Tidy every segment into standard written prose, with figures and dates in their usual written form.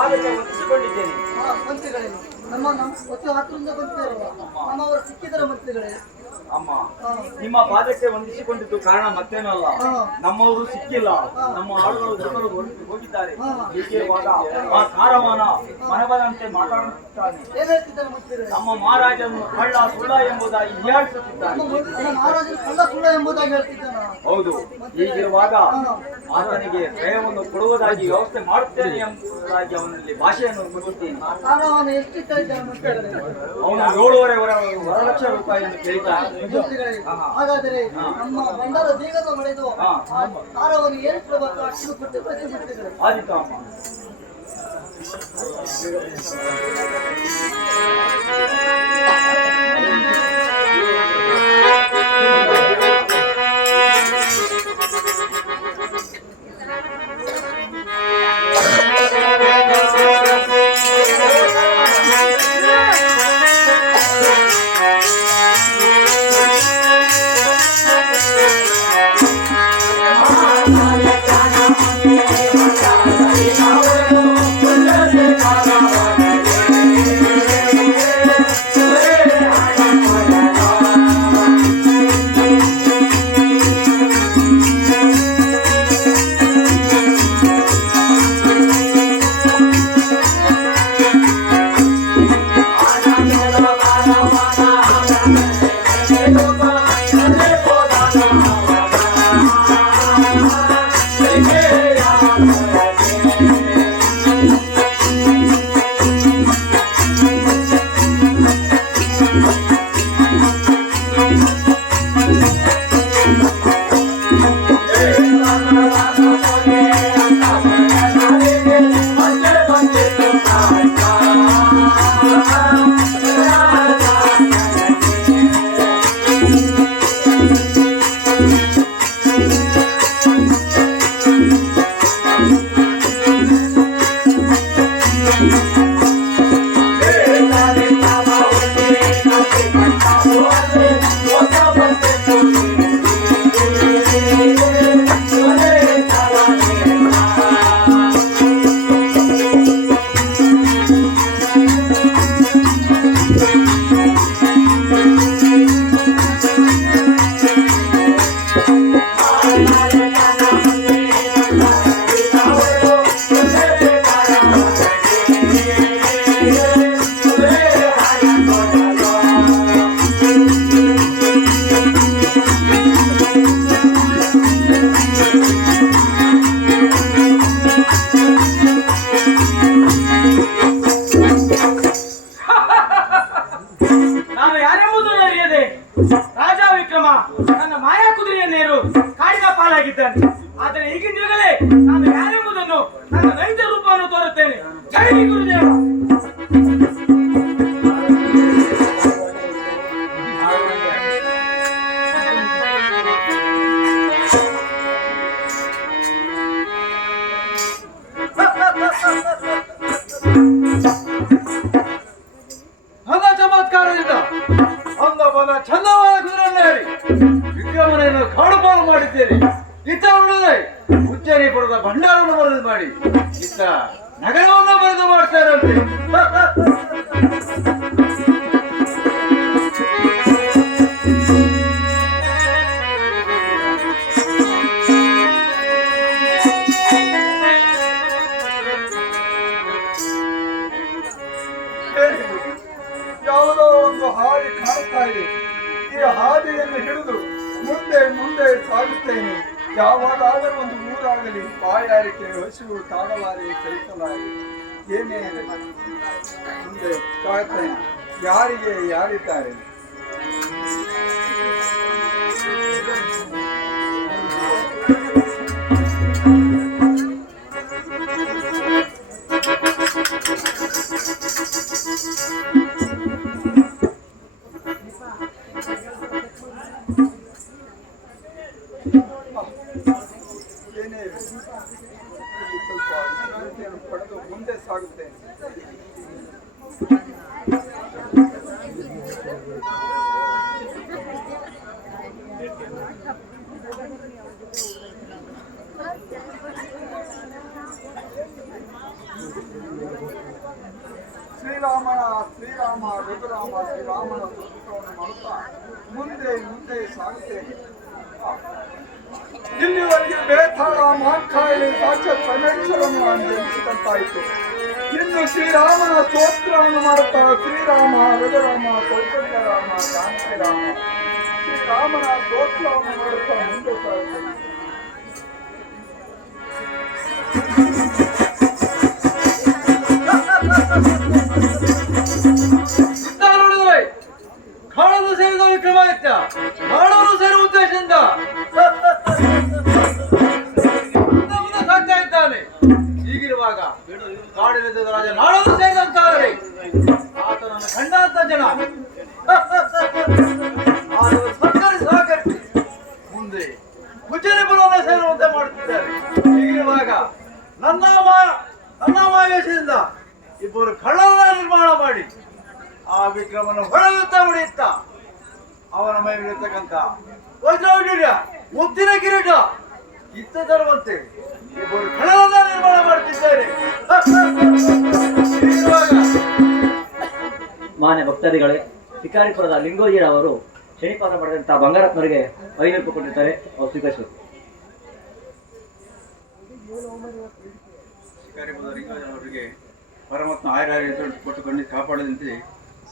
ಪಾದಕ್ಕೆ ವಂದಿಸಿಕೊಂಡಿದ್ದೇನೆ. ಮಂತ್ರಿಗಳೇ, ನಮ್ಮನ್ನು ಒತ್ತು ಹತ್ತರಿಂದ ಬಂದಿರುವ ನಮ್ಮವರು ಸಿಕ್ಕಿದರ ಮಂತ್ರಿಗಳೇ. ಅಮ್ಮ, ನಿಮ್ಮ ಪಾದಕ್ಕೆ ವಂದಿಸಿಕೊಂಡಿದ್ದು ಕಾರಣ ಮತ್ತೇನಲ್ಲ, ನಮ್ಮವರು ಸಿಕ್ಕಿಲ್ಲ, ನಮ್ಮ ಆಳುಗಳು ಜನರು ಹೋಗಿದ್ದಾರೆ. ಹೀಗಿರುವಾಗ ಆ ಕಾರವಾನ ಮನಬಂದಂತೆ ಮಾತಾಡುತ್ತಾನೆ. ನಮ್ಮ ಮಹಾರಾಜನು ಕಳ್ಳ ಸುಳ್ಳ ಎಂಬುದಾಗಿ ಹೀಯಾಳಿಸುತ್ತಿದ್ದಾನೆ. ಹೌದು. ಹೀಗಿರುವಾಗ ಆತನಿಗೆ ಕ್ರಯವನ್ನು ಕೊಡುವುದಾಗಿ ವ್ಯವಸ್ಥೆ ಮಾಡುತ್ತೇನೆ ಎಂಬುದಾಗಿ ಅವನಲ್ಲಿ ಭಾಷೆಯನ್ನು ನುಡಿಯುತ್ತೇನೆ. ಅವನು 7.5 ವರಲಕ್ಷ ರೂಪಾಯಿಯನ್ನು ಕೇಳಿದ್ದಾನೆ. ಹಾಗಾದರೆ ನಮ್ಮ ಬಂಡಾರ ಬೀಗದ ಹೊಡೆದು ಕಾರವನ್ನು ಏರಿಸಬೇಕು. ಅಷ್ಟು ಕೊಟ್ಟು ಆದಿತ್ತು ಅಮ್ಮ. ಆದರೆ ಈಗಿಂದಲೇ ನಾನು ಯಾರೆಂಬುದನ್ನು ನನ್ನ ನೈಜ ರೂಪವನ್ನು ತೋರುತ್ತೇನೆ. ಜೈ ಗುರುದೇವ. ಹಣ ಚಮತ್ಕಾರದಿಂದ ಅಂದ ಬಲ ಚಂದವಾದ ಕುದುರೆಯಲ್ಲಿ ವಿಕ್ರಮನೆಯನ್ನು ಕಾಡುಪಾಲು ಮಾಡಿದ್ದೇನೆ. ಇತ್ತ ಉಳಿದರೆ ಉಚ್ಚರಿಪುರದ ಭಂಡಾರವನ್ನು ಬರೆದು ಮಾಡಿ ಇತ್ತ ನಗರವನ್ನು ಬರೆದು ಮಾಡ್ತಾ ಇರಂತೆ. ಯಾವುದೋ ಒಂದು ಹಾದಿ ಕಾಣುತ್ತಾ ಇದೆ. ಈ ಹಾದಿಯನ್ನು ಹಿಡಿದು ಮುಂದೆ ಮುಂದೆ ಸಾಗುತ್ತೇನೆ. ಯಾವಾಗಾದರೂ ಒಂದು ಊರಾಗಲಿ ಬಾಯಾರಿಕೆ ಹಸಿವು ತಾಳಲಾರಿ ಸಹಿಸಲಾರಿ ಏನೇ ಮುಂದೆ ಸಾಗುತ್ತೇನೆ. ಯಾರಿಗೆ ಯಾರಿದ್ದಾರೆ? ಏನೇ ಸ್ವಲ್ಪ ವಿಶ್ರಾಂತಿಯನ್ನು ಪಡೆದು ಮುಂದೆ ಸಾಗುತ್ತೇನೆ. ಶ್ರೀರಾಮ ರಘುರಾಮ ಶ್ರೀರಾಮನ ಸ್ತೋತ್ರವನ್ನು ಮಾಡುತ್ತಾ ಮುಂದೆ ಮುಂದೆ ಸಾಗುತ್ತೇನೆ. ಇಲ್ಲಿವರೆಗೆ ಬೇತಾಳ ಮಹಾಕಾಳಿ ಸಾಕ್ಷಾತ್ ಪರಮೇಶ್ವರನ್ನು ಅನುಭವಿಸಿದಂತಾಯಿತು. ಇನ್ನು ಶ್ರೀರಾಮನ ಸ್ತೋತ್ರವನ್ನು ಮಾಡುತ್ತಾ ಶ್ರೀರಾಮ ರಘುರಾಮ ಕೌಸಲ್ಯರಾಮ ಜಾನಕಿರಾಮ ಶ್ರೀರಾಮನ ಸ್ತೋತ್ರವನ್ನು ಮಾಡುತ್ತಾ ಮುಂದೆ ಸಾಗುತ್ತೇನೆ. ಕಾಣಲು ಸೇರಿದ ವಿಕ್ರಮಾದಿತ್ಯ ಮಾಡಲು ಸೇರುವ ಉದ್ದೇಶದಿಂದ ಸಾಕ್ತಾ ಇದ್ದಾನೆ. ಹೀಗಿರುವಾಗ ಕಾಡಿನ ರಾಜ ನಾಡಲು ಸೇರಿದಂತಾದರೆ ಆತನನ್ನು ಕಂಡಂತ ಜನ ಸಹಕರಿಸಿ ಮುಂದೆ ಉಜ್ಜನಿ ಬಲವನ್ನು ಸೇರುವಂತೆ ಮಾಡುತ್ತಿದ್ದಾರೆ. ಹೀಗಿರುವಾಗ ನನ್ನ ಮಾವೇಶದಿಂದ ಇಬ್ಬರು ಕಳ್ಳನ ನಿರ್ಮಾಣ ಮಾಡಿ ಆ ವಿಕ್ರಮನ ಹೊಡೆಯುತ್ತ ಹೊಡೆಯುತ್ತ ಅವನ ಮೈಲಿರ್ತಕ್ಕಂಥ ವಜ್ರವೈಢೂರ್ಯ ಮುತ್ತಿನ ಕಿರೀಟ ಇತ್ತ ತರುವಂತೆ ಇಬ್ಬರು ಕಳ್ಳನ ನಿರ್ಮಾಣ ಮಾಡುತ್ತಿದ್ದಾರೆ. ಮಾನ್ಯ ಭಕ್ತಾದಿಗಳೇ, ಶಿಕಾರಿಪುರದ ಲಿಂಗೋಜಿರವರು ಶನಿಪಾತ ಮಾಡಿದಂತಹ ಬಂಗಾರಪ್ಪನವರಿಗೆ 500 ರೂಪಾಯಿ ಕೊಟ್ಟಿರ್ತಾರೆ. ಅವ್ರು ಸ್ವೀಕರಿಸಬೇಕು. ಶಿಕಾರಿಪುರದ ಲಿಂಗೋಜಿರವರಿಗೆ ಪರಮಾತ್ಮ ಆಯುರಾರೋಗ್ಯ ಕೊಟ್ಟು ಖಂಡಿತ ಕಾಪಾಡದಂತೆ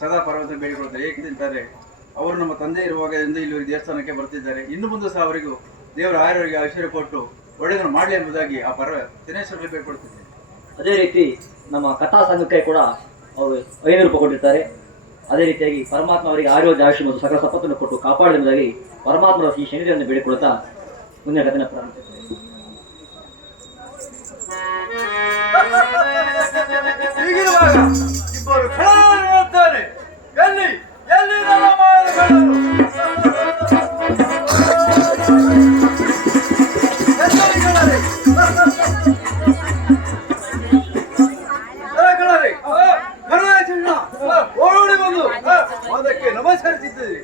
ಸದಾ ಪರ್ವತ ಬೇಡಿಕೊಳ್ತಾರೆ. ಏಕೆಂದರೆ ಅವರು ನಮ್ಮ ತಂದೆ ಇರುವಾಗದಿಂದ ಇಲ್ಲಿ ದೇವಸ್ಥಾನಕ್ಕೆ ಬರ್ತಿದ್ದಾರೆ. ಇನ್ನು ಮುಂದೆ ಸಹ ಅವರಿಗೂ ದೇವರ ಆಯುರ್ವೇದ ಐಶ್ವರ್ಯ ಕೊಟ್ಟು ಒಳ್ಳೆಯದನ್ನು ಮಾಡಲಿ ಎಂಬುದಾಗಿ ಆ ದಿನೇಶ್ವರಿಗೆ ಬೇಡಿಕೊಳ್ತಿದ್ದೇನೆ. ಅದೇ ರೀತಿ ನಮ್ಮ ಕಥಾ ಸಂಘಕ್ಕೆ ಕೂಡ ಅವರು 500 ರೂಪಾಯಿ ಕೊಟ್ಟಿರ್ತಾರೆ. ಅದೇ ರೀತಿಯಾಗಿ ಪರಮಾತ್ಮ ಅವರಿಗೆ ಆರೋಗ್ಯ ಆಯುಷ್ಯ ಮತ್ತು ಸಕಲ ಸಂಪತ್ತನ್ನು ಕೊಟ್ಟು ಕಾಪಾಡಲೆಂಬುದಾಗಿ ಪರಮಾತ್ಮರ ಈ ಶನಿಗಳನ್ನು ಬೇಡಿಕೊಳ್ಳುತ್ತಾ ಮುಂದಿನ ಕಥೆನ ಪ್ರಾರಂಭಿಸುತ್ತದೆ. ಹೀಗಿರುವಾಗ ಇಬ್ಬರು ಕಳ್ಳರು ಎಲ್ಲಿ ಎಲ್ಲಿ ನನ್ನ ಮಾಯದ ಕಳ್ಳರು ಓಡಿ ಬಂದು ಅದಕ್ಕೆ ನಮಸ್ಕರಿಸಿದ್ದೀರಿ.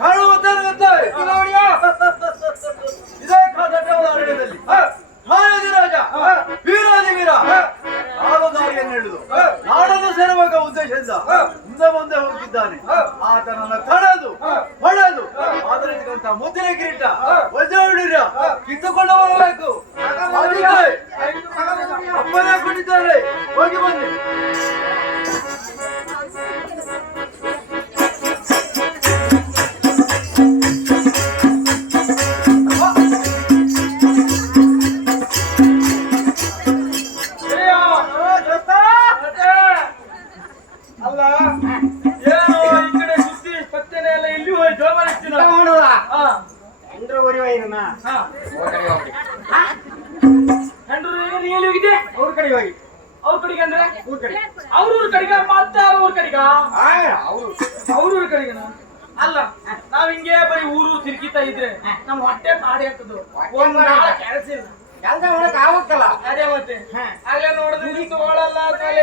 ಕಾಣುವಂತಾರೆ ಇದೇ ಕಾದಂಡದಲ್ಲಿ ರಾಜ ವೀರಾದಿವೀರ ದಾರಿಯನ್ನು ಹಿಡಿದು ನಾಡನ್ನು ಸೇರುವಾಗ ಉದ್ದೇಶದಿಂದ ಮುಂದೆ ಹೋಗಿದ್ದಾನೆ. ಆತನನ್ನು ತಡೆದು ಹೊಡೆದು ಆದರಿಸಿದಂತ ಮುದ್ದಿನ ಕಿರೀಟ ವಜ್ರವೈಢೂರ್ಯ ಕಿತ್ತುಕೊಂಡು ಬರಬೇಕು. ಅಪ್ಪನೇ ಕೊಟ್ಟಿದ್ದಾರೆ, ಹೋಗಿ ಬನ್ನಿ. ಅಲ್ಲ ಏನೋ ಈ ಕಡೆ ಸುದ್ದಿ ಪತ್ತೆನೆ ಎಲ್ಲ ಇಲ್ಲಿ ಹೋಯ್ತು ಮರಿಸ್ತೀನಿ. ನೀ ಎಲ್ಲಿ ಹೋಗಿದ್ದೆ? ಅವ್ರ ಕಡೆ ಹೋಗಿ ಅವ್ರ ಕಡೆಗೆ ಅಂದ್ರೆ ಊರ್ ಕಡೆ ಅವ್ರೂರ್ ಕಡೆಗ ಮತ್ತೆ ಅವ್ರ ಕಡೆಗ ಅವರು ಅವ್ರೂರ್ ಕಡೆಗನ ಅಲ್ಲ. ನಾವ್ ಹಿಂಗೆ ಬರೀ ಊರು ತಿರ್ಗಿತಾ ಇದ್ರೆ ನಮ್ ಹೊಟ್ಟೆ ಪಾಡಿ ಆಗ್ತದ. ಒಂದ್ ನಾಳ ಕೆಲಸ ಇಲ್ಲ, ಕೆಲಸ ಮಾಡಕ್ ಆಗಲ್ಲ. ಅದೇ ಮತ್ತೆ ಅಲ್ಲೇ ನೋಡಿದ್ರೆ ನಿಂತು ಓಳಲ್ಲ ತಲೆ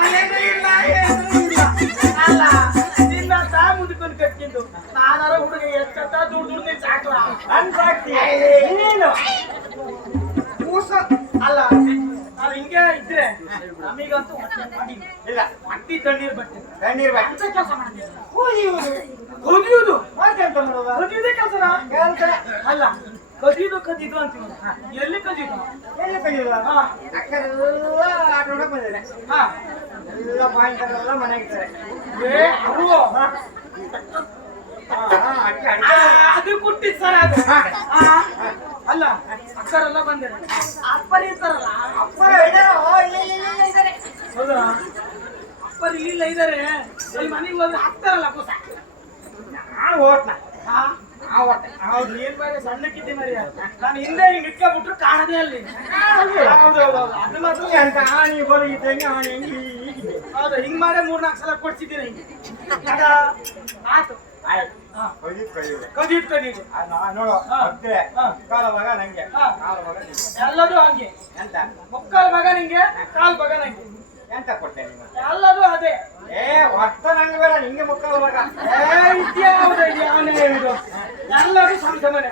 ಅಲ್ಲೇನೂ ಇಲ್ಲ, ಏನೂ ಇಲ್ಲ. ಅಲ್ಲ ನಿನ್ನ ತಾ ಮುದ್ಕೊಂಡು ಕಟ್ಕಿದ್ದು ನಾನಾರ ಹುಡುಗ ಎಷ್ಟಂತ ದುಡ್ಡು ನೀನ್ ಸಾಕ್ಲಾ ನೀನು ಅಲ್ಲ. ನಾವ್ ಹಿಂಗೆ ಇದ್ರೆ ನಮಗಂತೂ ಇಲ್ಲ ಅಟ್ಟಿ ತಣ್ಣೀರ್ ಬಟ್ಟೆ ತಣ್ಣೀರ್ ಅಂತ ಕೆಲಸ ಮಾಡಿದ್ರೆ ಕದಿಯುವುದು ಕದಿಯುವುದೇ ಕೆಲಸನ ಅಲ್ಲ. ಕದಿದು ಅಂತೀವಿ. ಎಲ್ಲಿ ಕದಿದು ಎಲ್ಲಿ ಕೈಯಿಲ್ಲ ಅಕ್ಕರೆಲ್ಲ ಆಟ ನೋಡಕ್ ಬಂದಿದೆ. ಎಲ್ಲ ಪಾಯಿಂಟ್ ಎಲ್ಲ ಮನೆಗಿದ್ದಾರೆ. ಅದು ಕುಟ್ಟಿದ್ ಸರ್ ಅದು. ಅಲ್ಲ ಅಕ್ಕರೆಲ್ಲ ಬಂದಿರ ಅಪ್ಪರಿ ಇರ್ತಾರಲ್ಲ ಅಪ್ಪರ ಇದ್ದಾರೆ. ಹೌದಾ? ಅಪ್ಪರಿ ಇಲ್ಲ ಇದಾರೆ. ಮನೆಗೆ ಹೋದ್ರೆ ಹಾಕ್ತಾರಲ್ಲ ಕುಸ. ನಾನು ಓಟ್ನ ಹೌದು. ಏನ್ ಬೇರೆ ಸಣ್ಣಕ್ಕಿದ್ದೆ ಮರಿಯ. ನಾನು ಹಿಂದೆ ಹಿಂಗ್ ಇಟ್ಕೊಂಡ್ಬಿಟ್ರು ಕಾಣದೇ ಅಲ್ಲಿ. ಹೌದೌದು ಅದು ಮಾತ್ರ ಅಂತ ಆಣಿ ಬಲಗಿದ್ದಂಗೆ ಆಣಿ ಹೆಂಗಿ ಹೌದು. ಹಿಂಗ್ ಮಾಡೇ 3-4 ಸಲ ಕೊಡ್ಸಿದ್ದೀನಿ ಹಿಂಗೆ. ಅದ ಆತು ಕದಿದ್ ನೋಡು ಭಕ್ತರೆ ಕಾಲ ಭಾಗ ನಂಗೆ ಕಾಲ ಭಾಗ ಎಲ್ಲದೂ ಹಂಗೆ. ಎಂತ ಮುಕ್ಕಾಲ್ ಭಾಗ ನಿಂಗೆ, ಕಾಲ್ ಭಾಗ ನಂಗೆ. ಎಂತ ಕೊಟ್ಟೆ ನೀನು? ಎಲ್ಲದೂ ಅದೇ. ಹೊತ್ತ ನಂಗೆ ಬೇಡ, ನಿಂಗೆ ಮುಕ್ಕಾಲ ಭಾಗ. ಎಲ್ಲರೂ ಸಂಸಮನೆ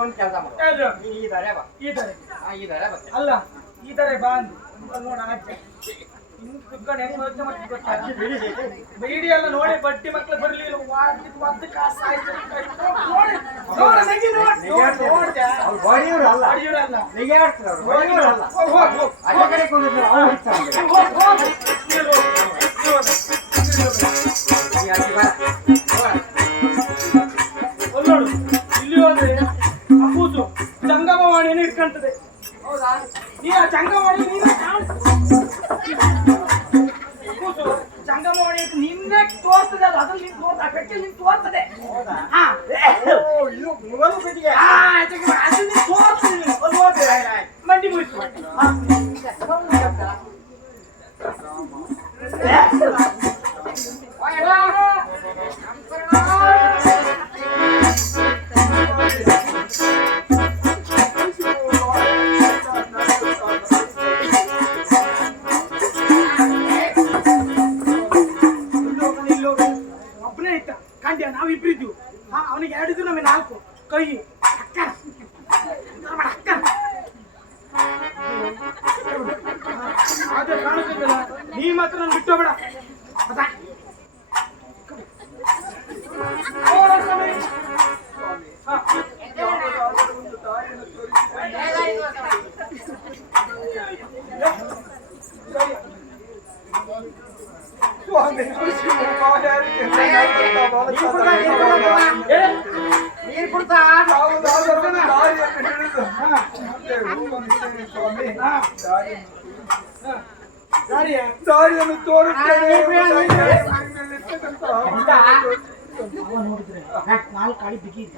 ಒಂದ್ ಕೆಲಸ ಮಾಡು, ಹೇಳ್ರು. ಈ ದಾರೆ ಬಾ. ಈ ತರ ಈ ದಾರೆ ಬರ್ತೇನೆ. ಅಲ್ಲ ಈ ತರ ಬಾ ಅಂದು ನೋಡ ಆಚೆ ಹಿಂಗ್ ಕುತ್ಕೊಂಡು ಹೆಂಗ್ ಯೋಚನೆ ಮಾಡ್ತಿದ್ ಗೊತ್ತಾ? ಬೀಡಿ ಎಲ್ಲ ನೋಡಿ ಬಡ್ಡಿ ಮಕ್ಳು ಬರ್ಲಿಲ್ಲ ಒದ್ದು ಕಾಸು ಆಯ್ತು ನೋಡಿ ನೋಡ ನಗಿ ನೋಡ್ದೆ ಅವ್ರು ಹೊಡಿಯೋರಲ್ಲ ಅಡಿಯೂರಲ್ಲ ನಿಗಾಡ್ತಾರೆ ಹೊಡಿಯೋರಲ್ಲ ಅದೇ ಕಡೆ ಕೊಂಡಿದ್ರು ಅವ್ರು ಹಿಡ್ತಾರೆ ನೋಡು ಇಲ್ಲಿ ಹೋದ್ರೆ ಅಪ್ಪೂಸು ಜಂಗಮವಾಣಿಯನ್ನು ಇಟ್ಕೊಂತದೆ. ಹೌದಾ? ನೀ ಆ ಜಂಗಮವಾಣಿ ನೀನೇ ಅಪ್ಪೂಸು ಜಂಗಮವಾಣಿ ನಿನ್ನೆ ತೋರ್ತದೆ ಅದು ಅದನ್ನ ನಿನ್ ತೋರ್ತ ಆ ಪೆಟ್ಟಿಗೆ ನಿನ್ ತೋರ್ತದೆ. ಹಾ ಇದು ಮುಗಲು ಪೆಟ್ಟಿಗೆ ಅದು ನೀನ್ ತೋರ್ತದೆ ನೀನು ಅದು ಹೋದ್ರೆ ಮಂಡಿ ಮುಗಿತು. ಒಬ್ಬನೇ ಇತ್ತ ಕಂಡ್ಯ ನಾವಿಬ್ರಿದ್ವು. ಅವನಿಗೆ 2 ಇದ್ದು ನಮಗೆ 4 ಕೈ ಅಕ್ಕ ಅಕ್ಕ ಅದೇ ಕಾಣಿಸ್ತಿದ್ದಲ್ಲ ನೀ ಮಾತ್ರ ನಾನು ಬಿಟ್ಟೋಬೇಡ. ನೀರು ಕೊಡ್ತಾ ದಾರಿಯನ್ನು ತೋರುತ್ತೇನೆ. ನೋಡಿದ್ರೆ 4 ಕಾಳಿ ಬಿಗಿ ಇದ್ದ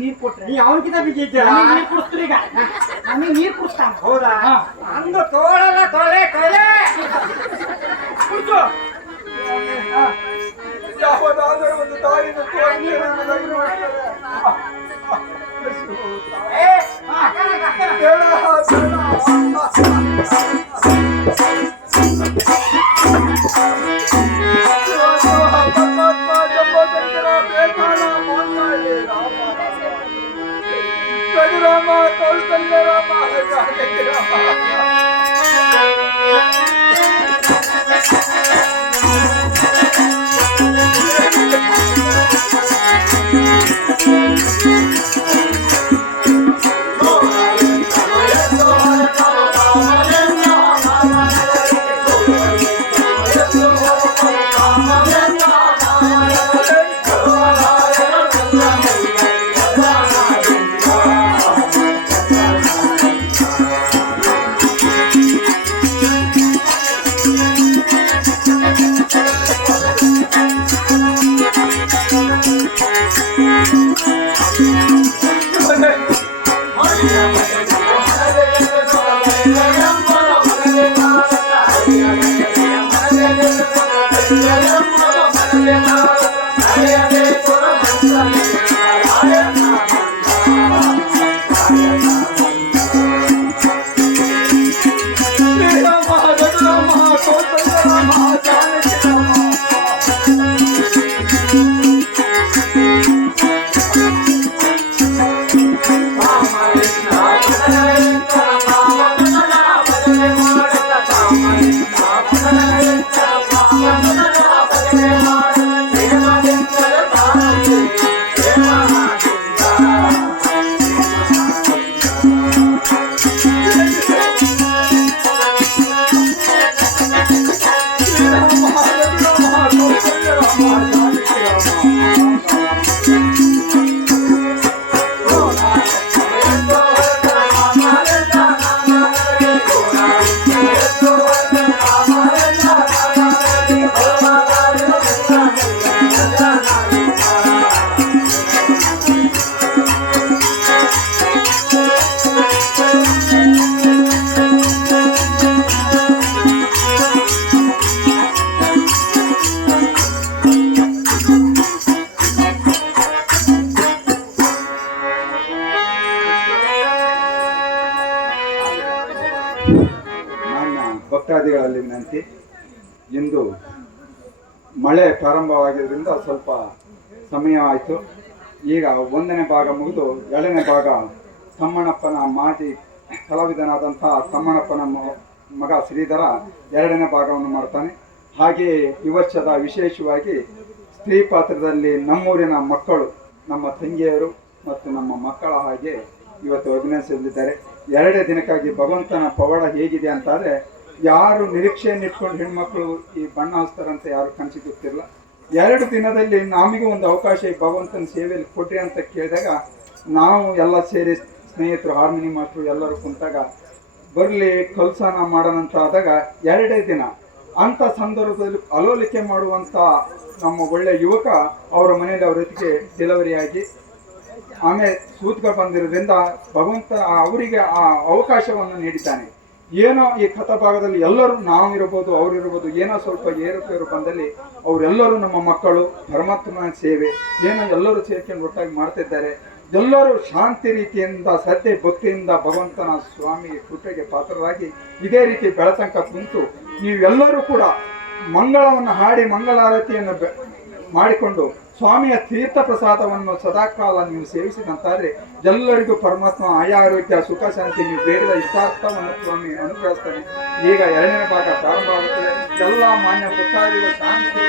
ನೀರ್ ಕೊಟ್ರೆ ನೀ ಅವನಕಿಂತ ಬಿಗಿ ಇದ್ದೀರ ನೀರ್ ಕುಡಿಸ್ತೀರಿ. ಈಗ ನಮಗೆ ನೀರ್ ಕುಡಿಸ್ತಾನ. ಹೌದಾ ಅಂದು ತೋಳಲ್ಲ ತೊಳೆ ಕೊಯ್ಲೆ ಕುಡಿಸು. ಯಾವುದಾದರೂ ಒಂದು ದಾರಿಯನ್ನು ತೋರಿಸಿ ನನ್ನನ್ನು ನೋಡ್ತಾರೆ. ಬೇಡ, ರಾಮ ಕೌಸಲ್ಯ ರಾಮ ಜಾನಕಿ ರಾಮ. ಭಕ್ತಾದಿಗಳಲ್ಲಿ ವಿನಂತಿ. ಇಂದು ಮಳೆ ಪ್ರಾರಂಭವಾಗಿದ್ದರಿಂದ ಸ್ವಲ್ಪ ಸಮಯ ಆಯಿತು. ಈಗ 1ನೇ ಭಾಗ ಮುಗಿದು 2ನೇ ಭಾಗ ತಮ್ಮಣ್ಣಪ್ಪನ ಮಾಜಿ ಕಲಾವಿದನಾದಂತಹ ತಮ್ಮಣ್ಣಪ್ಪನ ಮಗ ಶ್ರೀಧರ 2ನೇ ಭಾಗವನ್ನು ಮಾಡ್ತಾನೆ. ಹಾಗೆಯೇ ಈ ವರ್ಷದ ವಿಶೇಷವಾಗಿ ಸ್ತ್ರೀ ಪಾತ್ರದಲ್ಲಿ ನಮ್ಮೂರಿನ ಮಕ್ಕಳು, ನಮ್ಮ ತಂಗಿಯರು ಮತ್ತು ನಮ್ಮ ಮಕ್ಕಳ ಹಾಗೆ ಇವತ್ತು ಅಭಿನಯಿಸಲಿದ್ದಾರೆ. 2 ದಿನಕ್ಕಾಗಿ ಭಗವಂತನ ಪವಾಡ ಹೇಗಿದೆ ಅಂತಾದರೆ, ಯಾರು ನಿರೀಕ್ಷೆಯನ್ನು ಇಟ್ಕೊಂಡು ಹೆಣ್ಮಕ್ಳು ಈ ಬಣ್ಣ ಹಚ್ತಾರಂತ ಯಾರು ಕನಸಿಗೆ ಗೊತ್ತಿರಲ್ಲ. 2 ದಿನದಲ್ಲಿ ನಮಗೂ ಒಂದು ಅವಕಾಶ ಈ ಭಗವಂತನ ಸೇವೆಯಲ್ಲಿ ಕೊಡ್ರಿ ಅಂತ ಕೇಳಿದಾಗ, ನಾವು ಎಲ್ಲ ಸೇರಿ ಸ್ನೇಹಿತರು, ಹಾರ್ಮೋನಿ ಮಾಸ್ಟ್ರು ಎಲ್ಲರೂ ಕುಂತಾಗ ಬರಲಿ ಕಲ್ಸಾನ ಮಾಡೋಣಂತ ಆದಾಗ 2 ದಿನ ಅಂಥ ಸಂದರ್ಭದಲ್ಲಿ ಅಲೋಲಿಕೆ ಮಾಡುವಂಥ ನಮ್ಮ ಒಳ್ಳೆಯ ಯುವಕ ಅವರ ಮನೆಯಲ್ಲಿ ಅವ್ರ ಜೊತೆಗೆ ಡೆಲಿವರಿ ಆಗಿ ಆಮೇಲೆ ಸೂತಕ ಬಂದಿರೋದ್ರಿಂದ ಭಗವಂತ ಅವರಿಗೆ ಆ ಅವಕಾಶವನ್ನು ನೀಡಿದ್ದಾನೆ. ಏನೋ ಈ ಕಥಾ ಭಾಗದಲ್ಲಿ ಎಲ್ಲರೂ ನಾವಿರ್ಬೋದು, ಅವರಿರ್ಬೋದು, ಏನೋ ಸ್ವಲ್ಪ ಏರುಪೇರು ಬಂದಲ್ಲಿ ಅವರೆಲ್ಲರೂ ನಮ್ಮ ಮಕ್ಕಳು, ಪರಮಾತ್ಮನ ಸೇವೆ ಏನೋ ಎಲ್ಲರೂ ಸೇರ್ಕೊಂಡು ಒಟ್ಟಾಗಿ ಮಾಡ್ತಿದ್ದಾರೆ. ಎಲ್ಲರೂ ಶಾಂತಿ ರೀತಿಯಿಂದ, ಶ್ರದ್ಧೆ ಭಕ್ತಿಯಿಂದ ಭಗವಂತನ ಸ್ವಾಮಿಗೆ ಕೃಪೆಗೆ ಪಾತ್ರರಾಗಿ ಇದೇ ರೀತಿ ಬೆಳತಂಕ ಕುಂತು ನೀವೆಲ್ಲರೂ ಕೂಡ ಮಂಗಳವನ್ನು ಹಾಡಿ ಮಂಗಳಾರತಿಯನ್ನು ಮಾಡಿಕೊಂಡು ಸ್ವಾಮಿಯ ತೀರ್ಥ ಪ್ರಸಾದವನ್ನು ಸದಾಕಾಲ ನೀವು ಸೇವಿಸಿದಂತಾದರೆ ಎಲ್ಲರಿಗೂ ಪರಮಾತ್ಮ ಆರೋಗ್ಯ ಸುಖ ಶಾಂತಿ ನೀವು ಬೇಡಿದ ಇಷ್ಟಾರ್ಥವನ್ನು ಸ್ವಾಮಿ ಅನುಗ್ರಹಿಸ್ತಾನೆ. ಈಗ 2ನೇ ಭಾಗ ಪ್ರಾರಂಭ ಆಗುತ್ತದೆ. ಎಲ್ಲ ಮಾನ್ಯ ಭಕ್ತಾದಿಗಳು ಶಾಂತಿ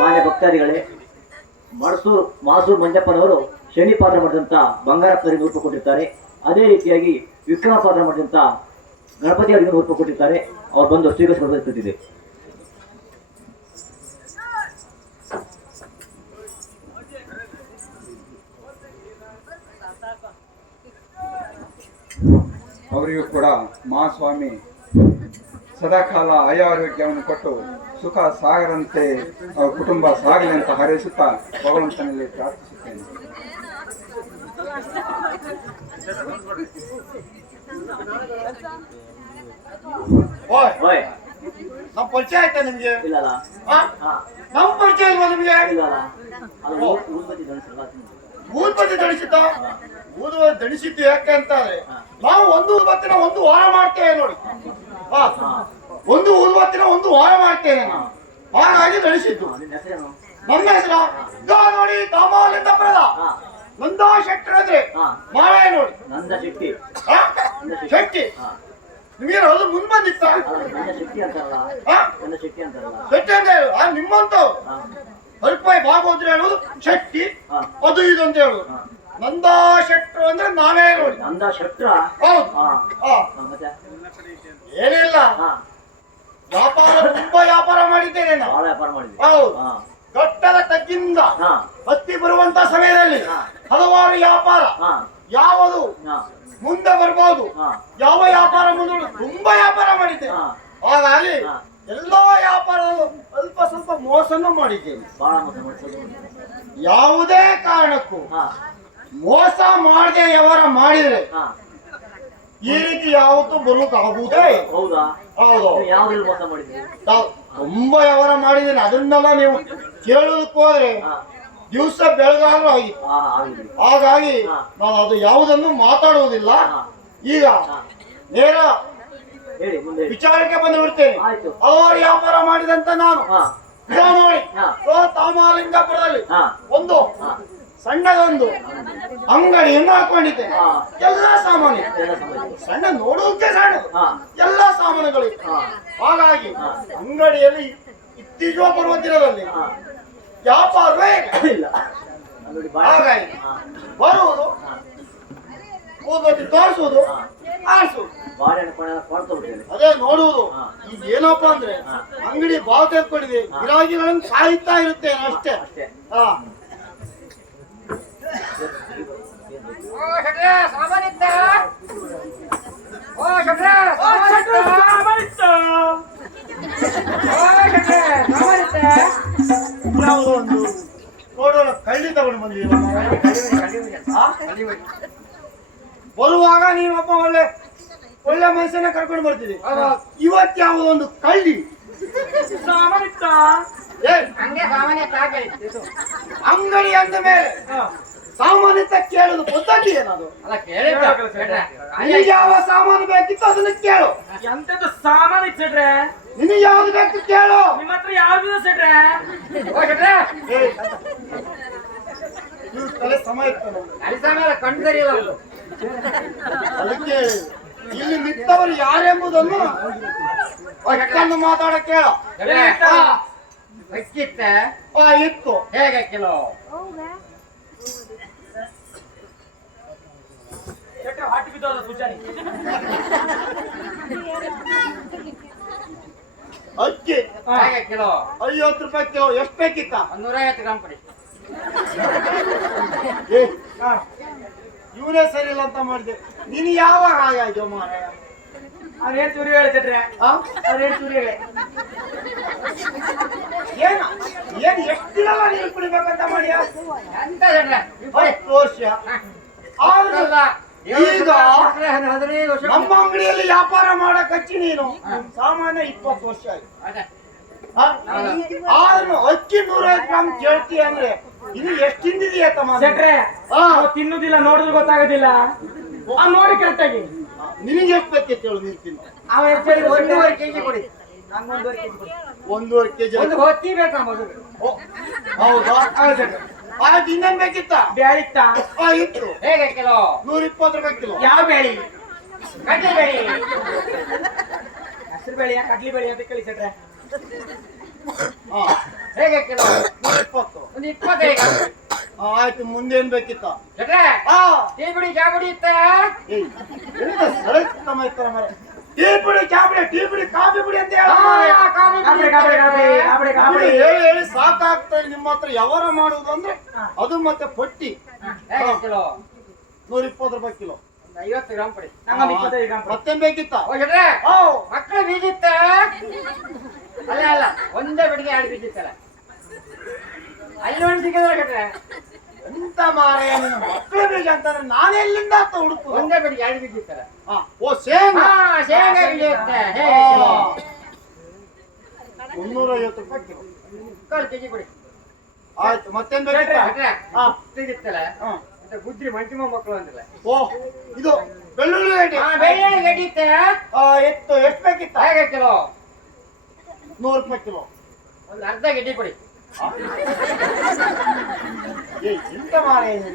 ಮಾನ್ಯ ಭಕ್ತಾದಿಗಳೇ, ಮಾಸೂರು ಮಂಜಪ್ಪನವರು ಶನಿ ಪಾತ್ರ ಮಾಡಿದಂಥ ಬಂಗಾರಪ್ಪನವರಿಗೆ ರೂಪ ಕೊಟ್ಟಿರ್ತಾರೆ. ಅದೇ ರೀತಿಯಾಗಿ ವಿಕ್ರಮ ಪಾತ್ರ ಮಾಡಿದಂಥ ಗಣಪತಿ ಅವರಿಗೆ ರೂಪ ಕೊಟ್ಟಿರ್ತಾರೆ. ಅವ್ರು ಬಂದು ಸ್ವೀಕರಿಸಲ್ಪಟ್ಟಿದೆ. ಅವರಿಗೂ ಕೂಡ ಮಹಾಸ್ವಾಮಿ ಸದಾಕಾಲ ಆರೋಗ್ಯವನ್ನು ಕೊಟ್ಟು ಸುಖ ಸಾಗರಂತೆ ಅವರ ಕುಟುಂಬ ಸಾಗಲಿ ಅಂತ ಹಾರೈಸುತ್ತಾ ಭಗವಂತನಲ್ಲಿ ಪ್ರಾರ್ಥಿಸುತ್ತೇನೆ. ಪರಿಚಯ ಆಯ್ತಾ ನಿಮ್ಗೆ? ಇಲ್ಲಲ್ಲ. ಆ? ಹಾ ನಮ್ ಪರಿಚಯ ಇಲ್ವಾ ನಿಮ್ಗೆ? ಇಲ್ಲಲ್ಲ. ಅದು ಊದ್ಬತ್ತಿ ಧರಿಸಲ್ಲ ಊದ್ಬತ್ತಿ ದಣಿಸಿದ್ದ? ಊದುಬತ್ತಿ ದಣಿಸಿದ್ದು ಯಾಕೆ ಅಂತಾರೆ, ನಾವು ಒಂದು ಊದ್ಬತ್ತಿನ ಒಂದು ವಾರ ಮಾಡ್ತೇವೆ ನೋಡಿ. ಹಾ, ಒಂದು ಊದ್ಬತ್ತಿನ ಒಂದು ವಾರ ಮಾಡ್ತೇನೆ ನಾನು, ಹಾಗಾಗಿ ದಣಿಸಿದ್ದು. ನಿನ್ನ ಹೆಸರೇನು? ನನ್ನ ಹೆಸರ ನೋಡಿ, ತಾಮಾಲಿಂದ ಬರದ ಹಾ ನಂದಾ ಶೆಟ್ಟರ್ ಅಂದ್ರೆ ಹಾ ಮಾಳೆ ನೋಡಿ. ನಂದ ಶೆಟ್ಟಿ. ಆ? ಶೆಟ್ಟಿ ಹಾ ನಿಮಗೆ ಅದು ಮುಂದ್ ಬಂದಿತ್ತ? ನಂದ ಶೆಟ್ಟಿ ಅಂತಾರಲ್ಲ. ಆ? ನಂದ ಶೆಟ್ಟಿ ಅಂತಾರಲ್ಲ. ಶೆಟ್ಟಿ ಅಂತ ಹೇಳು. ಆ ನಿಮ್ಮಂತವ್ ಹಾ ಹಲ್ಪಾಯಿ ಭಾಗವತರು ಹೇಳುವುದು ಶೆಟ್ಟಿ, ಹಾ ಅದು ಇದು ಅಂತ ಹೇಳುದು. ಹಾ. ನಂದಾ ಶೆಟ್ರು ಅಂದ್ರೆ ನಾನೇ ನೋಡಿ. ನಂದ ಶೆಟ್ರ. ಹೌದು. ಹಾ ಹಾ, ಮತ್ತೆ ಏನಿಲ್ಲ, ಹಾ ವ್ಯಾಪಾರ ತುಂಬಾ ವ್ಯಾಪಾರ ಮಾಡಿದ್ದೇನೆ ನಾವು. ಬಹಳ ವ್ಯಾಪಾರ ಮಾಡಿದ್ವಿ. ಹೌದು. ಹಾ ಘಟ್ಟದ ತಗ್ಗಿಂದ ಹಾ ಹತ್ತಿ ಬರುವಂತ ಸಮಯದಲ್ಲಿ ಹಾ. ಹಲವಾರು ವ್ಯಾಪಾರ, ಹಾ ಯಾವುದು ಹಾ ಮುಂದೆ ಬರ್ಬೋದು, ಹಾ ಯಾವ ವ್ಯಾಪಾರ ಮುಂದೆ ತುಂಬಾ ವ್ಯಾಪಾರ ಮಾಡಿದ್ದೇನೆ. ಹಾ ಹಾಗಾಗಿ ಹಾ. ಎಲ್ಲೋ ವ್ಯಾಪಾರ ಅಲ್ಪ ಸ್ವಲ್ಪ ಮೋಸನೂ ಮಾಡಿದ್ದೇನೆ. ಬಹಳ ಮೋಸ ಮಾಡ್ಸೋದು. ಯಾವುದೇ ಕಾರಣಕ್ಕೂ ಹಾ ಮೋಸ ಮಾಡದೆ ವ್ಯವಹಾರ ಮಾಡಿದ್ರೆ ಹಾ ಈ ರೀತಿ ಯಾವತ್ತೂ ಬರೋಕ್ಕಾಗುವುದೇ? ಹೌದಾ? ಹೌದು. ನೀವು ಯಾವ್ದ್ರಲ್ಲಿ ಮೋಸ ಮಾಡಿದ್ರಿ? ನಾವು ತುಂಬಾ ವ್ಯವಹಾರ ಮಾಡಿದ್ದೇನೆ. ಅದನ್ನೆಲ್ಲ ನೀವು ಕೇಳೋದಕ್ಕೆ ಹೋದ್ರೆ ಹಾ ದಿವಸ ಬೆಳಗಾದ್ರೂ ಆಗಿತ್ತು. ಹಾ ಆಗಿದ್ರಿ. ಹಾಗಾಗಿ ಹಾ. ನಾನು ಅದು ಯಾವುದನ್ನು ಮಾತಾಡುವುದಿಲ್ಲ. ಹಾ. ಈಗ ಹಾ. ನೇರ ಹೇಳಿ ಮುಂದೆ ಹೇಳಿ. ವಿಚಾರಕ್ಕೆ ಬಂದು ಬಿಡ್ತೇನೆ. ಆಯ್ತು. ಅವರು ವ್ಯಾಪಾರ ಮಾಡಿದಂತ ನಾನು ಹಾ ಇದೋ ನೋಡಿ, ಹಾ. ತಾಮಾಲಿಂಗಪುರದಲ್ಲಿ ಹಾ ಒಂದು ಹಾ ಸಣ್ಣದೊಂದು ಅಂಗಡಿಯನ್ನು ಹಾಕೊಂಡಿದ್ದೇನೆ. ಹಾ. ಎಲ್ಲ ಸಾಮಾನು, ಎಲ್ಲ ಸಂಬಂಧ. ಸಣ್ಣ ನೋಡುವುದಕ್ಕೆ ಸಣ್ಣದು, ಹಾ ಎಲ್ಲ ಸಾಮಾನುಗಳು. ಹಾ ಹಾಗಾಗಿ ಹಾ. ಅಂಗಡಿಯಲ್ಲಿ ಇತ್ತೀಚೆಗೆ ಬರುವ ದಿನದಲ್ಲಿ ಹಾ ವ್ಯಾಪಾರವೇ ಇಲ್ಲ. ಇಲ್ಲ. ನೋಡಿ ಬಾಳ. ಹಾಗಾಗಿ ಹಾ ಬರುವುದು, ಹಾ ಊದ್ಬತ್ತಿ ತೋರಿಸುವುದು, ಹಾ. ಆರಿಸುವುದು, ಬಾಳೆಹಣ್ಣು ಪಣ ಕೊಡ್ತೋಗ್ಬಿಟ್ಟಿದೆ. ಅದೇ ನೋಡುವುದು. ಹಾ. ಈಗ ಏನಪ್ಪಾ ಅಂದ್ರೆ ಹಾ. ಅಂಗಡಿ ಬಾವು ತೆಗೆದುಕೊಂಡಿದೆ, ಹಾ. ಗಿರಾಕಿಗಳನ್ನು ಸಾಯ್ತಾ ಇರುತ್ತೇನೆ ಅಷ್ಟೇ. ಅಷ್ಟೇ. ಹಾ. ಯಾವುದೋ ಒಂದು ನೋಡೋಣ ಕಳ್ಳಿ ತಗೊಂಡು ಬಂದಿದ್ದೀರ. ಬರುವಾಗ ನೀನೊಬ್ಬ ಒಳ್ಳೆ ಒಳ್ಳೆ ಮನುಷ್ಯನ ಕರ್ಕೊಂಡು ಬರ್ತೀವಿ. ಇವತ್ತು ಯಾವುದೋ ಒಂದು ಕಳ್ಳಿ ಏ, ಅಂಗಡಿ ಅಂದ ಮೇಲೆ ಸಾಮಾನ್ಯತ ಕೇಳುದು ಪದ್ಧತಿ ಏನದು? ನಿನಗೆ ಯಾವ ಸಾಮಾನು ಬೇಕಿತ್ತು ಅದನ್ನ ಕೇಳು. ಎಂತದ್ದು ಸಾಮಾನು ಇಟ್ರೆ ನಿನಗೆ ಯಾವ್ದು ಬೇಕು ಕೇಳು. ನಿಮ್ಮ ಹತ್ರ ಯಾವ್ದು ಸೆಟ್ರೆ? ಏ, ಇವ್ರ ತಲೆ ಸಮಯ ಇತ್ತು ನಮ್ಗೆ. ಅದಕ್ಕೆ ಇಲ್ಲಿ ನಿಂತವರು ಯಾರೆಂಬುದನ್ನು ಒಟ್ಟನ್ನು ಮಾತಾಡ ಕೇಳು. ಇತ್ತು ಹೇಗೆ ಕಿಲೋ? ಸೆಟ್ರೆ ಹಾಟಿ ಬಿದ್ದೋದ ಸುಜಾನಿ. ಅಕ್ಕಿ ಹೇಗೆ ಕಿಲೋ? 50 ರೂಪಾಯಿ ಕಿಲೋ. ಎಷ್ಟು ಬೇಕಿತ್ತ? 150 ಗ್ರಾಂ ಕೊಡಿ. ಇವನೇ ಸರಿ ಇಲ್ಲ ಅಂತ ಮಾಡಿದೆ. ನೀನು ಯಾವಾಗ ಹಾಗಾಯ್ತು ಮಾರಾಯ? ಅದೇನ್ ಚೂರಿ ಹೇಳಿ ಸೆಟ್ರೆ? ಆ? ಅದೇನ್ ಚೂರಿ ಹೇಳಿ? ಏನು ಎಷ್ಟು ದಿನ ನೀರು ಕುಡಿಬೇಕಂತ ಮಾಡಿಯ? ಎಂತ ಜನ? 10 ವರ್ಷ. ಆದ್ರೂ ಈಗ 15 ವರ್ಷ. ನಮ್ಮ ಅಂಗಡಿಯಲ್ಲಿ ವ್ಯಾಪಾರ ಮಾಡಕ್ ಹಚ್ಚಿ ನೀನು ಸಾಮಾನ್ಯ 20 ವರ್ಷ ಆಯ್ತು. ಅದೇ. ಆ? ಆದ್ರೂ ಅಕ್ಕಿ 150 ಗ್ರಾಮ್ ಕೇಳ್ತಿ ಅಂದ್ರೆ ಇದು ಎಷ್ಟು ತಿಂದಿದೀಯ ತಮ್ಮ? ಸೆಟ್ರೆ ಆ, ನಾವು ತಿನ್ನುದಿಲ್ಲ, ನೋಡಿದ್ರೆ ಗೊತ್ತಾಗೋದಿಲ್ಲ. ಆ ನೋಡಿ ಕರೆಕ್ಟಾಗಿ ನಿನಗೆ ಎಷ್ಟು ಬೇಕಿತ್ತು ಹೇಳು, ನೀನು ತಿನ್ನು. ಅವ ಎಷ್ಟು ಹೇಳಿದ? 1.5 ಕೆಜಿ ಕೊಡಿ. 1.5 ಕೆಜಿ. ಒಂದು ಹೊತ್ತಿ ಬೇಕಾ ಮೊದಲು? ಹೌದಾ? ಆಯ್ತು, ಇನ್ನೇನ್ ಬೇಕಿತ್ತ? ಬ್ಯಾಳಿತ್ತ? ಇತ್ತು. ಹೇಗೆ ಕಿಲೋ? 120 ರೂಪಾಯಿ ಕಿಲೋ. ಯಾವ ಬೇಳಿ? ಕಡ್ಲಿ ಬೇಡಿ. ಹಸಿರು ಬೇಳಿಯ ಕಡ್ಲಿ ಬೇಳಿ ಅಂತ ಕೇಳಿ ಸೆಟ್ರೆ. ಹಾ, ಹೇಗೆ ಕಿಲೋ? 120. ಒಂದು 25 ಗ್ರಾಂ. ಆಯ್ತು, ಮುಂದೇನ್ ಬೇಕಿತ್ತ? ಜಟ್ರೆ, ಆ, ಟೀ ಬಿಡಿ ಚಾ ಬಿಡಿ ಇತ್ತ? ಏಯ್, ಎಂತ ಸರಳ ಇರ್ತಾರ ಮಾರ್ರೆ. ಟೀ ಬಿಡಿ, ಚಾ ಬಿಡಿ, ಟೀ ಬಿಡಿ, ಕಾಫಿ ಬಿಡಿ ಅಂತ ಹೇಳ. ಕಾಬಡಿ ಕಾಬಡಿ ಕಾಬಡಿ ಕಾಬಡಿ. ಹೇಳಿ ಹೇಳಿ ಸಾಕಾಗ್ತದೆ ನಿಮ್ಮ ಹತ್ರ ವ್ಯವಹಾರ ಮಾಡುವುದು ಅಂದ್ರೆ. ಅದು ಮತ್ತೆ ಪಟ್ಟಿ. ಹೇಗೆ ಕಿಲೋ? 120 ರೂಪಾಯಿ ಕಿಲೋ. 50 ಗ್ರಾಂ ಕೊಡಿ. ನಂಗೊಂದು 25 ಗ್ರಾಂ ಕೊಡಿ. ಮತ್ತೇನ್ ಬೇಕಿತ್ತ? ಓ ಜಟ್ರೆ, ಓ, ಮಕ್ಕಳ ಬೀಜ ಇತ್ತ? ಅಲ್ಲ ಅಲ್ಲ, ಒಂದೇ ಬೆಳಿಗ್ಗೆ 2 ಬೀಜ ಇತ್ತಲ್ಲ. ಅಲ್ಲಿ ಒಂದು ಸಿಕ್ಕಿದ್ರೆ ಜಟ್ರೆ. ಎಂತ ಮಾರಾಯ ನಿನ್ನ ಮಕ್ಕಳ ಬೀಜ ಅಂತಾರೆ. ನಾನೆಲ್ಲಿಂದ ಅಂತ ಹುಡುಕುದು? ಒಂದೇ ಬೆಳಿಗ್ಗೆ 2 ಬೀಜ ಇತ್ತಲ್ಲ. ಓ, ಶೇಂಗಾ. ಶೇಂಗಾ ಬೀಜ ಇತ್ತ. ಹೇಗೆ ಕಿಲೋ? ಮುನ್ನೂರೈವತ್ತು ರೂಪಾಯಿ ಕಿಲೋ. 3/4 kg ಕೊಡಿ. ಆಯ್ತು, ಮತ್ತೇನ್ ಬೇಕಿತ್ತ? ಭಟ್ರೆ, ಹಾ ಸಿಗುತ್ತಲ್ಲ ಹಾ. ಮತ್ತೆ ಗುದ್ರಿ ಮಂಟಿಮ ಮಕ್ಕಳು ಅಂದ್ರಲ್ಲ. ಓ, ಇದು ಬೆಳ್ಳುಳ್ಳಿ ಗಡ್ಡೆ. ಬೆಳ್ಳುಳ್ಳಿ ಗಡ್ಡೆ ಇತ್ತೆ. ಎಷ್ಟು ಬೇಕಿತ್ತ? ಹೇಗೆ ಕಿಲೋ? 100 ರೂಪಾಯಿ ಕಿಲೋ. ಒಂದು ಅರ್ಧ ಗಡ್ಡೆ ಕೊಡಿ. ಏ, ಎಂತ ಮಾರೆ ಇದು?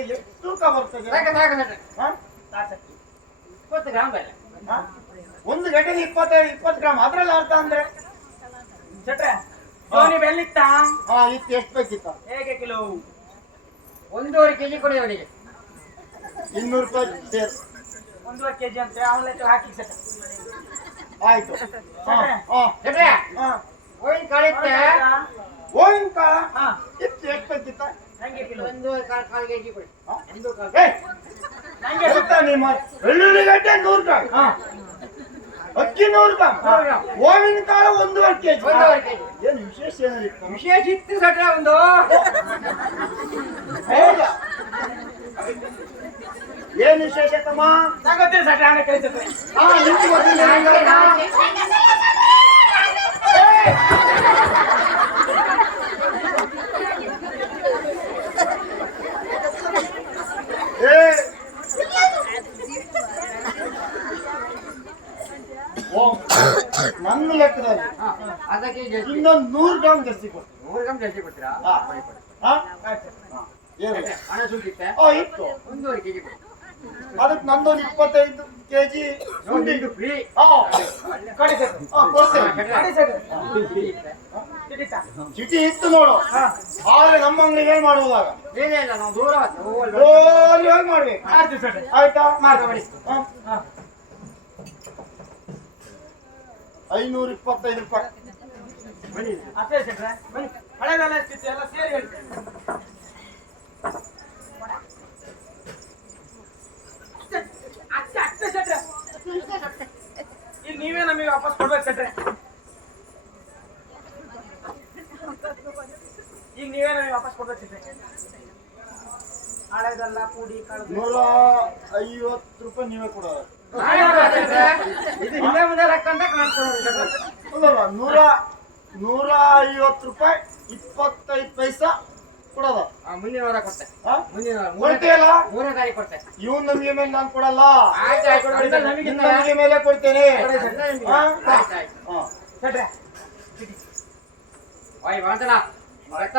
ಎಷ್ಟು ತೂಕ ಬರ್ತದೆ? ಸಾಕು ಸಾಕು ಸಾಕು. ಹಾ? 20 ಗ್ರಾಮ್ ಬೇಡ. ಹಾ? ಒಂದು ಗಡ್ಡೆಗೆ 20 ಗ್ರಾಮ್. ಅದ್ರಲ್ಲಿ ಅರ್ಥ ಅಂದ್ರೆ ಶೆಟ್ರೆ ಸೋನಿ ಬೆಲ್ಲಿತ್ತ ಇತ್ತು. ಎಷ್ಟು ಬೇಕಿತ್ತ? ಹೇಗೆ ಕಿಲೋ? 1.5 kg ಕೊಡಿ ಅವನಿಗೆ. 200 ರೂಪಾಯಿ ಸೇರ್. 1.5 kg ಅಂತ ಅವನ ಹಾಕಿ ಶೆಟ್ರೆ. ಆಯ್ತು. ಹಾ, ಹಾ, ಭಟ್ರೆ, ಹಾ. ಹೋಳಿನ ಕಾಳು ಇತ್ತೆ. ಹೋಳಿನ ಕಾಳ ಹಾ ಇತ್ತು. ಎಷ್ಟು ಬೇಕಿತ್ತ? ನಂಗೆ ಕಿಲೋ. 1.25 kg ಕೊಡಿ. ಹಾ? 1.25. ಏ, ನಂಗೆ ಎಂತ ನಿಮ್ಮ ಬೆಳ್ಳುಳ್ಳಿ ಗಡ್ಡೆ 100 ಗ್ರಾಮ್, ಹಾ ಅಕ್ಕಿ 100 ಗ್ರಾಮ್, 100 ಗ್ರಾಮ್. ಹೋಳಿನ ಕಾಳು 1.5 kg. 1.25 kg. ಏನು ವಿಶೇಷ ಏನಿತ್ತು? ವಿಶೇಷ ಇತ್ತು ಸಟ್ರೆ ಒಂದು. ಹೌದಾ? ಏನು ವಿಶೇಷ ತಮ್ಮ? ನಂಗೆ ಗೊತ್ತಿಲ್ಲ ಶೆಟ್ರೆ, ಅವನೇ ಕೈ ಶೆಟ್ರೆ. ನಿಮ್ಗೆ ಗೊತ್ತಿಲ್ಲ ಹಂಗಾದ್ರೆ? ಏ, ಓ, ನನ್ನ ಲೆಕ್ಕದಲ್ಲಿ ಅರ್ಧ kg ಜಾಸ್ತಿ. ಇನ್ನೊಂದು 100 ಗ್ರಾಮ್ ಜಾಸ್ತಿ ಕೊಡ್ತೀನಿ. 100 ಗ್ರಾಮ್ ಜಾಸ್ತಿ ಕೊಡ್ತೀರಾ? ಹಾ. ಕೊಡಿ, ಕೊಡಿ. ಹಾ? ಆಯ್ತು. ಏನು? ಹಣ ಸುಂಟಿತ್ತೆ. ಇತ್ತು. 1.5 kg ಕೊಡಿ. ಅದಕ್ಕೆ ನಂದೊಂದು 25 kg ನೋಡಿ, ಇದು ಫ್ರೀ. ಕೊಡಿ ಶೆಟ್ರೆ. ಕೊಡ್ತೇನೆ. ಕೊಡಿ ಶೆಟ್ರೆ. ಹಿಡಿತಾ? ಚೀಟಿ ಇತ್ತು ನೋಡು. ಆದ್ರೆ ನಮ್ಮ ಅಂಗಡಿಗೆ ಏನ್ ಮಾಡುವಾಗ ಇಲ್ಲ ಇಲ್ಲ, ನಾವು ದೂರ ಹೋಗ್ತೀವಿ. ಜೋಲಿ ಹೋಗಿ ಮಾಡ್ಬೇಕು. ಆಯ್ತು ಶೆಟ್ರೆ. ಆಯ್ತಾ? ಮಾಡಿ. ಹಾ. ಹಾ 525 ರೂಪಾಯಿ. ಬನ್ನಿ. ಅಷ್ಟೇ ಶೆಟ್ರೆ. ಬನ್ನಿ. ಹಳೆದೆಲ್ಲ ಎಷ್ಟಿತ್ತು ಎಲ್ಲ ಸೇರಿ ಹೇಳ್ತೇನೆ. ಅಷ್ಟೇ ಶೆಟ್ರೆ. ಈಗ ನೀವೇ ನಮಗೆ ವಾಪಸ್ ಕೊಡ್ಬೇಕು ಶೆಟ್ರೆ. ಈಗ ನೀವೇ ನಮಗೆ ವಾಪಸ್ ಕೊಡ್ಬೇಕು ಶೆಟ್ರೆ. ಹಳೆದೆಲ್ಲ ಕೂಡಿ ಕಳೆದು 150 ರೂಪಾಯಿ ನೀವೇ ಕೊಡೋದು. ಇದು ಹಿಂದೆ ಮುಂದೆ ಲೆಕ್ಕ ಅಂತ ಕಾಣ್ತದೆ ನೋಡಿ ಸಟ್ರೆ. ಅಲ್ಲಲ್ಲ, 150 ರೂಪಾಯಿ 25 ಪೈಸಾ ಕೊಡೋದು. ಮುಂದಿನ ವಾರ ಕೊಡ್ತೆ. ಹಾ? ಮುಂದಿನ ವಾರ ಕೊಡ್ತೀಯಲ್ಲ? 3ನೇ ತಾರೀಕು ಕೊಡ್ತೆ. ಇವ್ನು ನಮಗೆ ಮೇಲೆ ನಾನು ಕೊಡಲ್ಲ. ಆಯ್ತು ಆಯ್ತು ಕೊಡಿ. ನಿನ್ನ ನಮಗೆ ಮೇಲೆ ಕೊಡ್ತೇನೆ. ಹಾ? ಆಯ್ತು ಆಯ್ತು. ಹಾ. ಶೆಟ್ರೆ. ಓಯ್ ಮಾಡ್ತಾನ ಲೆಕ್ಕ.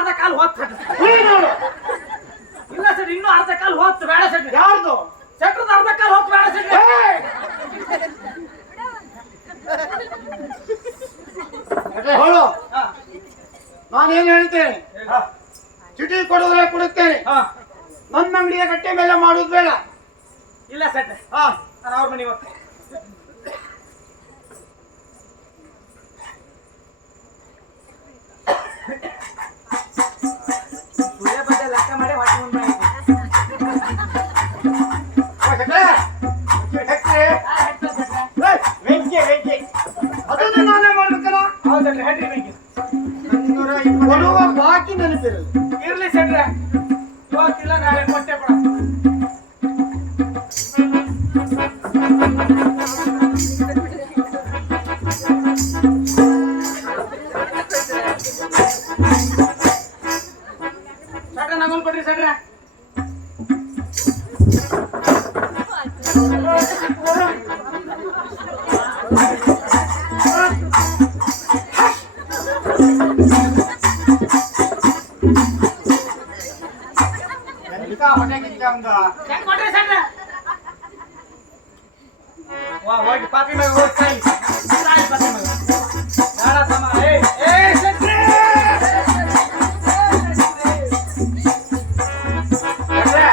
ಅರ್ಧ ಕಾಲು ಹೋಗ್ತ ನೋಡು ಇಲ್ಲ ಸೆಟ್ರೆ ಇನ್ನೂ ಅರ್ಧ ಕಾಲು ಹೋಗ್ತು ಬೇಡ ಸೆಟ್ರೆ ಯಾರ್ದು ಸೆಟ್ರದ ಅರ್ಧ ಕಾಲು ಹೋಗ್ತು ಬೇಡ ಸೆಟ್ರೆ ಹೇಳು ನಾನೇನು ಹೇಳ್ತೇನೆ ಚೀಟಿ ಕೊಡುವುದೇ ಕೊಡುತ್ತೇನೆ ನನ್ನ ಅಂಗಡಿಯ ಗಟ್ಟೆ ಮೇಲೆ ಮಾಡುವುದು ಬೇಡ ಇಲ್ಲ ಸೆಟ್ರೆ ಹಾ ನಾನು ಅವ್ರ ಮನೆಗೆ ಹೋಗ್ತೇನೆ ಸುಳ್ಳೆ ಬದ್ದೆ ಲೆಕ್ಕ ಮಾಡಿ ಹೊಟ್ಟೆ ಮುಂದೆ ಅದನ್ನು ನಾನೇ ಮಾಡ್ಬೇಕಲ್ಲ ಹೌದು ಸೆಟ್ರೆ ಹೆಟ್ರಿ ಬೇಕಿ ಕೊಡುವ ಬಾಕಿ ನೆನಪಿರಲಿ ಇರ್ಲಿ ಸೆಟ್ರೆ ಇವತ್ತಿಲ್ಲ ನಾಳೆ ಕೊಟ್ಟೆ ಕೊಡ ಸೆಟ್ರೆ ನಂಗೊಂದು ಕೊಡ್ರಿ ಸೆಟ್ರೆ ಹೆಂಗ್ ಕೊಡ್ರಿ ಸೆಟ್ರೆ ವಾ ಹೋಗಿ ಪಾಪಿ ಮೇಲೆ ಹೋಗಿ ಸಾಯಿ ಸಾಯಿ ಪಾಪಿ ಮೇಲೆ ಬೇಡ ತಮ್ಮ ಏ ಸೆಟ್ರೆ ಸೆಟ್ರೆ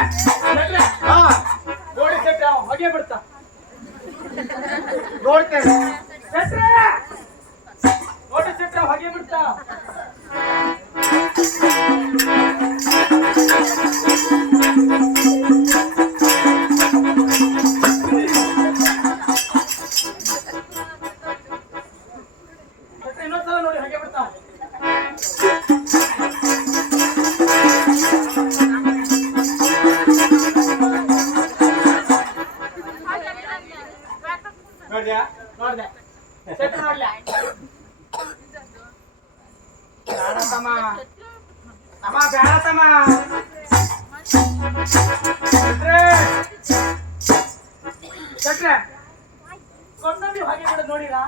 ಹಾ ನೋಡಿ ಸೆಟ್ರೆ ಅವ ಹೊಗೆ ಬಿಡ್ತಾ ನೋಡ್ತೇನೆ ಸೆಟ್ರೆ ನೋಡಿ ಸೆಟ್ರೆ ಹೊಗೆ ಬಿಡ್ತಾ ಸೆಟ್ರೆ ಇನ್ನೊಂದ್ಸಲ ನೋಡಿ ಹೊಗೆ ಬಿಡ್ತಾ ನೋಡ್ದ್ಯಾ ನೋಡ್ದೆ ಸೆಟ್ರೆ ನೋಡ್ಲ್ಯಾ ಬೇಡ ತಮ್ಮ ತಮ್ಮ ಬೇಡ ತಮ್ಮ ಸೆಟ್ರೆ ಸೆಟ್ರೆ ಕೊಂಡಲ್ಲಿ ಹಾಗೆ ಬಿಡೋದು ನೋಡಿರಾ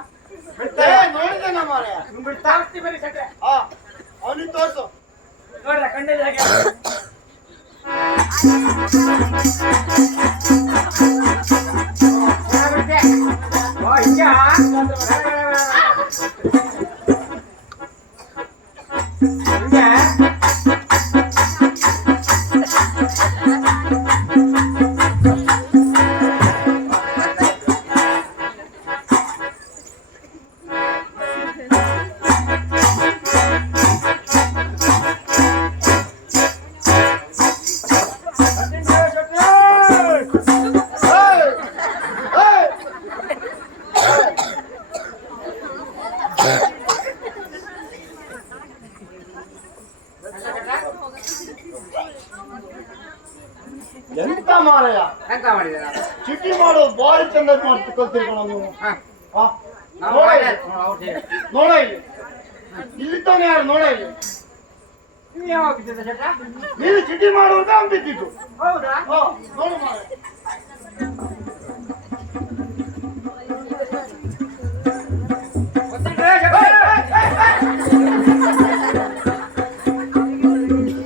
ನೋಡಿದ್ದೇನೆ ಮಾರಾಯ ತಾರಿಸ್ತಿ ಬರೀ ಸೆಟ್ರೆ ಹಾ ಅವನಿಗೆ ತೋರ್ಸು ನೋಡ್ರ ಕಣ್ಣಲ್ಲಿ ಹಾಗೆ ಎಂತ ಮಾರಾಯ ಎಂತ ಮಾಡಿದ ಚೀಟಿ ಮಾಡೋದು ಬಾರಿ ಚಂದ ಮಾಡ್ತಿ ಕಲ್ತೀರಿ ಕಣ ನೀವು ಹಾ ನೋಡ ಇಲ್ಲಿ ಇಲ್ಲಿ ತಾನೆ ಯಾರು ನೋಡ ಇಲ್ಲಿ ನೀವು ಯಾವಾಗ ಬಿದ್ದಿದ್ದ ಸೆಟ್ರೆ ನೀನು ಚೀಟಿ ಮಾಡುವಾಗ ಅಂಬಿದ್ದಿದ್ದು ಹೌದಾ ಹಾ ನೋಡು ಮಾರಾಯ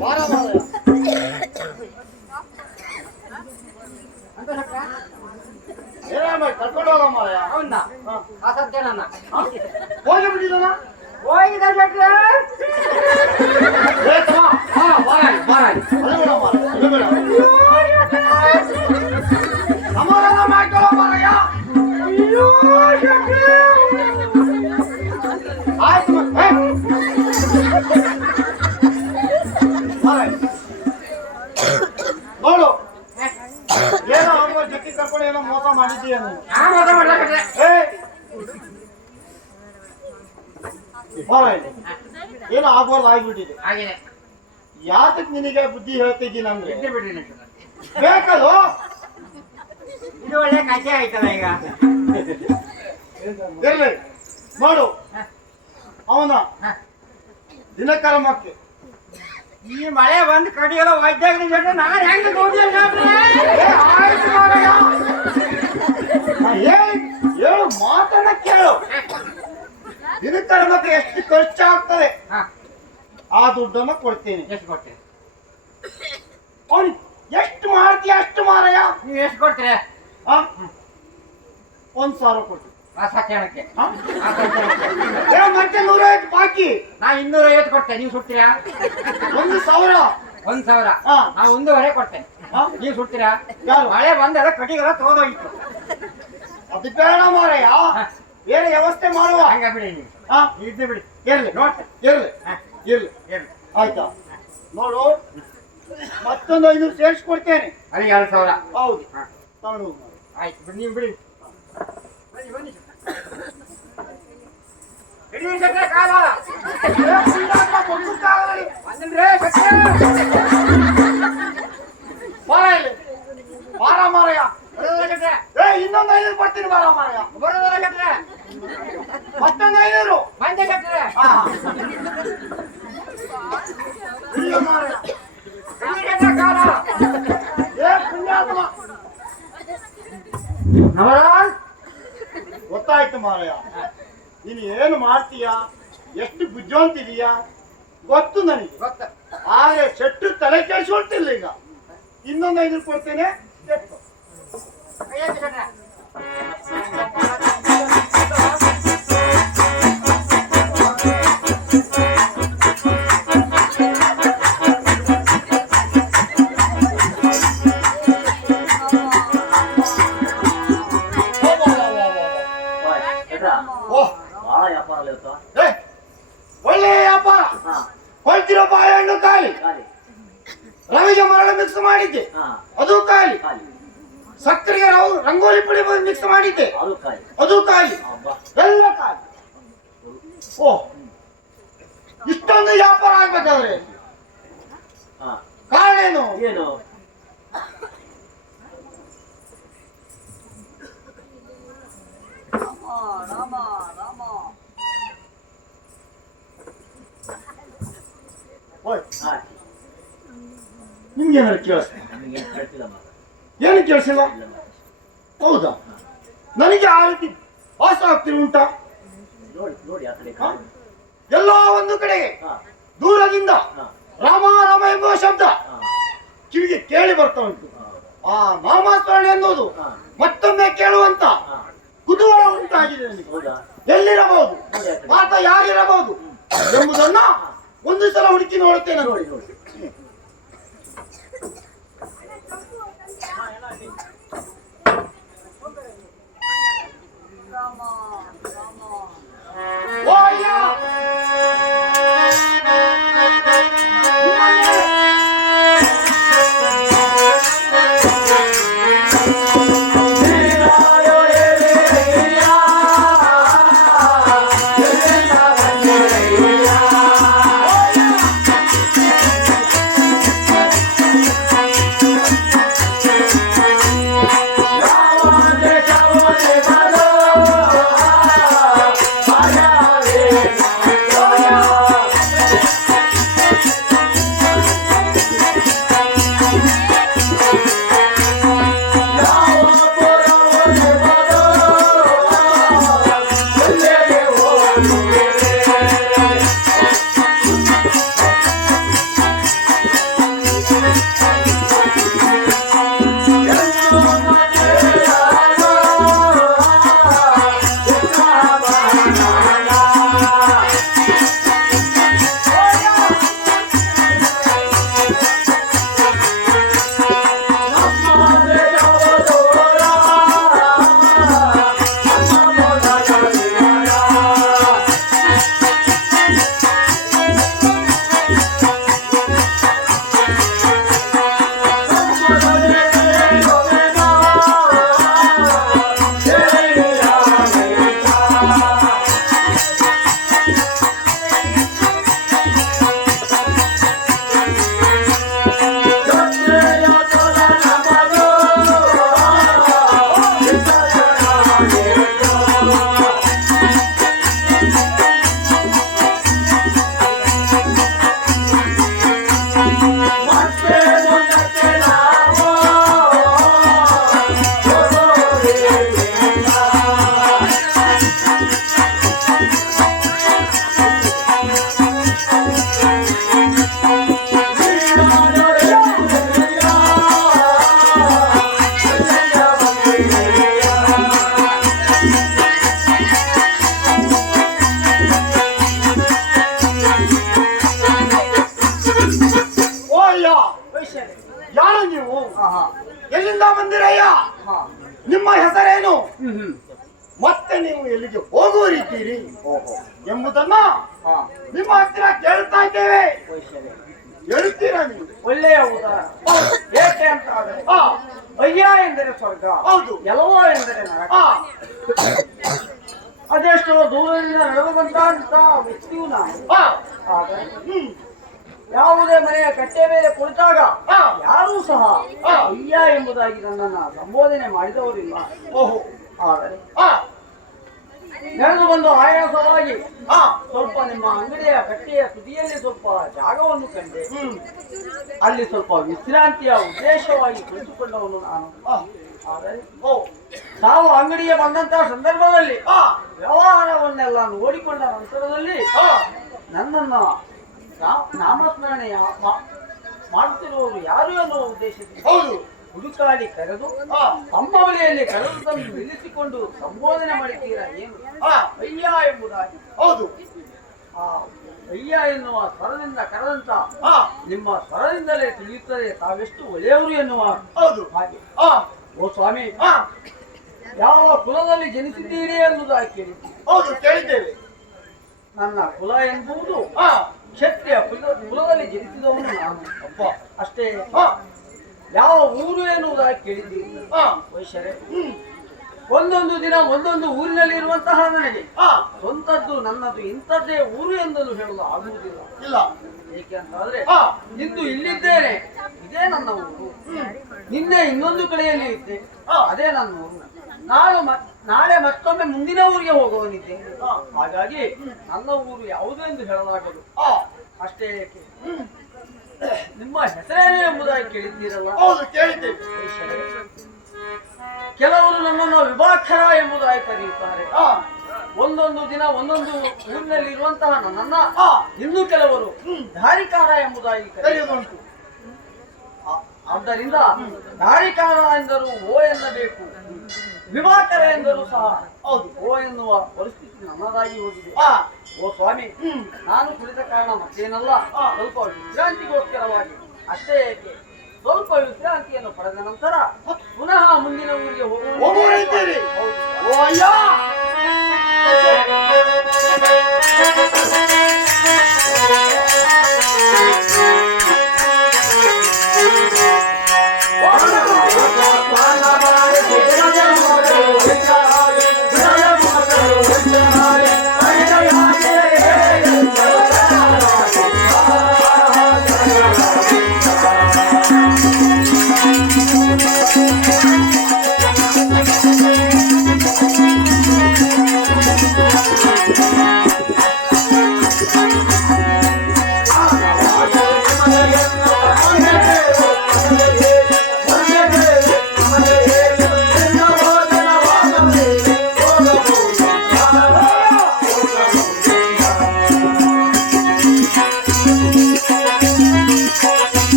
ಬಾರ ಮಾರಾಯ ಏನ ಮಾಡಿ ಕರ್ಕೊಂಡು ಹೋಗ ಮಾರಾಯ ಹೌದಾ ಆ ಸತ್ಯ ನನ್ನ ಹೋಗಿ ಬಿಟ್ಟಿದ್ದಾನ ಹೋಗಿದ ಸೆಟ್ರೆ ಏ ತಮ್ಮ ಹಾ ಬಾರಾಯ್ ಬಾರಾಯ್ ಅಳಬೇಡ ಮಾರಾಯ ಅಳಬೇಡ ಸಮಾಧಾನ ಮಾಡ್ಕೊಳ್ಳೋ ಮಾರಾಯ ಆಯ್ತು ಮಾರಾಯ ನೋಡು ಏನೋ ಅವನ ಜೊತೆ ಕರ್ಕೊಂಡು ಏನೋ ಮೋಸ ಮಾಡಿದ್ದೀಯ ನೀನು ನಾ ಮೋಸ ಮಾಡ್ಲಾ ಸೆಟ್ರೆ ಮಾರಾಯ ಏನೋ ಆಗ್ಬಾರ್ದು ಆಗ್ಬಿಟ್ಟಿದೆ ಹಾಗೇನೆ ಯಾತಕ್ ನಿನಗೆ ಬುದ್ಧಿ ಹೇಳ್ತಿದ್ದೀನಿ ಅಂದ್ರೆ ಬಿಟ್ಟು ಬಿಡ್ರಿ ಬೇಕಲ್ಲ ಇದು ಒಳ್ಳೆ ಕಥೆ ಆಯ್ತಲ್ಲ ಈಗ ಇರ್ಲಿ ನೋಡು ಅವನ ದಿನಕರ್ಮಕ್ಕೆ ಈ ಮಳೆ ಬಂದು ಕಡಿಯಲ್ಲ ವೈದ್ಯಾಗ್ರಿ ಸೆಟ್ರೆ ನಾನು ಹೆಂಗ್ ನೋಡ್ಲಿಲ್ಲ ಏ, ಆಯ್ತು ಮಾರಾಯ. ಹೇಳು ಮಾತನ್ನ ಕೇಳು ದಿನಕರ್ಮಕ್ಕೆ ಎಷ್ಟು ಖರ್ಚಾಗ್ತದೆ ಆ ದುಡ್ಡನ್ನು ಕೊಡ್ತೇನೆ. ಎಷ್ಟು ಕೊಡ್ತೀರಿ? ಅವ್ನು ಎಷ್ಟು ಮಾಡ್ತೀಯ ಅಷ್ಟು ಮಾರಾಯ. ನೀವು ಎಷ್ಟು ಕೊಡ್ತೀರಿ? ಆ? 1,000 ಕೊಡ್ತೀನಿ. ಆ ಸತ್ಯಾಣಕ್ಕೆ ಆ? ಆ ಸತ್ಯಾಣಕ್ಕೆ ಮತ್ತೆ 150 ಬಾಕಿ. ನಾ 250 ಕೊಡ್ತೇನೆ, ನೀವು ಸುಡ್ತೀರಾ? 1,000. 1,000 ಹಾ. ನಾ 1.5 ಕೊಡ್ತೇನೆ, ಆ? ನೀವು ಸುಡ್ತೀರಾ? ಯಾರು? ಮಳೆ ಬಂದದ ಕಟಿಗೆಲ್ಲ ತೋದೋಗಿತ್ತು. ಅದು ಬೇಡ ಮಾರಾಯ, ಬೇರೆ ವ್ಯವಸ್ಥೆ ಮಾಡುವ. ಹಂಗ ಬಿಡಿ, ನೀವು ಆ? ಇದ್ದು ಬಿಡಿ. ಇರ್ಲಿ ನೋಡ್ತೇನೆ. ಇರ್ಲಿ ಹಾ. ಇರ್ಲಿ ಹೇಳಿ. ಆಯ್ತಾ? ನೋಡು, ಮತ್ತೊಂದು 500 ಸೇರಿಸ್ಕೊಡ್ತೇನೆ. ಅಲ್ಲಿ 2,000. ಹೌದು. ಹಾ. ತಗೊಂಡು ಹೋಗು ಮಾರಾಯ. ಆಯ್ತು ಬಿಡಿ, ನೀವು ಬಿಡಿ. ಬನ್ನಿ ಬನ್ನಿ. ಹಿಡಿಯಿರಿ ಶೆಟ್ರೆ, ಕಾಲ ಒಂದು ಕಾಲದಲ್ಲಿ ಬಂದಿಲ್ರೇ ಶೆಟ್ರೆ. ಬಾರ ಇಲ್ಲಿ. ಬಾರ ಮಾರಾಯ. ಬರೋದಲ್ಲ ಶೆಟ್ರೆ, ಇನ್ನೊಂದು 500 ಕೊಡ್ತೀನಿ ಬಾರ ಮಾರಾಯ. ಬರೋದಲ್ಲ ಶೆಟ್ರೆ. ಮತ್ತೊಂದು 500. ಬಂದೆ ಶೆಟ್ರೆ. ಹಾ. ಇಲ್ಲ ಮಾರಾಯ. ಹಿಡಿಯಿರಿ ಶೆಟ್ರೆ, ಕಾಲ. ಪುಣ್ಯಾತ್ಮ. ನವರಾಜ್, ಗೊತ್ತಾಯ್ತು ಮಾರಾಯ, ನೀನು ಏನು ಮಾಡ್ತೀಯ, ಎಷ್ಟು ಬುದ್ಧಿವಂತಿದೀಯ ಗೊತ್ತು ನನಗೆ. ಗೊತ್ತ. ಆದ್ರೆ ಶೆಟ್ರು ತಲೆ ಕೆಡಿಸ್ಕೊಳ್ತಿಲ್ಲ. ಈಗ ಇನ್ನೊಂದು 500 ಕೊಡ್ತೇನೆ. ಎತ್ತು. ಕೈಯಲ್ಲಿ ಶೆಟ್ರೆ. ಓಹ್, ಬಹಳ ವ್ಯಾಪಾರ ಅಲ್ಲ ಇವತ್ತು. ಏ, ಒಳ್ಳೆ ವ್ಯಾಪಾರ. ಹಾ ಕೊಳ್ತಿರೋ ಬಾಳೆಹಣ್ಣು ಖಾಲಿ, ಖಾಲಿ. ರವಿಗೆ ಮರಳು ಮಿಕ್ಸ್ ಮಾಡಿದ್ದೆ, ಹಾ ಅದು ಖಾಲಿ. ಖಾಲಿ. ಸಕ್ಕರೆಗೆ ರಂಗೋಲಿ ಪುಡಿ ಮಿಕ್ಸ್ ಮಾಡಿದ್ದೆ, ಅದು ಖಾಲಿ. ಅದು ಖಾಲಿ. ಅಬ್ಬಾ. ಎಲ್ಲ ಖಾಲಿ. ಓಹ್, ಇಷ್ಟೊಂದು ವ್ಯಾಪಾರ ಆಗ್ಬೇಕಾದ್ರೆ ಹಾ ಕಾರಣ ಏನು? ಏನು? ಓಯ್, ಹಾ ನಿಮ್ಗೇನಾದ್ರು ಕೇಳಿಸ್ತಾ? ನಮಗೇನು ಕೇಳ್ತಿಲ್ಲ ಮಾತ್ರ. ಏನು ಕೇಳಿಸಿಲ್ಲ? ಇಲ್ಲ ಮಾತ್ರ. ಹೌದಾ? ನನಗೆ ಆ ರೀತಿ ವಾಸ ಆಗ್ತಿರು ಉಂಟಾ? ನೋಡಿ ನೋಡಿ ಆ ಕಡೆ ಹಾ? ಕಾಣಿ. ಎಲ್ಲ ಒಂದು ಕಡೆಗೆ ಹಾ ದೂರದಿಂದ ಹಾ ರಾಮ ರಾಮ ಎಂಬುವ ಶಬ್ದ ಹಾ ಕಿವಿಗೆ ಕೇಳಿ ಬರ್ತಾ ಉಂಟು. ಆ ನಾಮಸ್ಮರಣೆ ಎನ್ನುವುದು ಹಾ ಮತ್ತೊಮ್ಮೆ ಕೇಳುವಂತ ಹಾ ಕುತೂಹಲ ಉಂಟಾಗಿದೆ ನನಗೆ. ಹೌದಾ? ಎಲ್ಲಿರಬಹುದು, ನೋಡಿ ಆ ಕಡೆ. ಆತ ಯಾರಿರಬಹುದು ಎಂಬುದನ್ನ ಒಂದು ಸಲ ಹುಡುಕಿ ನೋಡುತ್ತೇನೆ. ನೋಡಿ ನೋಡಿ. ಓ ಅಯ್ಯ! ನಿಮ್ಮನ್ನೇ ಆಹಾ. ಎಲ್ಲಿಂದ ಬಂದಿರಯ್ಯ? ಹಾ. ನಿಮ್ಮ ಹೆಸರೇನು? ಹ್ಮ್. ಮತ್ತೆ ನೀವು ಎಲ್ಲಿಗೆ ಹೋಗುವರಿದ್ದೀರಿ ಎಂಬುದನ್ನ ಹಾ. ನಿಮ್ಮ ಹತ್ತಿರ ಕೇಳ್ತಾ ಇದ್ದೇವೆ. ವೈಶಾಲಿ. ಹೇಳ್ತೀರಾ ನೀವು? ಒಳ್ಳೆಯ ಉದಾರ. ಏಕೆ ಅಂತ ಆದ್ರೆ ಹಾ, ಅಯ್ಯ ಎಂದರೆ ಸ್ವರ್ಗ, ಹೌದು. ಎಲ್ಲವೋ ಎಂದರೆ ನರಕ. ಹಾ, ಅದೆಷ್ಟೋ ದೂರದಿಂದ ನಡೆದು ಬಂದಂತ ವ್ಯಕ್ತಿಯು ನಾನು. ಹಾ, ಆದರೆ ಹ್ಮ್, ಯಾವುದೇ ಮನೆಯ ಕಟ್ಟೆ ಮೇಲೆ ಕುಳಿತಾಗ ಹಾ, ಯಾರೂ ಸಹ ಹಾ. ಅಯ್ಯ ಎಂಬುದಾಗಿ ನನ್ನನ್ನ ಸಂಬೋಧನೆ ಮಾಡಿದವರಿಲ್ಲ. ಓಹೋ, ಆದರೆ ಹಾ, ನಡೆದು ಬಂದು ಆಯಾಸವಾಗಿ ಹಾ, ಸ್ವಲ್ಪ ನಿಮ್ಮ ಅಂಗಡಿಯ ಕಟ್ಟೆಯ ತುದಿಯಲ್ಲಿ ಸ್ವಲ್ಪ ಜಾಗವನ್ನು ಕಂಡೆ. ಹ್ಮ್, ಅಲ್ಲಿ ಸ್ವಲ್ಪ ವಿಶ್ರಾಂತಿಯ ಉದ್ದೇಶವಾಗಿ ಕುಳಿತುಕೊಂಡವನು ನಾನು. ಹಾ, ಆದರೆ ಓ, ತಾವು ಅಂಗಡಿಗೆ ಬಂದಂತಹ ಸಂದರ್ಭದಲ್ಲಿ ಹಾ, ವ್ಯವಹಾರವನ್ನೆಲ್ಲ ನೋಡಿಕೊಂಡ ನಂತರದಲ್ಲಿ ಹಾ, ನನ್ನನ್ನ ನಾಮಸ್ಮರಣೆಯ ಮಾಡುತ್ತಿರುವವರು ಯಾರು ಎನ್ನುವ ಉದ್ದೇಶದಿಂದ ಹೌದು. ಹುಡುಕಾಡಿ ಕರೆದು ಹಾ, ತಮ್ಮ ಬಳಿಯಲ್ಲಿ ಕರೆದು ತಂದು ನಿಲ್ಲಿಸಿಕೊಂಡು ಸಂಬೋಧನೆ ಮಾಡಿದ್ದೀರಾ ಏನು? ಹಾ, ಅಯ್ಯ ಎಂಬುದಾಗಿ. ಹೌದು. ಆ ಅಯ್ಯ ಎನ್ನುವ ಸ್ವರದಿಂದ ಕರೆದಂತ ಹಾ, ನಿಮ್ಮ ಸ್ವರದಿಂದಲೇ ತಿಳಿಯುತ್ತದೆ ತಾವೆಷ್ಟು ಒಳ್ಳೆಯವರು ಎನ್ನುವ ಹೌದು. ಹಾಗೆ. ಹಾ, ಓ ಸ್ವಾಮಿ, ಹಾ, ಯಾವ ಕುಲದಲ್ಲಿ ಜನಿಸಿದ್ದೀರಿ ಎನ್ನುವುದಾಗಿ ಕೇಳಿದ್ದೀರಿ. ಹೌದು, ಕೇಳಿದ್ದೇವೆ. ನನ್ನ ಕುಲ ಎಂಬುದು ಹಾ, ಕ್ಷತ್ರಿಯ ಕುಲದಲ್ಲಿ ಜನಿಸಿದವನು ನಾನು. ಅಪ್ಪ. ಅಷ್ಟೇ. ಹಾ, ಯಾವ ಊರು ಎನ್ನುವುದಾಗಿ ಕೇಳಿದ್ದೀರಿ. ಹಾ, ವೈಶ್ಯರೇ, ಹ್ಮ್, ಒಂದೊಂದು ದಿನ ಒಂದೊಂದು ಊರಿನಲ್ಲಿ ಇರುವಂತಹ ನನಗೆ ಹಾ, ಸ್ವಂತದ್ದು ನನ್ನದು ಇಂಥದ್ದೇ ಊರು ಎಂದಲು ಹೇಳಲು ಆಗುವುದಿಲ್ಲ. ಇಲ್ಲ. ಏಕೆ ಅಂತಾದ್ರೆ ಹಾ, ಇಂದು ಇಲ್ಲಿದ್ದೇನೆ, ಇದೇ ನನ್ನ ಊರು. ನಿನ್ನೆ ಇನ್ನೊಂದು ಕಡೆಯಲ್ಲಿ ಇದ್ದೆ, ಅದೇ ನನ್ನ ಊರು. ನಾಳೆ ಮತ್ತೊಮ್ಮೆ ಮುಂದಿನ ಊರಿಗೆ ಹೋಗುವನಿದ್ದೇನೆ. ಹಾಗಾಗಿ ನನ್ನ ಊರು ಯಾವುದು ಎಂದು ಹೇಳಲಾಗದು. ಹಾ, ಅಷ್ಟೇ ಏಕೆ, ನಿಮ್ಮ ಹೆಸರೇನು ಎಂಬುದಾಗಿ ಕೇಳಿದ್ದೀರಲ್ಲ. ಹೌದು, ಕೇಳಿದ್ದೇವೆ. ಕೆಲವರು ನನ್ನನ್ನು ವಿಭಾಕ್ಷರ ಎಂಬುದಾಗಿ ಕರೆಯುತ್ತಾರೆ. ಹಾ, ಒಂದೊಂದು ದಿನ ಒಂದೊಂದು ಊರಿನಲ್ಲಿ ಇರುವಂತಹ ನನ್ನನ್ನ ಹಾ, ಇನ್ನು ಕೆಲವರು ಧಾರಿಕಾರ ಎಂಬುದಾಗಿ ಕರೆಯುತ್ತಾರೆ. ಕರೆಯುವುದುಂಟು. ಆದ್ದರಿಂದ ಧಾರಿಕಾರ ಎಂದರು ಓ ಎನ್ನಬೇಕು, ವಿಭಾಕರ ಎಂದರು ಸಹ ಹೌದು. ಓ ಎನ್ನುವ ಪರಿಸ್ಥಿತಿ ನನ್ನದಾಗಿ ಹೋಗಿದೆ. ಹಾ, ಓ ಸ್ವಾಮಿ, ಹ್ಮ್, ನಾನು ಕುಳಿತ ಕಾರಣ ಮತ್ತೇನಲ್ಲ, ಸ್ವಲ್ಪ ವಿಶ್ರಾಂತಿಗೋಸ್ಕರವಾಗಿ. ಅಷ್ಟೇ ಏಕೆ, ಸ್ವಲ್ಪ ವಿಶ್ರಾಂತಿಯನ್ನು ಪಡೆದ ನಂತರ ಪುನಃ ಮುಂದಿನ ಊರಿಗೆ ಹೋಗುವರಿದ್ದೀರಿ? ಹೌದು. ಓ ಅಯ್ಯ!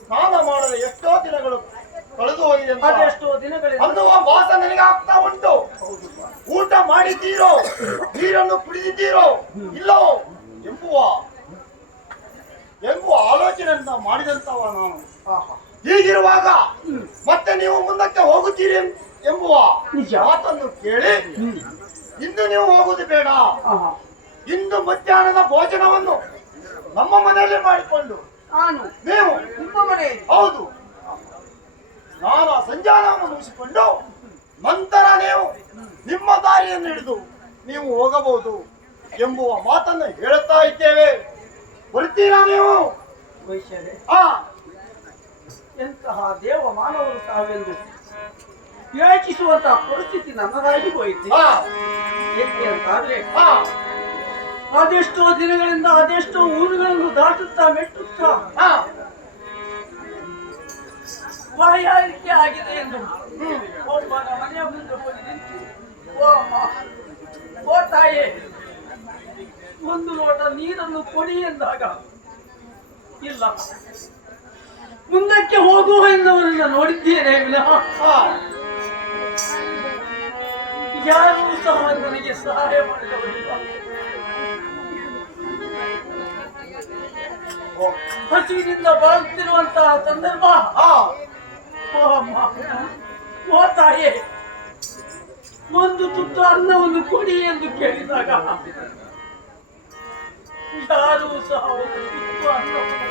ಸ್ನಾನ ಮಾಡಲು ಎಷ್ಟೋ ದಿನಗಳು ಕಳೆದು ಹೋಗಿದೆ ಅಂತ ಅದೆಷ್ಟೋ ದಿನಗಳಿಂದ ಅನ್ನುವ ಭಾಸ ನನಗೆ ಆಗ್ತಾ ಉಂಟು. ಊಟ ಮಾಡಿದ್ದೀರೋ, ನೀರನ್ನು ಕುಡಿದಿದ್ದೀರೋ ಇಲ್ಲೋ ಎಂಬುವ ಆಲೋಚನೆಯನ್ನ ಮಾಡಿದಂತವ ನಾನು. ಹೀಗಿರುವಾಗ ಮತ್ತೆ ನೀವು ಮುಂದಕ್ಕೆ ಹೋಗುತ್ತೀರಿ ಎಂಬುವ ಮಾತನ್ನು ಕೇಳಿ ಇಂದು ನೀವು ಹೋಗುವುದು ಬೇಡ. ಇಂದು ಮಧ್ಯಾಹ್ನದ ಭೋಜನವನ್ನು ನಮ್ಮ ಮನೆಯಲ್ಲಿ ಮಾಡಿಕೊಂಡು ನಾನು ನೀವು ನಿಮ್ಮ ಮನೆ ಹೌದು ಸ್ನಾನ ಸಂಜಾನವನ್ನು ಮುಗಿಸಿಕೊಂಡು ನಂತರ ನೀವು ನಿಮ್ಮ ದಾರಿಯನ್ನು ಹಿಡಿದು ನೀವು ಹೋಗಬಹುದು ಎಂಬುವ ಮಾತನ್ನು ಹೇಳುತ್ತಾ ಇದ್ದೇವೆ. ಬರ್ತೀರಾ ನೀವು? ವೈಶ್ಯರೇ, ಹಾ, ಎಂತಹ ದೇವ ಮಾನವರು ತಾವೆಂದು ಯೋಚಿಸುವಂತಹ ಪರಿಸ್ಥಿತಿ ನನ್ನದಾಗಿ ಹೋಯಿತು. ಹಾ, ಏಕೆ ಅಂತಾದ್ರೆ ಹಾ, ಅದೆಷ್ಟೋ ದಿನಗಳಿಂದ ಅದೆಷ್ಟೋ ಊರುಗಳನ್ನು ದಾಟುತ್ತಾ ಮೆಟ್ಟುತ್ತಾ ಬಾಯಾರಿಕೆ ಆಗಿದೆ ಎಂದು ಒಬ್ಬನ ಮನೆಯ ಮುಂದೆ ಹೋಗಿ ನಿಂತು, ಓ ಅಮ್ಮ, ಓ ತಾಯೇ, ಒಂದು ಲೋಟ ನೀರನ್ನು ಕೊಡಿ ಎಂದಾಗ, ಇಲ್ಲ ಮುಂದಕ್ಕೆ ಹೋಗುವ ಎನ್ನುವರನ್ನ ನೋಡಿದ್ದೇನೆ ವಿನಃ ಯಾರೂ ಸಹ ನನಗೆ ಸಹಾಯ ಮಾಡಿದವರಿಲ್ಲ. ಹಸಿವಿನಿಂದ ಬಳಲುತ್ತಿರುವಂತಹ ಸಂದರ್ಭ, ಓ ಅಮ್ಮ, ಓ ತಾಯೇ, ಒಂದು ತುತ್ತು ಅನ್ನವನ್ನು ಕೊಡಿ ಎಂದು ಕೇಳಿದಾಗ ಯಾರೂ ಸಹ ಒಂದು ತುತ್ತು ಅನ್ನವನ್ನು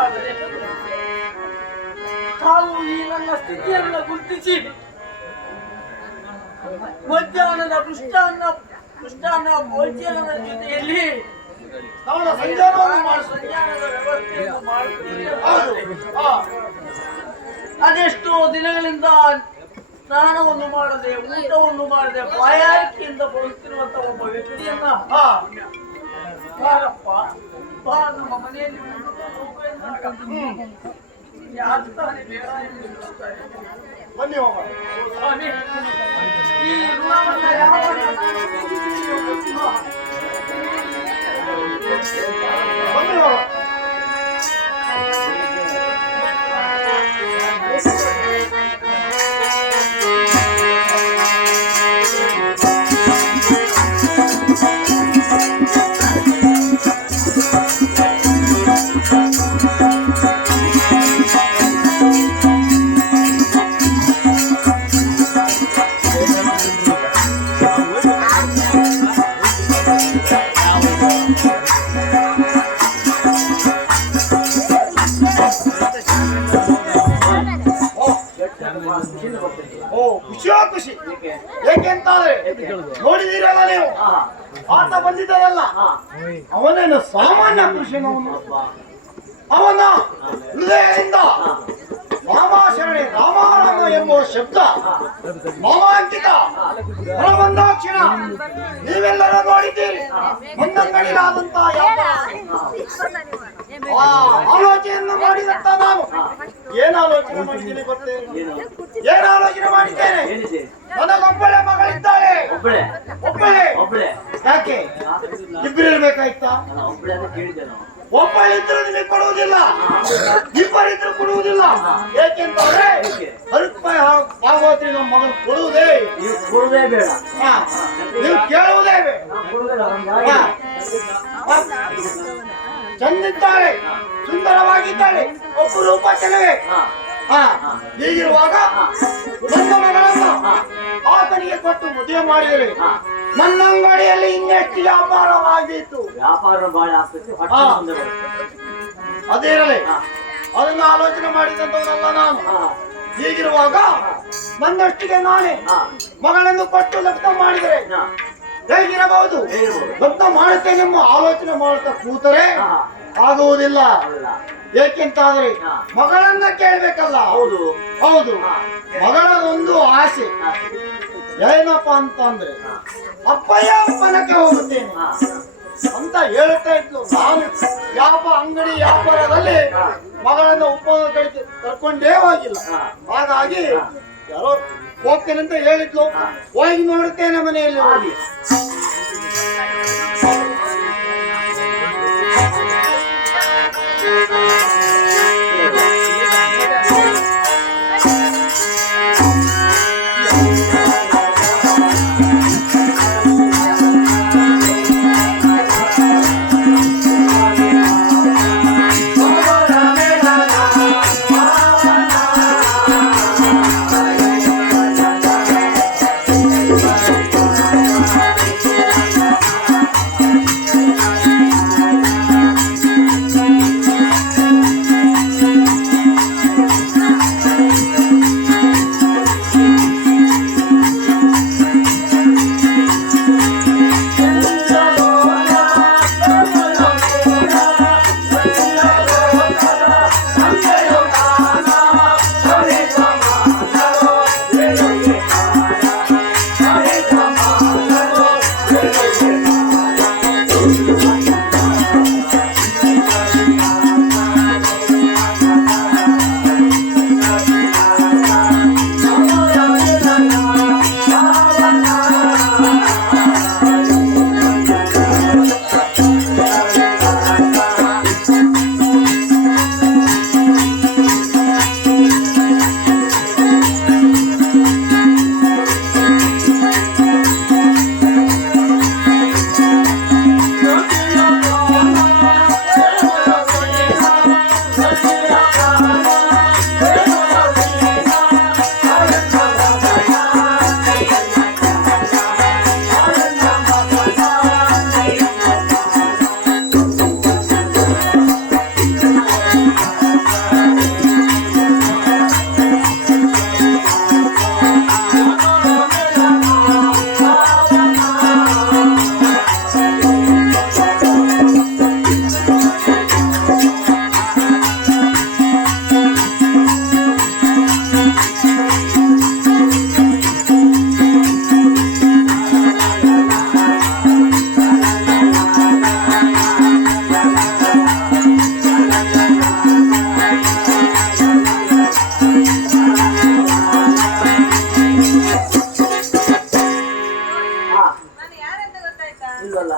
ಆದರೆ ತಾವು ಈ ನನ್ನ ಸ್ಥಿತಿಯನ್ನು ಗುರುತಿಸಿ ಮಧ್ಯಾಹ್ನದ ಮೃಷ್ಟಾನ್ನ ಭೋಜನದ ಜೊತೆಯಲ್ಲಿ ಸಂಜಾನದ ವ್ಯವಸ್ಥೆಯನ್ನು ಮಾಡುತ್ತೀರಿ. ಅದೆಷ್ಟೋ ದಿನಗಳಿಂದ ಸ್ನಾನವನ್ನು ಮಾಡದೆ, ಊಟವನ್ನು ಮಾಡದೆ, ಬಾಯಾರಿಕೆಯಿಂದ ಬರುತ್ತಿರುವಂತಹ ಒಬ್ಬ ವ್ಯಕ್ತಿಯನ್ನ ಬಾರಪ್ಪ, ಬಾ ನಮ್ಮ ಮನೆಯಲ್ಲಿ ಹೋಗು ಎಂದಾಗ ಯಾರು ತಾನೇ ಬೇಡ ಎಂದು ಹೇಳುತ್ತಾರೆ. ಬನ್ನಿ ಹೋಗೋಣ. ಸ್ವಾಮಿ, ಈ ಋಣವನ್ನ ಯಾವಾಗ ನಾನು ತೀರಿಸುವೆನೋ ಗೊತ್ತಿಲ್ಲ. ಬನ್ನಿ ಹೋಗೋಣ. ಓ, ಖುಷಿಯೋ ಖುಷಿ. ಏಕೆಂತಾದ್ರೆ ನೋಡಿದಿರಲ್ಲ ನೀವು, ಆತ ಬಂದಿದ್ದಾರಲ್ಲ, ಅವನೇನು ಸಾಮಾನ್ಯ ಕೃಷಿನವನು. ಅವನ ಹೃದಯದಿಂದ ರಾಮಾಚರಣೆ ರಾಮಾರಾಮ ಎಂಬುವ ಶಬ್ದ ಮಾಮಾಂಕಿತ ಹೊರಬಂದಾಕ್ಷಣ ನೀವೆಲ್ಲರೂ ನೋಡಿದ್ದೀರಿ. ಮುಂದಂಗಡಿಲಾದಂತಹ ಆಲೋಚನೆಯನ್ನು ಮಾಡಿದಂತ ನಾನು ಏನು ಆಲೋಚನೆ ಮಾಡಿದ್ದೀನಿ ಗೊತ್ತೇ? ಏನು ಆಲೋಚನೆ ಮಾಡಿದ್ದೇನೆ? ನನಗೊಬ್ಬಳೆ ಮಗಳಿದ್ದಾಳೆ. ಒಬ್ಬಳೆ ಯಾಕೆ ಇಬ್ಬರಿರ್ಬೇಕಾಯ್ತಾ? ಒಬ್ಬಳಿದ್ರು ನಿಮಗೆ ಕೊಡುವುದಿಲ್ಲ, ಇಬ್ಬರಿದ್ರು ಕೊಡುವುದಿಲ್ಲ. ಏಕೆಂತಂದ್ರೆ 10 ರೂಪಾಯಿ ಭಾಗವತ್ರಿ ನಮ್ಮ ಮಗನ್ ಕೊಡುವುದೇ ಬೇಡ, ನೀವು ಕೇಳುವುದೇ ಬೇಡ. ಚಂದಿದ್ದಾಳೆ, ಸುಂದರವಾಗಿದ್ದಾಳೆ, ಒಬ್ಬರೂಪ ಚೆಲುವೆ. ಹೀಗಿರುವಾಗ ನನ್ನ ಮಗಳನ್ನ ಆತನಿಗೆ ಕೊಟ್ಟು ಮದುವೆ ಮಾಡಿದರೆ ನನ್ನ ಅಂಗಡಿಯಲ್ಲಿ ಇನ್ನೆಷ್ಟು ವ್ಯಾಪಾರವಾಗಿತ್ತು. ವ್ಯಾಪಾರ ಬಹಳ ಆಗ್ತದೆ. ಅದಿರಲಿ, ಅದನ್ನ ಆಲೋಚನೆ ಮಾಡಿದಂತವನಲ್ಲ ನಾನು. ಹೀಗಿರುವಾಗ ನನ್ನಷ್ಟಿಗೆ ನಾನೇ ಮಗಳನ್ನು ಕೊಟ್ಟು ಲಗ್ನ ಮಾಡಿದರೆ ಹೇಗಿರಬಹುದು? ಲಗ್ನ ಮಾಡುತ್ತೇನೆ ಎಂಬ ಆಲೋಚನೆ ಮಾಡ್ತಾ ಕೂತರೆ ಆಗುವುದಿಲ್ಲ. ಏಕೆಂತಾದ್ರೆ ಮಗಳನ್ನ ಕೇಳ್ಬೇಕಲ್ಲ. ಹೌದು, ಮಗಳದೊಂದು ಆಸೆ ಏನಪ್ಪ ಅಂತಂದ್ರೆ ಅಪ್ಪಯ್ಯ ಅಪ್ಪನಕ್ಕೆ ಹೋಗುತ್ತೇನೆ ಅಂತ ಹೇಳ್ತಾ ಇದ್ಲು. ನಾನು ಅಂಗಡಿ ವ್ಯಾಪಾರದಲ್ಲಿ ಮಗಳನ್ನ ಉಪನಯನ ಕಡೆಗೆ ಕರ್ಕೊಂಡೇ ಹೋಗಿಲ್ಲ. ಹಾಗಾಗಿ ಯಾರೋ ಹೋಗ್ತೇನೆ ಅಂತ ಹೇಳಿದ್ಲು. ಹೋಗಿ ನೋಡುತ್ತೇನೆ ಮನೆಯಲ್ಲಿ ಹೋಗಿ. ಬಂದಿಲ್ವಲ್ಲ?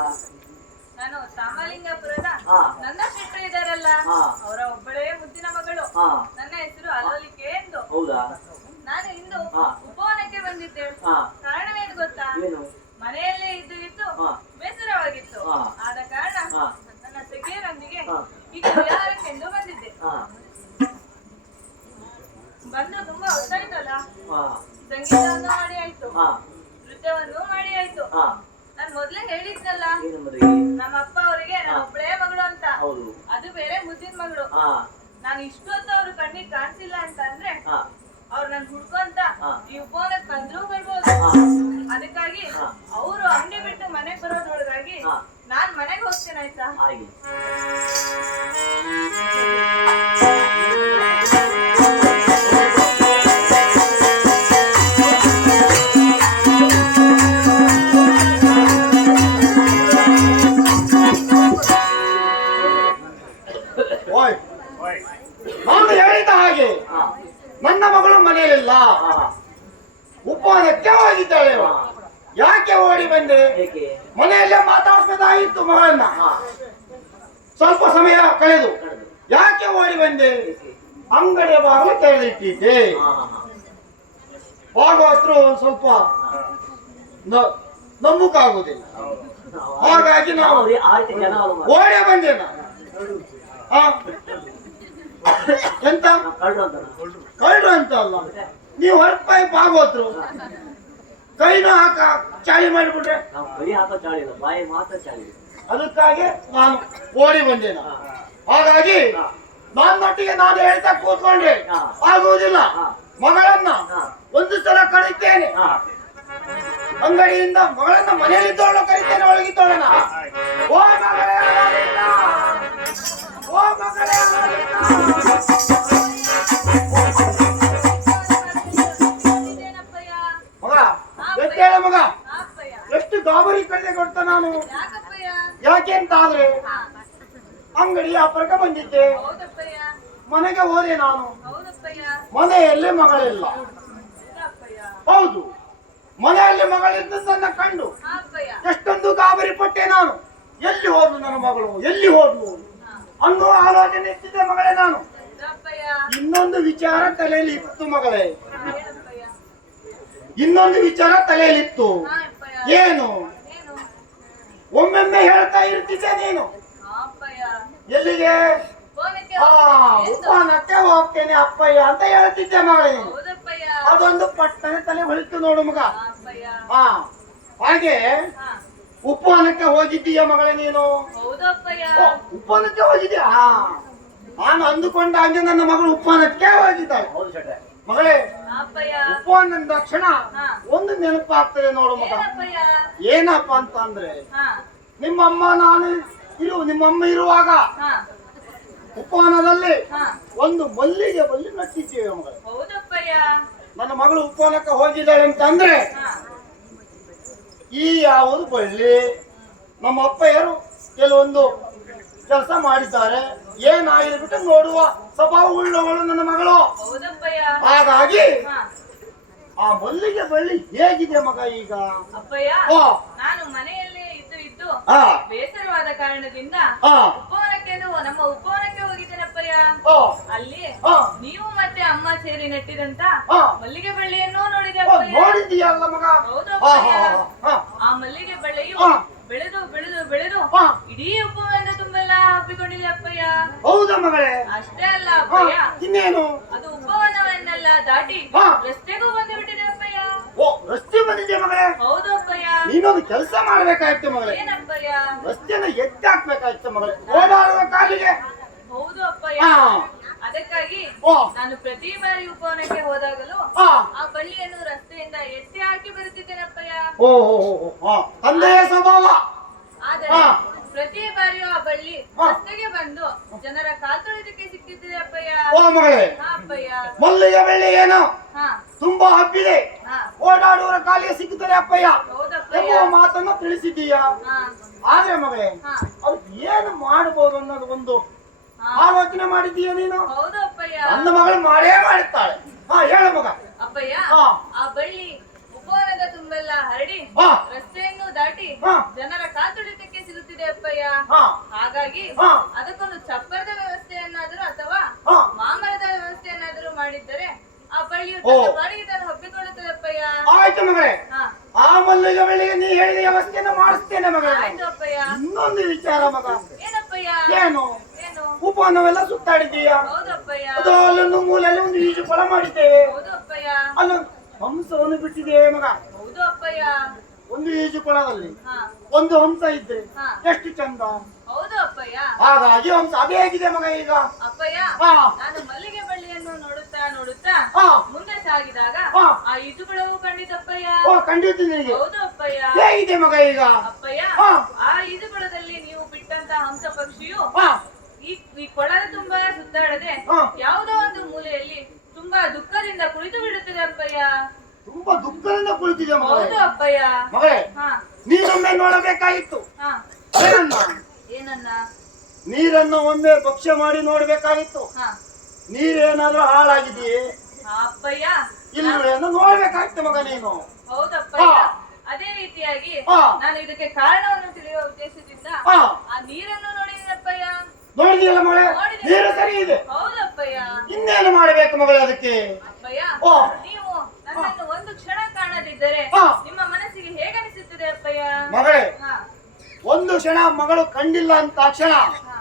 ನಾನು ಸಾಮಲಿಂಗಪುರದ ಹಾ. ನನ್ನ ಶೆಟ್ರು ಇದಾರಲ್ಲ, ಹಾ. ಅವರ ಒಬ್ಬಳೇ ಮುದ್ದಿನ ಮಗಳು. ಹಾ. ನನ್ನ ಹೆಸರು ಅಲೋಲಿಕೆ ಎಂದು. ಹೌದಾ? ನಾನು ಇಂದು ಹಾ. ಉಪವನಕ್ಕೆ ಬಂದಿದ್ದೆ. ಹಾ. ಕಾರಣವೇನು ಗೊತ್ತಾ? ಏನು? ಮನೆಯಲ್ಲೇ ಇದ್ದು ಇದ್ದು ಹಾ. ಬೇಸರವಾಗಿತ್ತು. ಹಾ. ಆದ ಕಾರಣ ಹಾ. ನನ್ನ ಸಖಿಯರೊಂದಿಗೆ ಹಾ. ಈಗ ವಿಹಾರಕ್ಕೆಂದು ಬಂದಿದ್ದೆ. ಹಾ. ಬಂದು ತುಂಬಾ ಹೊತ್ತಾಯ್ತಲ್ಲ, ಹಾ. ಸಂಗೀತವನ್ನು ಮಾಡಿ ಆಯ್ತು, ಹಾ. ನೃತ್ಯವನ್ನು ಮಾಡಿ ಆಯ್ತು. ಹಾ. ನಾನು ಮೊದ್ಲೇ ಹೇಳಿದ್ನಲ್ಲ, ಏನು ಮರಿ? ನಮ್ಮ ಅಪ್ಪ ಅವರಿಗೆ ನಾನು ಒಬ್ಬಳೇ ಮಗಳು ಅಂತ. ಹೌದು. ಅದು ಬೇರೆ ಮುದ್ದಿನ ಮಗಳು. ಹಾ. ನಾನು ಇಷ್ಟೊತ್ತು ಅವ್ರು ಕಣ್ಣಿಗೆ ಕಾಣಿಸಿಲ್ಲ ಅಂತ ಅಂದ್ರೆ ಹಾ. ಅವ್ರು ನನ್ ಹುಡ್ಕೊಂತ ಹಾ. ಈ ಉಪವನಕ್ಕೆ ಬಂದ್ರು ಬರ್ಬೋದು. ಹಾ. ಅದಕ್ಕಾಗಿ ಹಾ. ಅವರು ಅಂಗಡಿ ಬಿಟ್ಟು ಮನೆಗ್ ಬರೋದ್ರೊಳಗಾಗಿ ಹಾ. ನಾನ್ ಮನೆಗ್ ಹೋಗ್ತೇನೆ, ಆಯ್ತಾ? ಹಾಗೆ. ಓಯ್ ನಾನು ಹೇಳಿದ ಹಾಗೆ ಹಾ. ನನ್ನ ಮಗಳು ಮನೆಯಲ್ಲಿಲ್ಲ, ಹಾ. ಉಪವನಕ್ಕೆ ಹೋಗಿದ್ದಾಳೆ. ಹಾ. ಯಾಕೆ ಓಡಿ ಬಂದೆ? ಏಕೆ? ಮನೆಯಲ್ಲೇ ಮಾತಾಡ್ಸೋದಾಗಿತ್ತು ಮಗಳನ್ನ. ಹಾ. ಸ್ವಲ್ಪ ಸಮಯ ಕಳೆದು ಕಳೆದು. ಯಾಕೆ ಓಡಿ ಬಂದೆ? ಏಕೆ? ಅಂಗಡಿಯ ಬಾಗಿಲು ತೆರೆದಿಟ್ಟಿದ್ದೆ. ಹಾ. ಹಾ. ಭಾಗವತರು ಒಂದ್ ಸ್ವಲ್ಪ ನಂಬುಕಾಗುದಿಲ್ಲ. ಹಾಗಾಗಿ ನಾವು ಆ ರೀತಿ ಜನ ಅಲ್ವಾ? ಓಡೇ ಬಂದೆ ನಾನು. ಹಾ? ಎಂತ ಕಳ್ರು ಅಂತ ಕಳ್ರು ಅಂತ ಅಲ್ಲ, ನೀವು ಹೊರಪಾಯಿ ಭಾಗವತರು ಕೈನ ಹಾಕ ಚಾಳಿ ಮಾಡಿಬಿಟ್ರೆ ನಾವು ಕೈ ಹಾಕೋ ಚಾಳಿ ಇಲ್ಲ, ಬಾಯಿ ಮಾತ್ರ ಚಾಳಿ ಇದೆ. ಅದಕ್ಕಾಗಿ ನಾನು ಓಡಿ ಬಂದೆ ನಾನು. ಹಾಗಾಗಿ ನನ್ನೊಟ್ಟಿಗೆ ನಾನು ಹೇಳ್ತಾ ಕೂತ್ಕೊಂಡ್ರೆ ಆಗುವುದಿಲ್ಲ. ಮಗಳನ್ನ ಒಂದು ಸಲ ಕರೀತೇನೆ, ಹಾ. ಅಂಗಡಿಯಿಂದ ಮಗಳನ್ನ ಮನೆಯಲ್ಲಿದ್ದವಳು ಕರೀತೇನೆ, ಒಳಗಿದ್ದವಳನ್ನ. ಓ ಮಗಳೇ ಲಲಿತಾ! ಓ ಮಗಳೇ ಲಲಿತಾ! ಇದೇನಪ್ಪಯ್ಯ? ಮಗ ಎದ್ದೇಳ ಮಗ, ಅಪ್ಪಯ್ಯ. ಎಷ್ಟು ಗಾಬರಿ ಕಳೆದೆ ಗೊತ್ತಾ ನಾನು. ಯಾಕಪ್ಪಯ್ಯ? ಯಾಕೆ ಅಂತ ಆದ್ರೆ ಅಂಗಡಿ ವ್ಯಾಪಾರಕ್ಕೆ ಬಂದಿದ್ದೆ, ಹೌದಪ್ಪಯ್ಯ, ಮನೆಗೆ ಹೋದೆ ನಾನು. ಹೌದಪ್ಪಯ್ಯ, ಮನೆಯಲ್ಲಿ ಮಗಳಿಲ್ಲ. ಇಲ್ಲಪ್ಪಯ್ಯ. ಹೌದು, ಮನೆಯಲ್ಲಿ ಮಗಳಿದ್ದನ್ನ ಕಂಡು ಅಪ್ಪಯ್ಯ. ಎಷ್ಟೊಂದು ಗಾಬರಿ ಪಟ್ಟೆ ನಾನು. ಎಲ್ಲಿ ಹೋದ್ಲು ನನ್ನ ಮಗಳು, ಎಲ್ಲಿ ಹೋದ್ಲು ಅನ್ನೋ ಆಲೋಚನೆ ಇಟ್ಟಿದ್ದೆ ಮಗಳೇ ನಾನು. ಇಲ್ಲಪ್ಪಯ್ಯ. ಇನ್ನೊಂದು ವಿಚಾರ ತಲೆಯಲ್ಲಿ ಇತ್ತು ಮಗಳೇ, ಏನಪ್ಪಯ್ಯ? ಇನ್ನೊಂದು ವಿಚಾರ ತಲೆಯಲ್ಲಿತ್ತು. ಹಾ ಅಪ್ಪಯ್ಯ. ಏನು? ಏನು? ಒಮ್ಮೊಮ್ಮೆ ಹೇಳ್ತಾ ಇರ್ತಿದ್ದೆ ನೀನು, ಅಪ್ಪಯ್ಯ. ಎಲ್ಲಿಗೆ? ಫೋನಕ್ಕೆ ಆ ಹೋಗ್ತೇನೆ ಎಂದು. ಉಪವನಕ್ಕೆ ಹೋಗ್ತೇನೆ ಅಪ್ಪಯ್ಯ ಅಂತ ಹೇಳ್ತಿದ್ದೆ ಮಗಳೇ. ಹೌದಪ್ಪಯ್ಯ. ಅದೊಂದು ಪಟ್ಟನೆ ತಲೆ ಹೊಳಿತು ನೋಡು ಮಗ. ಅಪ್ಪಯ್ಯ. ಹಾ, ಹಾಗೆ ಹಾ. ಉಪವನಕ್ಕೆ ಹೋಗಿದ್ದೀಯ ಮಗಳೇ ನೀನು? ಹೌದಪ್ಪಯ್ಯ. ಓ, ಉಪವನಕ್ಕೆ ಹೋಗಿದ್ಯಾ? ನಾನು ಅಂದುಕೊಂಡ ಹಾಗೆ ನನ್ನ ಮಗಳು ಉಪವನಕ್ಕೆ ಹೋಗಿದ್ದಾಳೆ. ಹೌದು ಶೆಟ್ರೆ. ಮಗಳೇ, ಅಪ್ಪಯ್ಯ. ಉಪವನ ಅಂದ ತಕ್ಷಣ ಹಾ. ಒಂದು ನೆನಪಾಗ್ತದೆ ನೋಡು ಮಗ. ಏನಪ್ಪಯ್ಯ? ಏನಪ್ಪ ಅಂತ ಅಂದ್ರೆ, ಹಾ. ನಿಮ್ಮಮ್ಮ ನಾನು ನಿಮ್ಮಮ್ಮ ಇರುವಾಗ ಹಾ. ಉಪವನದಲ್ಲಿ ಹಾ. ಒಂದು ಮಲ್ಲಿಗೆ ಬಳ್ಳಿ ನಟ್ಟಿದ್ದೇವೆ ಮಗಳೇ. ಹೌದಪ್ಪಯ್ಯ. ನನ್ನ ಮಗಳು ಉಪವನಕ್ಕೆ ಹೋಗಿದ್ದಾಳೆ ಅಂತ ಅಂದ್ರೆ ಹಾ. ಈ ಯಾವುದು ಬಳ್ಳಿ ನಮ್ಮ ಅಪ್ಪಯ್ಯರು ಕೆಲವೊಂದು ಕೆಲಸ ಮಾಡಿದ್ದಾರೆ, ಏನಾಗಿರ್ಬಿಟ್ಟು ನೋಡುವ ಸ್ವಭಾವ ಉಳ್ಳವಳು ನನ್ನ ಮಗಳು. ಹೌದಪ್ಪಯ್ಯ. ಹಾಗಾಗಿ ಹಾ. ಆ ಮಲ್ಲಿಗೆ ಬಳ್ಳಿ ಹೇಗಿದೆ ಮಗ ಈಗ? ಅಪ್ಪಯ್ಯ, ಓ, ನಾನು ಮನೆಯಲ್ಲೇ ಇದ್ದು ಇದ್ದು ಆ, ಬೇಸರವಾದ ಕಾರಣದಿಂದ ಆ, ಉಪವನಕ್ಕೆ ನಮ್ಮ ಉಪವನಕ್ಕೆ ಹೋಗಿದ್ದೇನಪ್ಪಯ್ಯ. ಓ, ಅಲ್ಲಿ ಆ, ನೀವು ಮತ್ತೆ ಅಮ್ಮ ಸೇರಿ ನೆಟ್ಟಿದಂತ ಆ, ಮಲ್ಲಿಗೆ ಬಳ್ಳಿಯನ್ನು ನೋಡಿದೆ ಓ, ಅಪ್ಪಯ್ಯ. ನೋಡಿದ್ದೀಯಲ್ಲ ಮಗ? ಹೌದು ಆ, ಅಪ್ಪಯ್ಯ. ಆ, ಆ ಮಲ್ಲಿಗೆ ಬಳ್ಳಿಯು ಆ. ಬೆಳೆದು ಬೆಳೆದು ಬೆಳೆದು ಆ, ಇಡೀ ಉಪವನ ತುಂಬೆಲ್ಲ ಹಬ್ಬಿಕೊಂಡಿದೆ ಅಪ್ಪಯ್ಯ. ಹೌದಾ ಮಗಳೇ? ಅಷ್ಟೇ ಅಲ್ಲ ಆ, ಅಪ್ಪಯ್ಯ, ಇನ್ನೇನು? ಅದು ಉಪವನವನ್ನೆಲ್ಲ ದಾಟಿ ಆ. ರಸ್ತೆಗೂ ಬಂದು ಬಿಟ್ಟಿದೆ ಅಪ್ಪಯ್ಯ. ಓ, ರಸ್ತೆ ಬಂದಿದ್ಯಾ ಮಗಳೇ? ಹೌದು ಅಪ್ಪಯ್ಯ. ನೀನೊಂದು ಕೆಲಸ ಮಾಡ್ಬೇಕಾಯ್ತು ಮಗಳೇ, ಏನಪ್ಪಯ್ಯ? ರಸ್ತೆನ ಎತ್ತಿ ಹಾಕ್ಬೇಕಾಯ್ತು ಮಗಳೇ, ಓಡಾಡುವ ಕಾಲಿಗೆ. ಹೌದು ಅಪ್ಪಯ್ಯ. ಆ, ಅದಕ್ಕಾಗಿ ಓ, ನಾನು ಪ್ರತಿ ಬಾರಿ ಉಪವನಕ್ಕೆ ಹೋದಾಗಲೂ ಆ, ಆ ಬಳ್ಳಿಯನ್ನು ರಸ್ತೆಯಿಂದ ಎತ್ತಿ ಹಾಕಿ ಬರುತ್ತಿದ್ದೇನಪ್ಪಯ್ಯ. ಓ, ಓ, ಓ, ಓ, ಆ, ತಂದೆಯ ಸ್ವಭಾವ. ಆದರೆ ಆ. ಪ್ರತಿ ಬಾರಿಯೂ ಆ ಬಳ್ಳಿ ಆ. ರಸ್ತೆಗೆ ಬಂದು ಜನರ ಕಾಲ್ ತೊಳೆದಕ್ಕೆ ಸಿಕ್ಕಿದ್ದೆ ಅಪ್ಪಯ್ಯ. ಓ ಮಗಳೇ, ಹಾ ಅಪ್ಪಯ್ಯ. ಮಲ್ಲಿಗೆ ಬೆಳ್ಳಿ ಏನು ಹಾ. ತುಂಬಾ ಹಬ್ಬಿದೆ, ಹಾ. ಓಡಾಡುವರ ಕಾಲಿಗೆ ಸಿಗುತ್ತದೆ ಅಪ್ಪಯ್ಯ ಹೌದಪ್ಪಯ್ಯ. ಎಂಬುವ ಮಾತನ್ನ ತಿಳಿಸಿದ್ದೀಯಾ. ಹಾ. ಆದ್ರೆ ಮಗಳೇ, ಹಾ. ಅದಕ್ಕೆ ಏನು ಮಾಡಬಹುದು ಅನ್ನೋದು ಒಂದು ಹಾ. ಆಲೋಚನೆ ಮಾಡಿದ್ದೀಯ ನೀನು? ಹೌದು ಅಪ್ಪಯ್ಯ. ನನ್ನ ಮಗಳು ಮಾಡೇ ಮಾಡುತ್ತಾಳೆ. ಹಾ, ಹೇಳ ಮಗ. ಅಪ್ಪಯ್ಯ, ಹಾ. ಆ ಬಳ್ಳಿ ಉಪವನದ ತುಂಬೆಲ್ಲ ಹರಡಿ ಹಾ. ರಸ್ತೆಯನ್ನು ದಾಟಿ ದಾಟಿ ಹಾ. ಜನರ ಕಾತುಳಿತಕ್ಕೆ ಸಿಗುತ್ತಿದೆ ಅಪ್ಪಯ್ಯ. ಹಾ. ಹಾಗಾಗಿ ಹಾ. ಅದಕ್ಕೊಂದು ಚಪ್ಪರದ ವ್ಯವಸ್ಥೆಯನ್ನಾದರೂ ಅಥವಾ ಹಾ. ಮಾಮರದ ವ್ಯವಸ್ಥೆಯನ್ನಾದರೂ ಮಾಡಿದ್ದರೆ ಆ ಬಳ್ಳಿಯು ಓ. ತನ್ನ ಬಾಡಿಗೆ ತಾನು ಹಬ್ಬಿಕೊಳ್ಳುತ್ತದೆ ಅಪ್ಪಯ್ಯ. ಆಯ್ತು ಮಗಳೇ, ಹಾ. ಆ ಮಲ್ಲಿಗೆ ಬಳ್ಳಿಗೆ ನೀ ಹೇಳಿದ ವ್ಯವಸ್ಥೆಯನ್ನು ಮಾಡಿಸ್ತೇನೆ ಮಗಳೇ. ಆಯ್ತು ಅಪ್ಪಯ್ಯ. ಇನ್ನೊಂದು ವಿಚಾರ ಮಗ. ಏನಪ್ಪಯ್ಯ? ಏನು ಏನು? ಉಪವನವೆಲ್ಲ ಸುತ್ತಾಡಿದ್ದೀಯಾ? ಹೌದು ಅಪ್ಪಯ್ಯ. ಅದು ಅಲ್ಲೊಂದು ಮೂಲೆಯಲ್ಲಿ ಒಂದು ಈಜು ಕೊಳ ಮಾಡಿದ್ದೇವೆ. ಹೌದು ಅಪ್ಪಯ್ಯ. ಅಲ್ಲೊಂದು ಹಂಸವನ್ನು ಬಿಟ್ಟಿದ್ದೇವೆ ಮಗ. ಹೌದು ಅಪ್ಪಯ್ಯ. ಒಂದು ಈಜು ಕೊಳದಲ್ಲಿ ಹಾ. ಒಂದು ಹಂಸ ಇದ್ರೆ ಹಾ. ಎಷ್ಟು ಚಂದ. ಹೌದು ಅಪ್ಪಯ್ಯ. ಹಾಗಾಗಿ ಹಂಸ ಅದೇ ಆಗಿದೆ ಮಗ ಈಗ. ಅಪ್ಪಯ್ಯ, ಹಾ. ನಾನು ಮಲ್ಲಿಗೆ ಬಳ್ಳಿಯನ್ನು ನೋಡುತ್ತಾ ನೋಡುತ್ತಾ ಹಾ. ಮುಂದೆ ಸಾಗಿದಾಗ ಹಾ. ಆ ಈಜುಕೊಳವು ಕಂಡಿತಪ್ಪಯ್ಯ. ಓ ಖಂಡಿತ ನಿನಗೆ ಹೌದು ಅಪ್ಪಯ್ಯ. ಹೇಗಿದೆ ಮಗ ಈಗ? ಅಪ್ಪಯ್ಯ, ಹಾ. ಆ ಈಜುಕೊಳದಲ್ಲಿ ನೀವು ಬಿಟ್ಟಂತ ಹಂಸ ಪಕ್ಷಿಯು ಹಾ. ಈ ಕೊಳದ ತುಂಬಾ ಸುತ್ತಾಡದೆ ಹಾ. ಯಾವುದೋ ಒಂದು ಮೂಲೆಯಲ್ಲಿ ತುಂಬಾ ದುಃಖದಿಂದ ಕುಳಿತು ಬಿಡುತ್ತದೆ ಅಪ್ಪಯ್ಯ. ತುಂಬಾ ದುಃಖದಿಂದ ಕುಳಿತಿದೆ ಹೌದು ಮಗಳೇ. ಅಪ್ಪಯ್ಯ. ಮಗಳೇ, ಹಾ. ನೀನೊಮ್ಮೆ ನೋಡಬೇಕಾಗಿತ್ತು. ಹಾ. ಏನನ್ನ? ಏನನ್ನ? ನೀರನ್ನು ಒಮ್ಮೆ ಭಕ್ಷ್ಯ ಮಾಡಿ ನೋಡ್ಬೇಕಾಗಿತ್ತು. ಹಾ. ನೀರೇನಾದ್ರೂ ಹಾಳಾಗಿದೆಯೇ ಹಾ, ಅಪ್ಪಯ್ಯ. ಇಲ್ಲವೇನೋ ನೋಡ್ಬೇಕಾಗಿತ್ತು ಮಗ ನೀನು. ಹೌದಪ್ಪಯ್ಯ. ಹಾ. ಅದೇ ರೀತಿಯಾಗಿ ಹಾ. ನಾನು ಇದಕ್ಕೆ ಕಾರಣವನ್ನು ತಿಳಿಯುವ ಉದ್ದೇಶದಿಂದ ಹಾ. ಆ ನೀರನ್ನು ನೋಡಿದಪ್ಪಯ್ಯ. ನೋಡಿದೆಯಲ್ಲ ಮಗಳೇ, ನೀರು ಸರಿ ಇದೆ. ಹೌದಪ್ಪಯ್ಯ. ಇನ್ನೇನು ಮಾಡಬೇಕು ಮಗಳೇ ಅದಕ್ಕೆ? ಅಪ್ಪಯ್ಯ, ಓ. ನೀವು ನನ್ನನ್ನು ಒಂದು ಕ್ಷಣ ಕಾಣದಿದ್ದರೆ ಹಾ. ನಿಮ್ಮ ಮನಸ್ಸಿಗೆ ಹೇಗನಿಸುತ್ತದೆ ಅಪ್ಪಯ್ಯ? ಮಗಳೇ, ಹಾ. ಒಂದು ಕ್ಷಣ ಮಗಳು ಕಂಡಿಲ್ಲ ಅಂತ ತಕ್ಷಣ ಹಾ.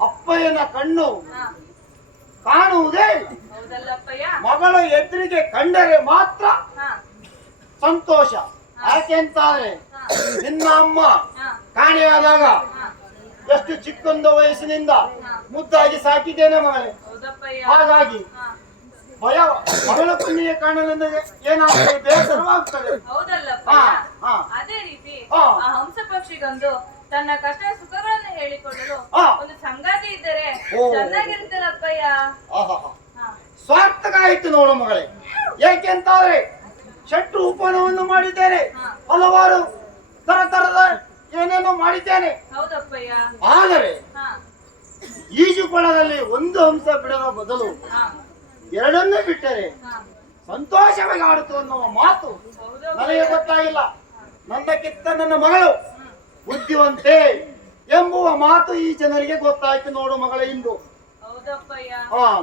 ಅಪ್ಪಯ್ಯನ ಕಣ್ಣು ಹಾ. ಕಾಣುವುದೇ ಇಲ್ಲ. ಹೌದಲ್ಲಪ್ಪಯ್ಯ? ಮಗಳು ಎದುರಿಗೆ ಕಂಡರೆ ಮಾತ್ರ ಹಾ. ಸಂತೋಷ. ಯಾಕೆಂತಾದ್ರೆ ಹಾ. ನಿನ್ನ ಅಮ್ಮ ಹಾ. ಕಾಣೆಯಾದಾಗ ಹಾ. ಎಷ್ಟು ಚಿಕ್ಕೊಂದು ವಯಸ್ಸಿನಿಂದ ಹಾ. ಮುದ್ದಾಗಿ ಸಾಕಿದ್ದೇನೆ ಮಗಳೇ. ಹೌದಪ್ಪಯ್ಯ. ಹಾಗಾಗಿ ಹಾ. ಭಯ ಮಗಳ ಕಣ್ಣಿಗೆ ಕಾಣಲೆಂದರೆ ಏನಾಗ್ತದೆ, ಬೇಸರವಾಗ್ತದೆ. ಹೌದಲ್ಲಪ್ಪಯ್ಯ? ಹಾ. ಹಾ. ಅದೇ ರೀತಿ ಹಾ. ಆ ಹಂಸ ಪಕ್ಷಿಗೊಂದು ತನ್ನ ಕಷ್ಟ ಸುಖಗಳನ್ನು ಹೇಳಿಕೊಳ್ಳಲು ಹಾ. ಒಂದು ಸಂಗಾತಿ ಇದ್ದರೆ ಓ. ಚೆನ್ನಾಗಿರುತ್ತಲ್ಲಪ್ಪಯ್ಯ. ಆಹಾಹಾ. ಹಾ. ಸ್ವಾರ್ಥಕ ಆಯ್ತು ನೋಡು ಮಗಳೇ. ಏಕೆಂತಾದ್ರೆ ಶೆಟ್ರು ಉಪವನವನ್ನು ಮಾಡಿದ್ದೇನೆ, ಹಾ. ಹಲವಾರು ತರದ ಏನೇನೋ ಮಾಡಿದ್ದೇನೆ. ಹೌದಪ್ಪಯ್ಯ. ಆದರೆ ಹಾ. ಈಜುಕೊಳದಲ್ಲಿ ಒಂದು ಹಂಸ ಬಿಡದ ಬದಲು ಹಾ. ಎರಡನ್ನೂ ಬಿಟ್ಟರೆ ಹಾ. ಸಂತೋಷವಾಗಿ ಆಡುತ್ತು ಅನ್ನುವ ಮಾತು ಹೌದಪ್ಪಯ್ಯ. ನನಗೆ ಗೊತ್ತಾಗಿಲ್ಲ. ನನ್ನಕ್ಕಿಂತ ನನ್ನ ಮಗಳು ಬುದ್ಧಿವಂತೆ ಎಂಬುವ ಮಾತು ಈ ಜನರಿಗೆ ಗೊತ್ತಾಯ್ತು ನೋಡು ಮಗಳ ಇಂದು. ಹೌದಪ್ಪಯ್ಯ.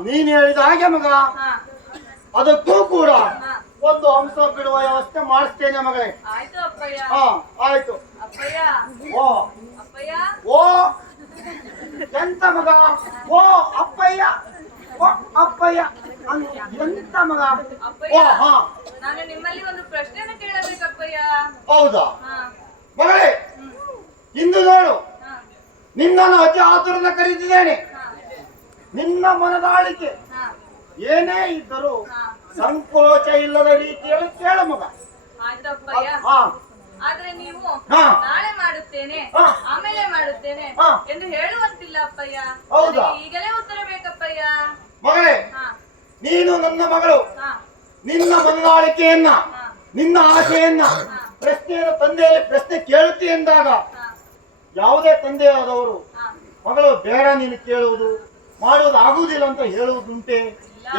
ನೀನ್ ಹೇಳಿದ ಹಾಗೆ ಮಗ, ಹಾ. ಅದಕ್ಕೂ ಕೂಡ ಹಾ. ಒಂದು ಹಂಸ ಬಿಡುವ ವ್ಯವಸ್ಥೆ ಮಾಡಿಸ್ತೇನೆ ಮಗಳೇ. ಆಯ್ತು ಅಪ್ಪಯ್ಯ. ಆಯ್ತು. ಅಪ್ಪಯ್ಯ. ಓ ಅಪ್ಪಯ್ಯ. ಓ ಎಂತ ಮಗ? ಓ ಅಪ್ಪಯ್ಯ, ಓ ಅಪ್ಪಯ್ಯ ಎಂತ ಮಗ? ಓ ಅಪ್ಪಯ್ಯ, ಹಾ, ನಾನು ನಿಮ್ಮಲ್ಲಿ ಒಂದು ಪ್ರಶ್ನೆಯನ್ನು ಕೇಳಬೇಕಪ್ಪಯ್ಯ. ಹೌದಾ ಹಾ. ಮಗಳೇ? ಹ್ಮ್. ಇಂದು ನೋಡು, ಹಾ. ನಿನ್ನನ್ನು ಅತಿ ಆತುರದಿಂದ ಕರೀತಿದ್ದೇನೆ. ಹಾ. ನಿನ್ನ ಮನದಾಳಿಕೆ ಹಾ. ಏನೇ ಇದ್ದರೂ ಹಾ. ಸಂಕೋಚ ಇಲ್ಲದ ರೀತಿಯಲ್ಲಿ ಕೇಳು ಮಗ. ಆಯ್ತು ಅಪ್ಪಯ್ಯ. ಹಾ. ಆದ್ರೆ ನೀವು ಹಾ. ನಾಳೆ ಮಾಡುತ್ತೇನೆ, ಹಾ. ಆಮೇಲೆ ಮಾಡುತ್ತೇನೆ ಹಾ. ಎಂದು ಹೇಳುವಂತಿಲ್ಲ ಅಪ್ಪಯ್ಯ. ಹೌದಾ? ನನಗೆ ಈಗಲೇ ಉತ್ತರ ಬೇಕಪ್ಪಯ್ಯ. ಮಗಳೇ, ಹಾ. ನೀನು ನನ್ನ ಮಗಳು. ಹಾ. ನಿನ್ನ ಮನದಾಳಿಕೆಯನ್ನ, ಹಾ. ನಿನ್ನ ಆಸೆಯನ್ನ ಪ್ರಶ್ನೆಯನ್ನು ತಂದೆಯಲ್ಲಿ ಪ್ರಶ್ನೆ ಕೇಳುತ್ತಿ ಎಂದಾಗ ಹಾ. ಯಾವುದೇ ತಂದೆಯಾದವರು ಹಾ. ಮಗಳು ಬೇಡ ನೀನು ಕೇಳುವುದು ಮಾಡುವುದು ಆಗುವುದಿಲ್ಲ ಅಂತ ಹೇಳುವುದುಂಟೆ?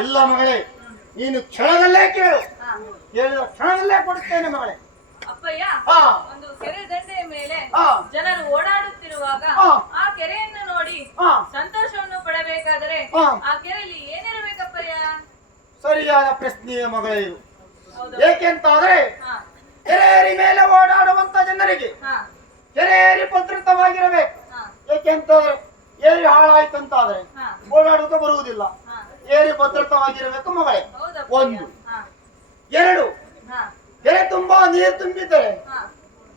ಇಲ್ಲ ಮಗಳೇ, ನೀನು ಕ್ಷಣದಲ್ಲೇ ಕೇಳು. ಹಾ. ಕೇಳಿದ ಕ್ಷಣದಲ್ಲೇ ಕೊಡುತ್ತೇನೆ ಮಗಳೇ. ಅಪ್ಪಯ್ಯ, ಹಾ. ಒಂದು ಕೆರೆ ದಂಡೆಯ ಮೇಲೆ ಹಾ. ಜನರು ಓಡಾಡುತ್ತಿರುವಾಗ ಹಾ. ಆ ಕೆರೆಯನ್ನು ನೋಡಿ ಹಾ. ಸಂತೋಷವನ್ನು ಪಡಬೇಕಾದರೆ ಹಾ. ಆ ಕೆರೆಯಲ್ಲಿ ಏನಿರಬೇಕಪ್ಪಯ್ಯ? ಸರಿಯಾದ ಪ್ರಶ್ನೆಯ ಮಗಳೇ ಇದು. ಹೌದು. ಏಕೆಂತಾದ್ರೆ ಹಾ. ಕೆರೆಯರಿ ಮೇಲೆ ಓಡಾಡುವಂತ ಜನರಿಗೆ ಹಾ. ಕೆರೆಯರಿ ಭದ್ರತವಾಗಿರಬೇಕು. ಹಾ. ಏಕೆಂತಂದ್ರೆ ಏರಿ ಹಾಳಾಯ್ತಂತಾದ್ರೆ ಹಾ. ಓಡಾಡುತ್ತ ಬರುವುದಿಲ್ಲ. ಹಾ. ಏರಿ ಭದ್ರತವಾಗಿರಬೇಕು ಮಗಳೇ. ಹೌದಪ್ಪಯ್ಯ. ಒಂದು. ಹಾ. ಎರಡು, ಹಾ. ಕೆರೆ ತುಂಬಾ ನೀರು ತುಂಬಿದ್ದರೆ ಹಾ.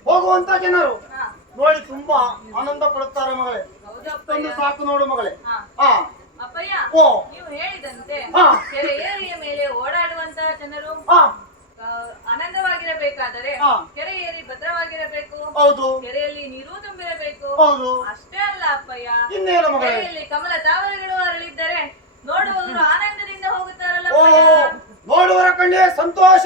ಹೋಗುವಂತ ಜನರು ಹಾ. ನೋಡಿ ತುಂಬಾ ಆನಂದ ಪಡುತ್ತಾರೆ ಮಗಳೇ. ಹೌದಪ್ಪಯ್ಯ. ಒಂದು ಸಾಕು ನೋಡು ಮಗಳೇ. ಹಾ. ಹಾ. ಅಪ್ಪಯ್ಯ, ಓ. ನೀವು ಹೇಳಿದಂತೆ ಹಾ. ಕೆರೆ ಏರಿಯ ಮೇಲೆ ಓಡಾಡುವಂತಹ ಜನರು ಹಾ. ಆನಂದವಾಗಿರಬೇಕಾದರೆ ಹಾ. ಕೆರೆ ಏರಿ ಭದ್ರವಾಗಿರಬೇಕು. ಹೌದು. ಕೆರೆಯಲ್ಲಿ ನೀರು ತುಂಬಿರಬೇಕು. ಹೌದು. ಅಷ್ಟೇ ಅಲ್ಲ ಅಪ್ಪಯ್ಯ, ಇನ್ನೇನು ಮಗಳೇ? ಕೆರೆಯಲ್ಲಿ ಕಮಲ ತಾವರೆಗಳು ಅರಳಿದ್ದರೆ ನೋಡುವವರು ಆನಂದದಿಂದ ಹೋಗುತ್ತಾರಲ್ಲ ಓ, ಅಪ್ಪಯ್ಯ. ನೋಡುವರ ಕಣ್ಣಿಗೆ ಸಂತೋಷ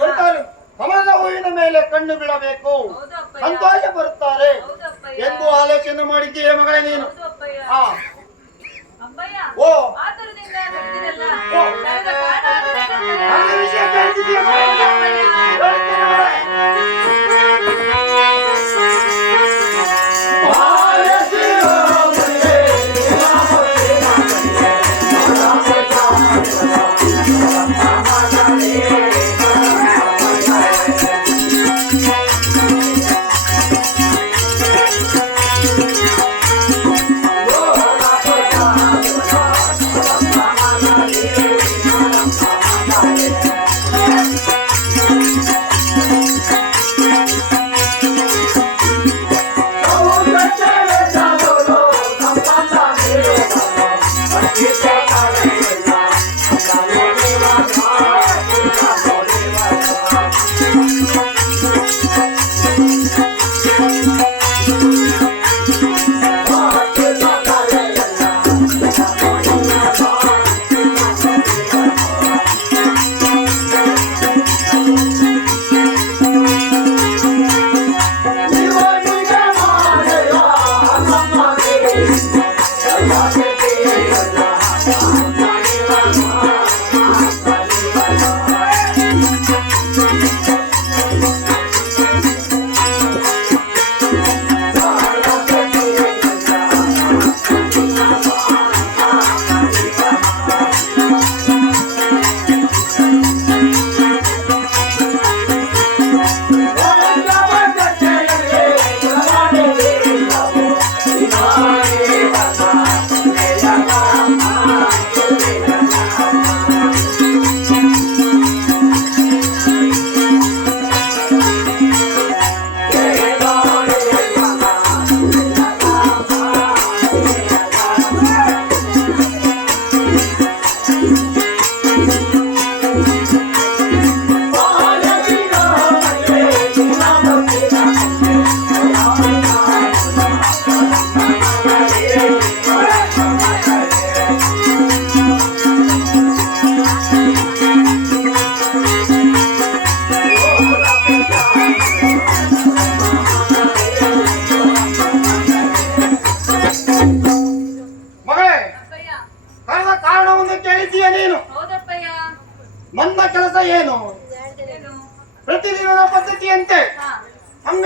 ಬರ್ತಾರೆ. ಕಮಲದ ಹೂವಿನ ಮೇಲೆ ಕಣ್ಣು ಬಿಡಬೇಕು, ಹೌದು ಅಪ್ಪಯ್ಯ. ಸಂತೋಷ ಬರುತ್ತಾರೆ ಹೌದು ಅಪ್ಪಯ್ಯ. ಎಂದು ಆಲೋಚನೆ ಮಾಡಿದ್ದೀಯ ಮಗಳೇ ನೀನು. ಹೌದು ಅಪ್ಪಯ್ಯ. ಹಾ. ಅಪ್ಪಯ್ಯ, ಓ. ಆತುರದಿಂದ ಬರ್ತಿರಲ್ಲ. ಓ. ಕರೆದ ಕಾರಣ ಅರಿತೇನೆ. ನನ್ನ ವಿಷಯ ಕೇಳ್ತಿದ್ದೀಯ ಮಗಳೇ? ಅಪ್ಪಯ್ಯ. ಹೇಳ್ತೇನೆ ಮಗಳೇ.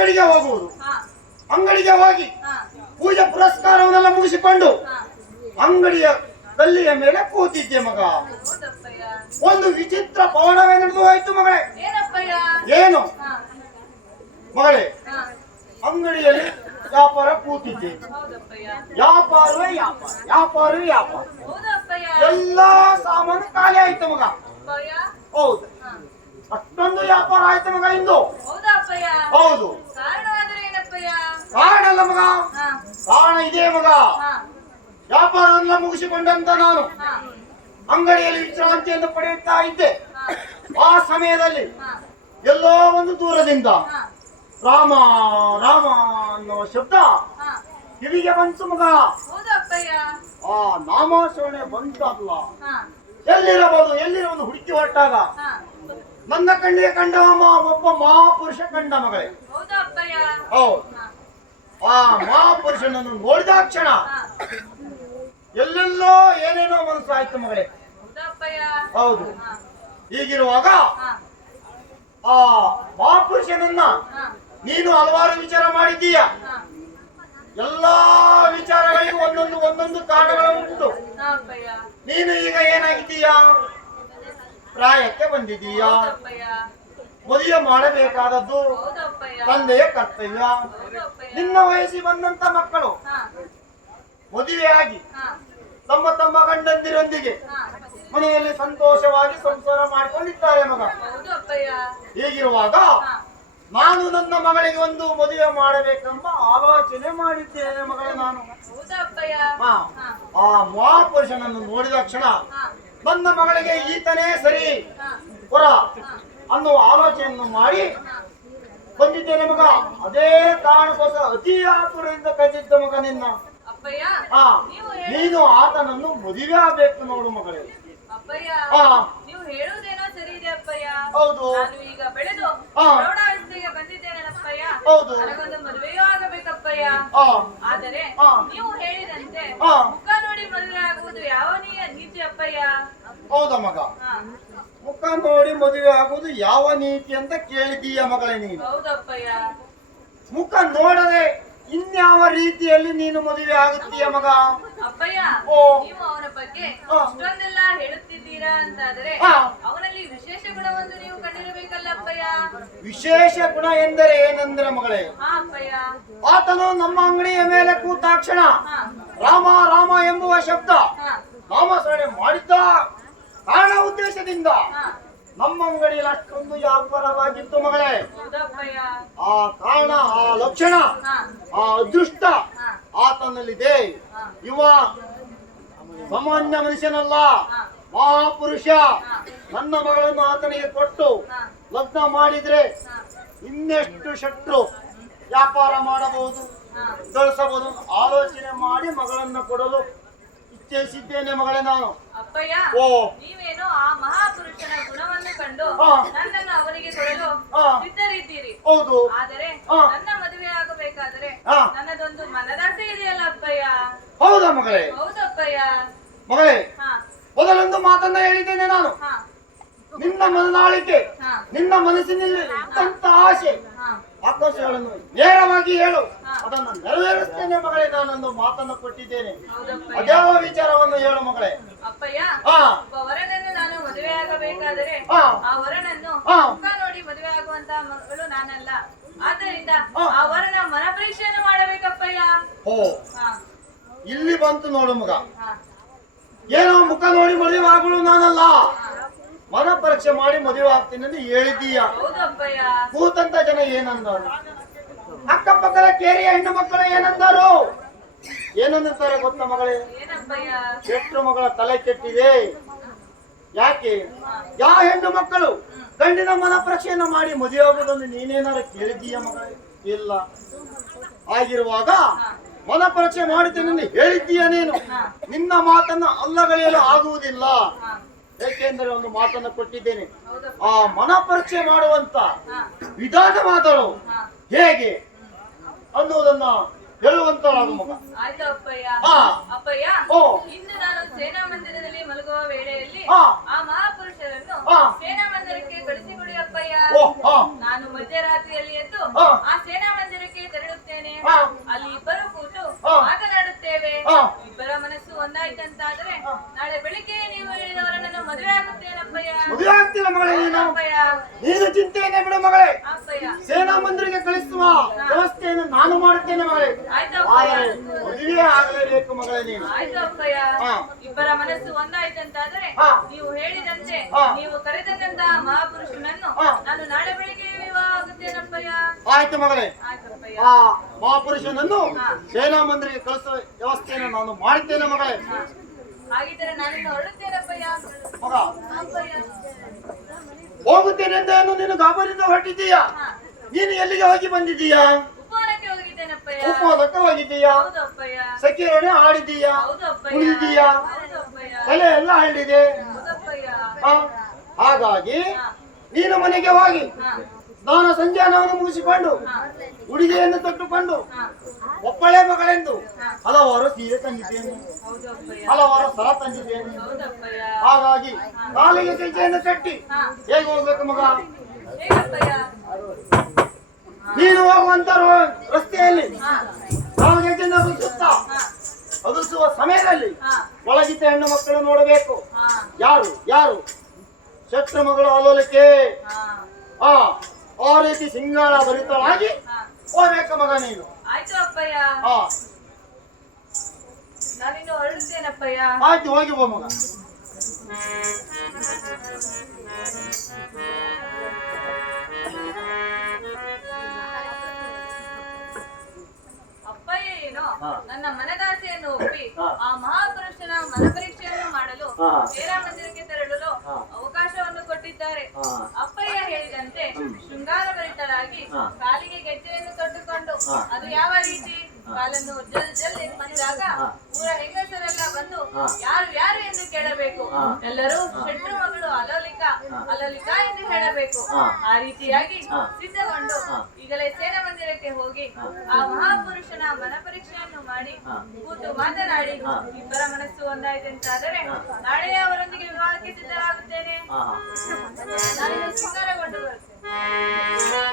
ಅಂಗಡಿಗೆ ಹೋಗುವುದು. ಹಾ ಅಂಗಡಿಗೆ ಹೋಗಿ ಹಾ ಪೂಜೆ ಪುರಸ್ಕಾರವನ್ನೆಲ್ಲ ಮುಗಿಸಿಕೊಂಡು ಹಾ ಅಂಗಡಿಯ ಗಲ್ಲಿಯ ಮೇಲೆ ಕೂತಿದ್ದೆ ಮಗ. ಹೌದಪ್ಪಯ್ಯ. ಒಂದು ವಿಚಿತ್ರ ಪವನವೇ ನಡೆದು ಹೋಯ್ತು ಮಗಳೇ. ಏನಪ್ಪಯ್ಯ? ಏನು ಹಾ ಮಗಳೇ, ಹಾ ಅಂಗಡಿಯಲ್ಲಿ ವ್ಯಾಪಾರ ಕೂತಿದ್ದೆ. ಹೌದಪ್ಪಯ್ಯ. ವ್ಯಾಪಾರವೇ ವ್ಯಾಪಾರ, ವ್ಯಾಪಾರವೇ ವ್ಯಾಪಾರ. ಹೌದಪ್ಪಯ್ಯ. ಎಲ್ಲಾ ಸಾಮಾನು ಖಾಲಿ ಆಯ್ತು ಮಗ. ಅಪ್ಪಯ್ಯ. ಹೌದು, ಹಾ ಅಷ್ಟೊಂದು ವ್ಯಾಪಾರ ಆಯ್ತು ಮಗ ಇಂದು. ಹೌದಪ್ಪಯ್ಯ. ಹೌದು, ಕಾರಣವಾದ್ರೆ ಏನಪ್ಪಯ್ಯ? ಕಾರಣ ಅಲ್ಲ ಮಗ, ಹಾ ಕಾರಣ ಇದೆ ಮಗ. ಹಾ ವ್ಯಾಪಾರವನ್ನ ಮುಗಿಸಿಕೊಂಡಂತ ನಾನು ಹಾ ಅಂಗಡಿಯಲ್ಲಿ ವಿಶ್ರಾಂತಿಯನ್ನು ಪಡೆಯುತ್ತಾ ಇದ್ದೆ. ಹಾ ಆ ಸಮಯದಲ್ಲಿ ಹಾ ಎಲ್ಲೋ ಒಂದು ದೂರದಿಂದ ಹಾ ರಾಮ ರಾಮ ಅನ್ನುವ ಶಬ್ದ ಹಾ ಕಿವಿಗೆ ಬಂತು ಮಗ. ಹೌದಪ್ಪಯ್ಯ. ಆ ನಾಮಾಚರಣೆ ಬಂತಲ್ಲ, ಹಾ ಎಲ್ಲಿರಬಹುದು ಎಲ್ಲಿರಬಹುದು ಹುಡುಕಿ ಹೊರಟಾಗ ಹಾ ನನ್ನ ಕಣ್ಣಿಗೆ ಕಂಡ ಒಬ್ಬ ಮಹಾಪುರುಷ ಕಂಡ ಮಗಳೇ. ಹೌದಪ್ಪಯ್ಯ. ಹೌದು, ಹಾ ಆ ಮಹಾಪುರುಷನನ್ನು ನೋಡಿದ ಕ್ಷಣ ಹಾ ಎಲ್ಲೆಲ್ಲೋ ಏನೇನೋ ಮನಸ್ಸು ಆಯ್ತು ಮಗಳೇ. ಹೌದಪ್ಪಯ್ಯ. ಹೌದು, ಹಾ ಹೀಗಿರುವಾಗ ಹಾ ಆ ಮಹಾಪುರುಷನನ್ನ ಹಾ ನೀನು ಹಲವಾರು ವಿಚಾರ ಮಾಡಿದ್ದೀಯ. ಹಾ ಎಲ್ಲಾ ವಿಚಾರಗಳಿಗೂ ಒಂದೊಂದು ಒಂದೊಂದು ಕಾರಣಗಳು ಉಂಟು. ಹಾ ಅಪ್ಪಯ್ಯ. ನೀನು ಈಗ ಏನಾಗಿದ್ದೀಯಾ? ಪ್ರಾಯಕ್ಕೆ ಬಂದಿದ್ದೀಯಾ. ಹೌದಪ್ಪಯ್ಯ. ಮದುವೆ ಮಾಡಬೇಕಾದದ್ದು ಹೌದಪ್ಪಯ್ಯ. ತಂದೆಯ ಕರ್ತವ್ಯ. ಹೌದಪ್ಪಯ್ಯ. ನಿನ್ನ ವಯಸ್ಸಿಗೆ ಬಂದಂತ ಮಕ್ಕಳು ಹಾ ಮದುವೆಯಾಗಿ ಹಾ ತಮ್ಮ ತಮ್ಮ ಗಂಡಂದಿರೊಂದಿಗೆ ಹಾ ಮನೆಯಲ್ಲಿ ಸಂತೋಷವಾಗಿ ಸಂಸಾರ ಮಾಡಿಕೊಂಡಿದ್ದಾರೆ ಮಗ. ಹೌದಪ್ಪಯ್ಯ. ಹೀಗಿರುವಾಗ ಹಾ ನಾನು ನನ್ನ ಮಗಳಿಗೆ ಒಂದು ಮದುವೆ ಮಾಡಬೇಕೆಂಬ ಆಲೋಚನೆ ಮಾಡಿದ್ದೇನೆ ಮಗಳೇ ನಾನು. ಹೌದಪ್ಪಯ್ಯ. ಹಾ, ಹಾ ಆ ಮಹಾಪುರುಷನನ್ನು ನೋಡಿದ ಕ್ಷಣ ಹಾ ನನ್ನ ಮಗಳಿಗೆ ಈತನೇ ಸರಿ ಹಾ ಹೊರ ಅನ್ನುವ ಆಲೋಚನೆಯನ್ನು ಮಾಡಿ ಬಂದಿದ್ದೇನೆ ಮಗ. ಅದೇ ಕಾರಣಕ್ಕೋಸ್ಕರ ಅತಿ ಆತುರದಿಂದ ಕರೆದಿದ್ದ ಮಗ ನಿನ್ನ. ಅಪ್ಪಯ್ಯ. ಹಾ, ನೀವು ನೀನು ಆತನನ್ನು ಮದುವೆ ಆಗ್ಬೇಕು ನೋಡು ಮಗಳೇ. ಅಪ್ಪಯ್ಯ. ಹಾ, ನೀವು ಹೇಳುವುದೇನೋ ಸರಿ ಇದೆ ಅಪ್ಪಯ್ಯ. ಹೌದು. ನಾನು ಈಗ ಬೆಳೆದು ಹಾ. ಪ್ರೌಢಾವಸ್ಥೆಗೆ ಬಂದಿದ್ದೇನಪ್ಪಯ್ಯ. ಹೌದು. ನನಗೊಂದು ಮದುವೆಯೂ ಆಗಬೇಕಪ್ಪಯ್ಯ. ಹಾ, ಆದರೆ ಹಾ. ನೀವು ಹೇಳಿದಂತೆ ಹಾ. ಮುಖ ನೋಡಿ ಮದುವೆ ಆಗುವುದು ಯಾವ ನೀತಿ ಅಪ್ಪಯ್ಯ? ಹೌದಾ ಮಗ? ಹಾ ಮುಖ ನೋಡಿ ಮದುವೆ ಆಗುವುದು ಯಾವ ನೀತಿ ಅಂತ ಕೇಳಿದೀಯ ಮಗಳೇ ನೀನು. ಹೌದಪ್ಪಯ್ಯ. ಮುಖ ನೋಡದೆ ಇನ್ಯಾವ ರೀತಿಯಲ್ಲಿ ನೀನು ಮದುವೆ ಆಗುತ್ತೀಯ ಮಗ? ಅಪ್ಪಯ್ಯ, ಓ. ನೀವು ಅವನ ಬಗ್ಗೆ ಹಾ. ಇಷ್ಟೊಂದೆಲ್ಲ ಹೇಳುತ್ತಿದ್ದೀರಾ ಅಂತಾದರೆ ಹಾ. ಅವನಲ್ಲಿ ವಿಶೇಷ ಗುಣವೊಂದು ನೀವು ಕಂಡಿರಬೇಕಲ್ಲ ಅಪ್ಪಯ್ಯ? ವಿಶೇಷ ಗುಣ ಎಂದರೆ ಏನೆಂದರೆ ಮಗಳೇ, ಹಾ ಅಪ್ಪಯ್ಯ. ಆತನು ನಮ್ಮ ಅಂಗಡಿಯ ಮೇಲೆ ಕೂತಾಕ್ಷಣ ಹಾ ರಾಮ ರಾಮ ಎಂಬುವ ಶಬ್ದ ಹಾ ನಾಮಸ್ಮರಣೆ ಮಾಡಿದ್ದ ಕಾರಣ ಉದ್ದೇಶದಿಂದ ಹಾ ನಮ್ಮ ಅಂಗಡಿಯಲ್ಲಿ ಅಷ್ಟೊಂದು ವ್ಯಾಪಾರವಾಗಿತ್ತು ಮಗಳೇ. ಹೌದಪ್ಪಯ್ಯ. ಆ ಕಾರಣ, ಆ ಲಕ್ಷಣ, ಹಾ ಆ ಅದೃಷ್ಟ ಹಾ ಆತನಲ್ಲಿದೆ. ಹಾ ಇವ ಸಾಮಾನ್ಯ ಮನುಷ್ಯನಲ್ಲ, ಹಾ ಮಹಾಪುರುಷ. ಹಾ ನನ್ನ ಮಗಳನ್ನು ಆತನಿಗೆ ಕೊಟ್ಟು ಹಾ ಲಗ್ನ ಮಾಡಿದ್ರೆ ಹಾ ಇನ್ನೆಷ್ಟು ಶಟ್ರು ವ್ಯಾಪಾರ ಮಾಡಬಹುದು, ಹಾ ಗಳಿಸಬಹುದು. ಆಲೋಚನೆ ಮಾಡಿ ಮಗಳನ್ನ ಕೊಡಲು ಇಚ್ಛಿಸಿದ್ದೇನೆ ಮಗಳೇ ನಾನು. ಅಪ್ಪಯ್ಯ, ಓ. ನೀವೇನೋ ಆ ಮಹಾಪುರುಷನ ಗುಣವನ್ನು ಕಂಡು ಹಾ. ನನ್ನನ್ನು ಅವರಿಗೆ ಕೊಡಲು ಹಾ. ಸಿದ್ಧರಿದ್ದೀರಿ. ಹೌದು. ಆದರೆ ಹಾ. ನನ್ನ ಮದುವೆ ಆಗಬೇಕಾದರೆ ಹಾ. ನನ್ನದೊಂದು ಮನದಾಸೆ ಇದೆಯಲ್ಲ ಅಪ್ಪಯ್ಯ? ಹೌದಾ ಮಗಳೇ? ಹೌದಪ್ಪಯ್ಯ. ಮಗಳೇ, ಹಾ ಮೊದಲೊಂದು ಮಾತನ್ನ ಹೇಳಿದ್ದೇನೆ ನಾನು. ಹಾ ನಿನ್ನ ಮನದಾಳಿಕೆ, ಹಾ ನಿನ್ನ ಮನಸ್ಸಿನಲ್ಲಿ ಇದ್ದಂತ ಆಸೆ, ಹಾ ಆಕಾಂಕ್ಷೆಗಳನ್ನು ನೇರವಾಗಿ ಹೇಳು, ಹಾ. ಅದನ್ನು ನೆರವೇರಿಸ್ತೇನೆ ಮಗಳೇ. ನಾನೊಂದು ಮಾತನ್ನು ಕೊಟ್ಟಿದ್ದೇನೆ, ಹೌದಪ್ಪಯ್ಯ. ಅದ್ಯಾವ ವಿಚಾರವನ್ನು ಹೇಳು ಮಗಳೇ. ಅಪ್ಪಯ್ಯ, ಹಾ. ಒಬ್ಬ ವರನನ್ನು ನಾನು ಮದುವೆ ಆಗಬೇಕಾದರೆ ಹಾ. ಆ ವರನನ್ನು ಹಾ. ಮುಖ ನೋಡಿ ಮದುವೆ ಆಗುವಂತಹ ಮಗಳು ನಾನಲ್ಲ. ಆದ್ದರಿಂದ ಹಾ. ಆ ವರನ ಮನ ಪರೀಕ್ಷೆಯನ್ನು ಮಾಡಬೇಕಪ್ಪಯ್ಯ. ಓ, ಹಾ ಇಲ್ಲಿ ಬಂತು ನೋಡು ಮಗ. ಹಾ ಏನೋ ಮುಖ ನೋಡಿ ಮದುವೆ ಆಗಲು ನಾನಲ್ಲ, ಮನ ಪರೀಕ್ಷೆ ಮಾಡಿ ಮದುವೆ ಆಗ್ತೀನಿ ಅಂತ ಹೇಳಿದ್ದೀಯ. ಹೌದಪ್ಪಯ್ಯ. ಕೂತಂತ ಜನ ಏನಂದರು? ಅಕ್ಕಪಕ್ಕದ ಕೇರಿಯ ಹೆಣ್ಣು ಮಕ್ಕಳು ಏನಂದರು? ಏನನ್ನುತ್ತಾರೆ ಗೊತ್ತ ಮಗಳೇ? ಏನಪ್ಪಯ್ಯ? ಕೆಟ್ಟು ಮಗಳ ತಲೆ ಕೆಟ್ಟಿದೆ. ಯಾಕೆ? ಯಾವ ಹೆಣ್ಣು ಮಕ್ಕಳು ಗಂಡಿನ ಮನ ಪರೀಕ್ಷೆಯನ್ನ ಮಾಡಿ ಮದುವೆ ಆಗುವುದನ್ನು ನೀನೇನಾರು ಕೇಳಿದ್ದೀಯ ಮಗಳೇ? ಇಲ್ಲ. ಆಗಿರುವಾಗ ಮನ ಪರೀಕ್ಷೆ ಮಾಡುತ್ತೇನೆ ಎಂದು ಹೇಳಿದ್ದೀಯ ನೀನು. ನಿನ್ನ ಮಾತನ್ನ ಅಲ್ಲಗಳೆಯಲು ಆಗುವುದಿಲ್ಲ. ಹಾ ಏಕೆಂದರೆ ಒಂದು ಮಾತನ್ನು ಕೊಟ್ಟಿದ್ದೇನೆ. ಹೌದಪ್ಪ. ಆ ಮನ ಪರೀಕ್ಷೆ ಮಾಡುವಂತ ಹಾ ವಿಧಾನ ಮಾತರು ಹಾ ಹೇಗೆ ಅನ್ನುವುದನ್ನ ಹೇಳುವಂತರಾಗು ಮಗ. ಆಯ್ತು ಅಪ್ಪಯ್ಯ. ಹಾ. ಅಪ್ಪಯ್ಯ, ಓ. ಇಂದು ನಾನು ಸೇನಾ ಮಂದಿರದಲ್ಲಿ ಮಲಗುವ ವೇಳೆಯಲ್ಲಿ ಹಾ. ಆ ಮಹಾಪುರುಷರನ್ನು ಹಾ. ಸೇನಾ ಮಂದಿರಕ್ಕೆ ಕಳಿಸಿಕೊಡಿ ಅಪ್ಪಯ್ಯ. ಓ, ಹಾ. ನಾನು ಮಧ್ಯರಾತ್ರಿಯಲ್ಲಿ ಎದ್ದು ಹಾ. ಆ ಸೇನಾ ಹಾ. ಅಲ್ಲಿ ಇಬ್ಬರು ಕೂತು ಹಾ. ಮಾತನಾಡುತ್ತೇವೆ. ಹಾ. ಇಬ್ಬರ ಮನಸ್ಸು ಒಂದಾಯ್ತಂತಾದ್ರೆ ನಾಳೆ ಬೆಳಿಗ್ಗೆ ನೀವು ಹೇಳಿದವರನ್ನು ಮದುವೆ ಆಗುತ್ತೇನಪ್ಪಯ್ಯ. ಮದುವೆ ಆಗ್ತಿಲ್ಲ ಮಗಳೇ ನೀನು. ಅಪ್ಪಯ್ಯ. ನೀನು ಚಿಂತೆಯನ್ನೇ ಬಿಡು ಮಗಳೇ. ಅಪ್ಪಯ್ಯ. ಸೇನಾ ಮಂದಿರಿಗೆ ಕಳಿಸುವ ವ್ಯವಸ್ಥೆಯನ್ನು ನಾನು ಮಾಡುತ್ತೇನೆ ಮಗಳೇ. ಆಯ್ತು ಅಪ್ಪಯ್ಯ. ಆದರೆ ಮದುವೆ ಆಗಲೇಬೇಕು ಮಗಳೇ ನೀನು. ಆಯ್ತು ಅಪ್ಪಯ್ಯ. ಹಾ. ಇಬ್ಬರ ಮನಸ್ಸು ಒಂದಾಯ್ತಂತಾದ್ರೆ ಹಾ. ನೀವು ಹೇಳಿದಂತೆ ಹಾ. ನೀವು ಕರೆದಂತಹ ಮಹಾಪುರುಷನನ್ನು ಹಾ. ನಾನು ನಾಳೆ ಬೆಳಿಗ್ಗೆ ವಿವಾಹ ಆಗುತ್ತೇನಪ್ಪಯ್ಯ. ಆಯ್ತು ಮಗಳೇ. ಆಯ್ತು ಅಪ್ಪಯ್ಯ. ಆ ಮಹಾಪುರುಷನನ್ನು ಹಾ. ಸೇನಾ ಮಂದಿರಿಗೆ ಕಳಿಸುವ ವ್ಯವಸ್ಥೆಯನ್ನು ನಾನು ಮಾಡುತ್ತೇನೆ ಮಗಳೇ. ಹಾ. ಹಾಗಿದ್ದರೆ ನಾನಿನ್ನು ಹೊರಡುತ್ತೇನಪ್ಪಯ್ಯ. ಮಗ ಅಪ್ಪಯ್ಯ. ಹೋಗುತ್ತೇನೆ ಅಂತ ನೀನು ಗಾಬರಿಯಿಂದ ಹೊರಟಿದ್ದೀಯಾ? ಹಾ. ನೀನು ಎಲ್ಲಿಗೆ ಹೋಗಿ ಬಂದಿದ್ದೀಯಾ? ಉಪವನಕ್ಕೆ ಹೋಗಿದ್ದೇನಪ್ಪಯ್ಯ. ಉಪವಾಸಕ್ಕೆ ಹೋಗಿದ್ದೀಯಾ? ಹೌದು ಅಪ್ಪಯ್ಯ. ಸಖಿಯರೊಡನೆ ಆಡಿದ್ದೀಯಾ? ಹೌದು ಅಪ್ಪಯ್ಯ. ಕುಣಿದಿದ್ದೀಯಾ? ಹೌದು ಅಪ್ಪಯ್ಯ. ತಲೆ ಎಲ್ಲ ಹಳ್ಳಿದೆ. ಹೌದು ಅಪ್ಪಯ್ಯ. ಆ, ಹಾಗಾಗಿ ಹಾ. ನೀನು ಮನೆಗೆ ಹೋಗಿ ಹಾ. ಸ್ನಾನ ಸಂಧ್ಯಾನವನ್ನು ಮುಗಿಸಿಕೊಂಡು ಹಾ. ಉಡುಗೆಯನ್ನು ತೊಟ್ಟುಕೊಂಡು ಹಾ. ಒಬ್ಬಳೇ ಮಗಳೆಂದು ಹಾ. ಹಲವಾರು ಸೀರೆ ತಂದಿದ್ದೇನೆ, ಹೌದು ಅಪ್ಪಯ್ಯ. ಹಲವಾರು ಸರ ತಂದಿದ್ದೇನೆ. ಹೌದು ಅಪ್ಪಯ್ಯ. ಹಾಗಾಗಿ ಕಾಲಿಗೆ ಕೈಯನ್ನು ಕಟ್ಟಿ ಹಾ. ಹೇಗೆ ಹೋಗ್ಬೇಕು ಮಗ? ಹೇಗಪ್ಪಯ್ಯ? ನೀನು ಹೋಗುವಂತ ರಸ್ತೆಯಲ್ಲಿ ಹಾ. ಕಾಲಿಗೆ ಕೈಯನ್ನು ಸುತ್ತಾ ಹಾ. ಅದುಸುವ ಸಮಯದಲ್ಲಿ ಹಾ. ಒಳಗಿದ್ದ ಹೆಣ್ಣು ಮಕ್ಕಳು ನೋಡಬೇಕು. ಹಾ. ಯಾರು ಯಾರು ಶತ್ರು ಮಗಳು ಅಲೋಲಿಕೆ. ಹಾ. ಆ ರೀತಿ ಸಿಂಗಾಳ ಭರಿತಳಾಗಿ ಹಾ. ಹೋಗ್ಬೇಕು ಮಗ ನೀನು. ಆಯ್ತು ಅಪ್ಪಯ್ಯ. ಆ ನಾನಿನ್ನು ಹೊರಡುತ್ತೇನಪ್ಪಯ್ಯ. ಆಯ್ತು, ಹೋಗಿ ಬೋ ಮಗ. ಅಪ್ಪಯ್ಯ ಏನೋ ಹಾ. ನನ್ನ ಮನದಾಸೆಯನ್ನು ಒಪ್ಪಿ ಹಾ. ಆ ಮಹಾಪುರುಷನ ಮನಪರೀಕ್ಷೆಯನ್ನು ಮಾಡಲು ಹಾ. ಸೇನಾ ಮಂದಿರಕ್ಕೆ ತೆರಳಲು ಹಾ. ಅವಕಾಶವನ್ನು ಕೊಟ್ಟಿದ್ದಾರೆ. ಹಾ. ಅಪ್ಪಯ್ಯ ಹೇಳಿದಂತೆ ಶೃಂಗಾರ ಭರಿತರಾಗಿ ಹಾ. ಕಾಲಿಗೆ ಗೆಜ್ಜೆಯನ್ನು ಕಟ್ಟಿಕೊಂಡು ಹಾ. ಅದು ಯಾವ ರೀತಿ ಕಾಲನ್ನು ಜಲ್ ಜಲ್ ಎನ್ನಿಸಿದಾಗ ಹಾ. ಊರ ಹೆಂಗಸರೆಲ್ಲ ಬಂದು ಹಾ. ಯಾರು ಯಾರು ಎಂದು ಕೇಳಬೇಕು. ಹಾ. ಎಲ್ಲರೂ ಶೆಟ್ರು ಮಗಳು ಅಲೋಲಿಕಾ ಅಲೋಲಿಕಾ ಎಂದು ಹೇಳಬೇಕು. ಹಾ. ಆ ರೀತಿಯಾಗಿ ಹಾ. ಸಿದ್ಧಗೊಂಡು ಹಾ. ಈಗಲೇ ಸೇನಾ ಮಂದಿರಕ್ಕೆ ಹೋಗಿ ಆ ಮಹಾಪುರುಷನ ಮನಪರೀಕ್ಷೆಯನ್ನು ಮಾಡಿ ಹಾ. ಕೂತು ಮಾತನಾಡಿ ಹಾ. ಇಬ್ಬರ ಮನಸ್ಸು ಒಂದಾಯ್ತೆಂತಾದರೆ ಹಾ. ನಾಳೆ ಅವರೊಂದಿಗೆ ವಿವಾಹಕ್ಕೆ ಸಿದ್ಧರಾಗುತ್ತೇನೆ. ಹಾ. ನಾನಿನ್ನು ಶೃಂಗಾರಗೊಂಡು ಬರುತ್ತೇನೆ.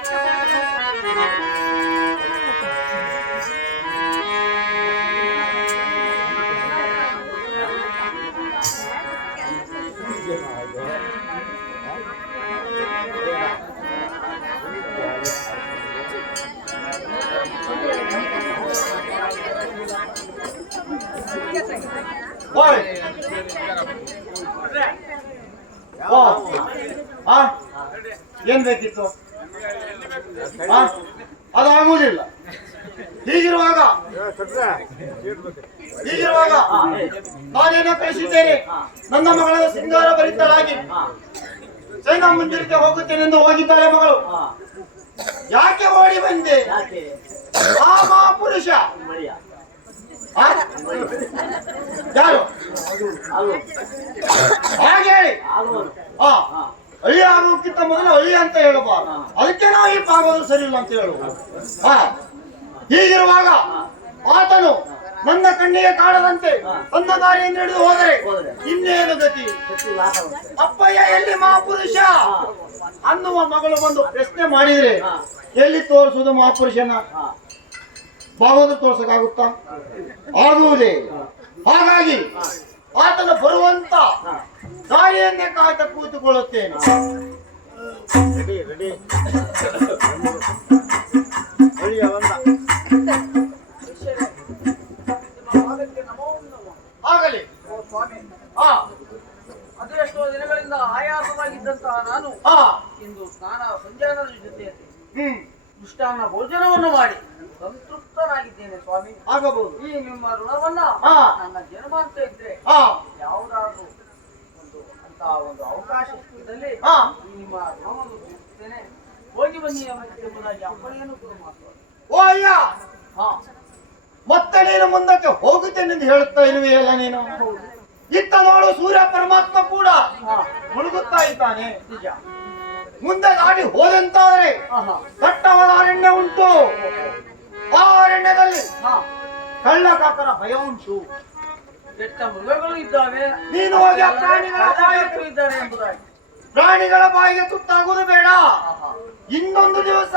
ಓಯ್. ಓ. ಆ? ಏನ್ ಬೇಕಿತ್ತು? ಆ? ಅದಾಗುವುದಿಲ್ಲ. ಹೀಗಿರುವಾಗ ನಾನೇನೋ ಕಳಿಸಿದ್ದೇನೆ. ನನ್ನ ಮಗಳ ಸಿಂಗಾರ ಭರಿತಳಾಗಿ ಸೇನಾ ಮಂದಿರಕ್ಕೆ ಹೋಗುತ್ತೇನೆಂದು ಹೋಗಿದ್ದಾಳೆ ಮಗಳು. ಹಾ. ಯಾಕೆ ಓಡಿ ಬಂದೆ? ಯಾಕೆ? ಆ ಮಹಾಪುರುಷ ಮರಿಯ? ಆ? ಯಾರು? ಅದು ಹಾಗೆ ಹೇಳಿ. ಆಗುವನು. ಆ ಹಾ. ಹಳ್ಳಿ ಆಗೋಕ್ಕಿಂತ ಮೊದಲು ಹಳ್ಳಿ ಅಂತ ಹೇಳಬಾರದು. ಅದಕ್ಕೆ ನಾವು ಈ ಪಾಗೋದು ಸರಿ ಇಲ್ಲ ಅಂತ ಹೇಳುವುದು. ಹಾ. ಹೀಗಿರುವಾಗ ಆತನು ನನ್ನ ಕಣ್ಣಿಗೆ ಕಾಣದಂತೆ ತನ್ನ ದಾರಿಯನ್ನು ಹಿಡಿದು ಹೋದರೆ ಇನ್ನೇನು ಗತಿ? ಶಕ್ತಿ ಲಾಭ. ಅಪ್ಪಯ್ಯ ಎಲ್ಲಿ ಮಹಾಪುರುಷ ಅನ್ನುವ ಮಗಳು ಬಂದು ಪ್ರಶ್ನೆ ಮಾಡಿದ್ರೆ ಎಲ್ಲಿ ತೋರಿಸುವುದು ಮಹಾಪುರುಷನ? ಹಾ. ಬಾಗೋದು ತೋರ್ಸಕ್ಕಾಗುತ್ತಾ? ಆಗುವುದೇ. ಹಾಗಾಗಿ ಆತನ ಬರುವಂತ ದಾರಿಯನ್ನೇ ಕಾಯ್ತಾ ಕೂತುಕೊಳ್ಳುತ್ತೇನೆ. ಆಗಲಿ. ಹಾ. ಅದೆಷ್ಟೋ ದಿನಗಳಿಂದ ಆಯಾಸವಾಗಿದ್ದಂತಹ ನಾನು ಹಾ. ಇಂದು ಸ್ನಾನ ಸಂಜಾನದ ಜೊತೆಯಲ್ಲಿ ಹ್ಮ್. ಮೃಷ್ಟಾನ್ನ ಭೋಜನವನ್ನು ಮಾಡಿ ಸಂತೃಪ್ತನಾಗಿದ್ದೇನೆ ಸ್ವಾಮಿ. ಆಗಬಹುದು. ಈ ನಿಮ್ಮ ಋಣವನ್ನ ಹಾ. ನನ್ನ ಜನ್ಮ ಅಂತ ಇದ್ರೆ ಹಾ. ಯಾವುದಾದ್ರೂ ಒಂದು ಅವಕಾಶ ಸಿಕ್ಕಿದಲ್ಲಿ ಹಾ. ಈ ನಿಮ್ಮ ಋಣವನ್ನು ತೀರಿಸುತ್ತೇನೆ. ಹೋಗಿ ಬನ್ನಿ ಎಂಬುದಾಗಿ ಅಪ್ಪಣೆಯನ್ನು ಕೂಡ ಮಾಡ್ತಾರೆ. ಓ ಅಯ್ಯ. ಹಾ. ಮತ್ತೆ ನೀನು ಮುಂದಕ್ಕೆ ಹೋಗುತ್ತೇನೆಂದು ಹೇಳುತ್ತಾ ಇರುವೆಯಲ್ಲ ನೀನು. ಇತ್ತ ನೋಡು, ಸೂರ್ಯ ಪರಮಾತ್ಮ ಕೂಡ ಮುಳುಗುತ್ತಾ ಇದ್ದಾನೆ. ನಿಜ. ಮುಂದೆ ದಾಟಿ ಹೋದಂತಾದ್ರೆ ಆಹಾ. ದಟ್ಟವಾದ ಅರಣ್ಯ ಉಂಟು. ಆ ಅರಣ್ಯದಲ್ಲಿ ಹಾ. ಕಳ್ಳ ಕಾಕರ ಭಯ ಉಂಟು. ಕೆಟ್ಟ ಮೃಗಗಳು ಇದ್ದಾವೆ. ನೀನು ಹೋಗಿ ಆ ಪ್ರಾಣಿಗಳ ನಾಯಕರು ಇದ್ದಾರೆ ಎಂಬುದಾಗಿ. ಪ್ರಾಣಿಗಳ ಬಾಯಿಗೆ ತುತ್ತಾಗುವುದು ಬೇಡ. ಆಹಾ. ಇನ್ನೊಂದು ದಿವಸ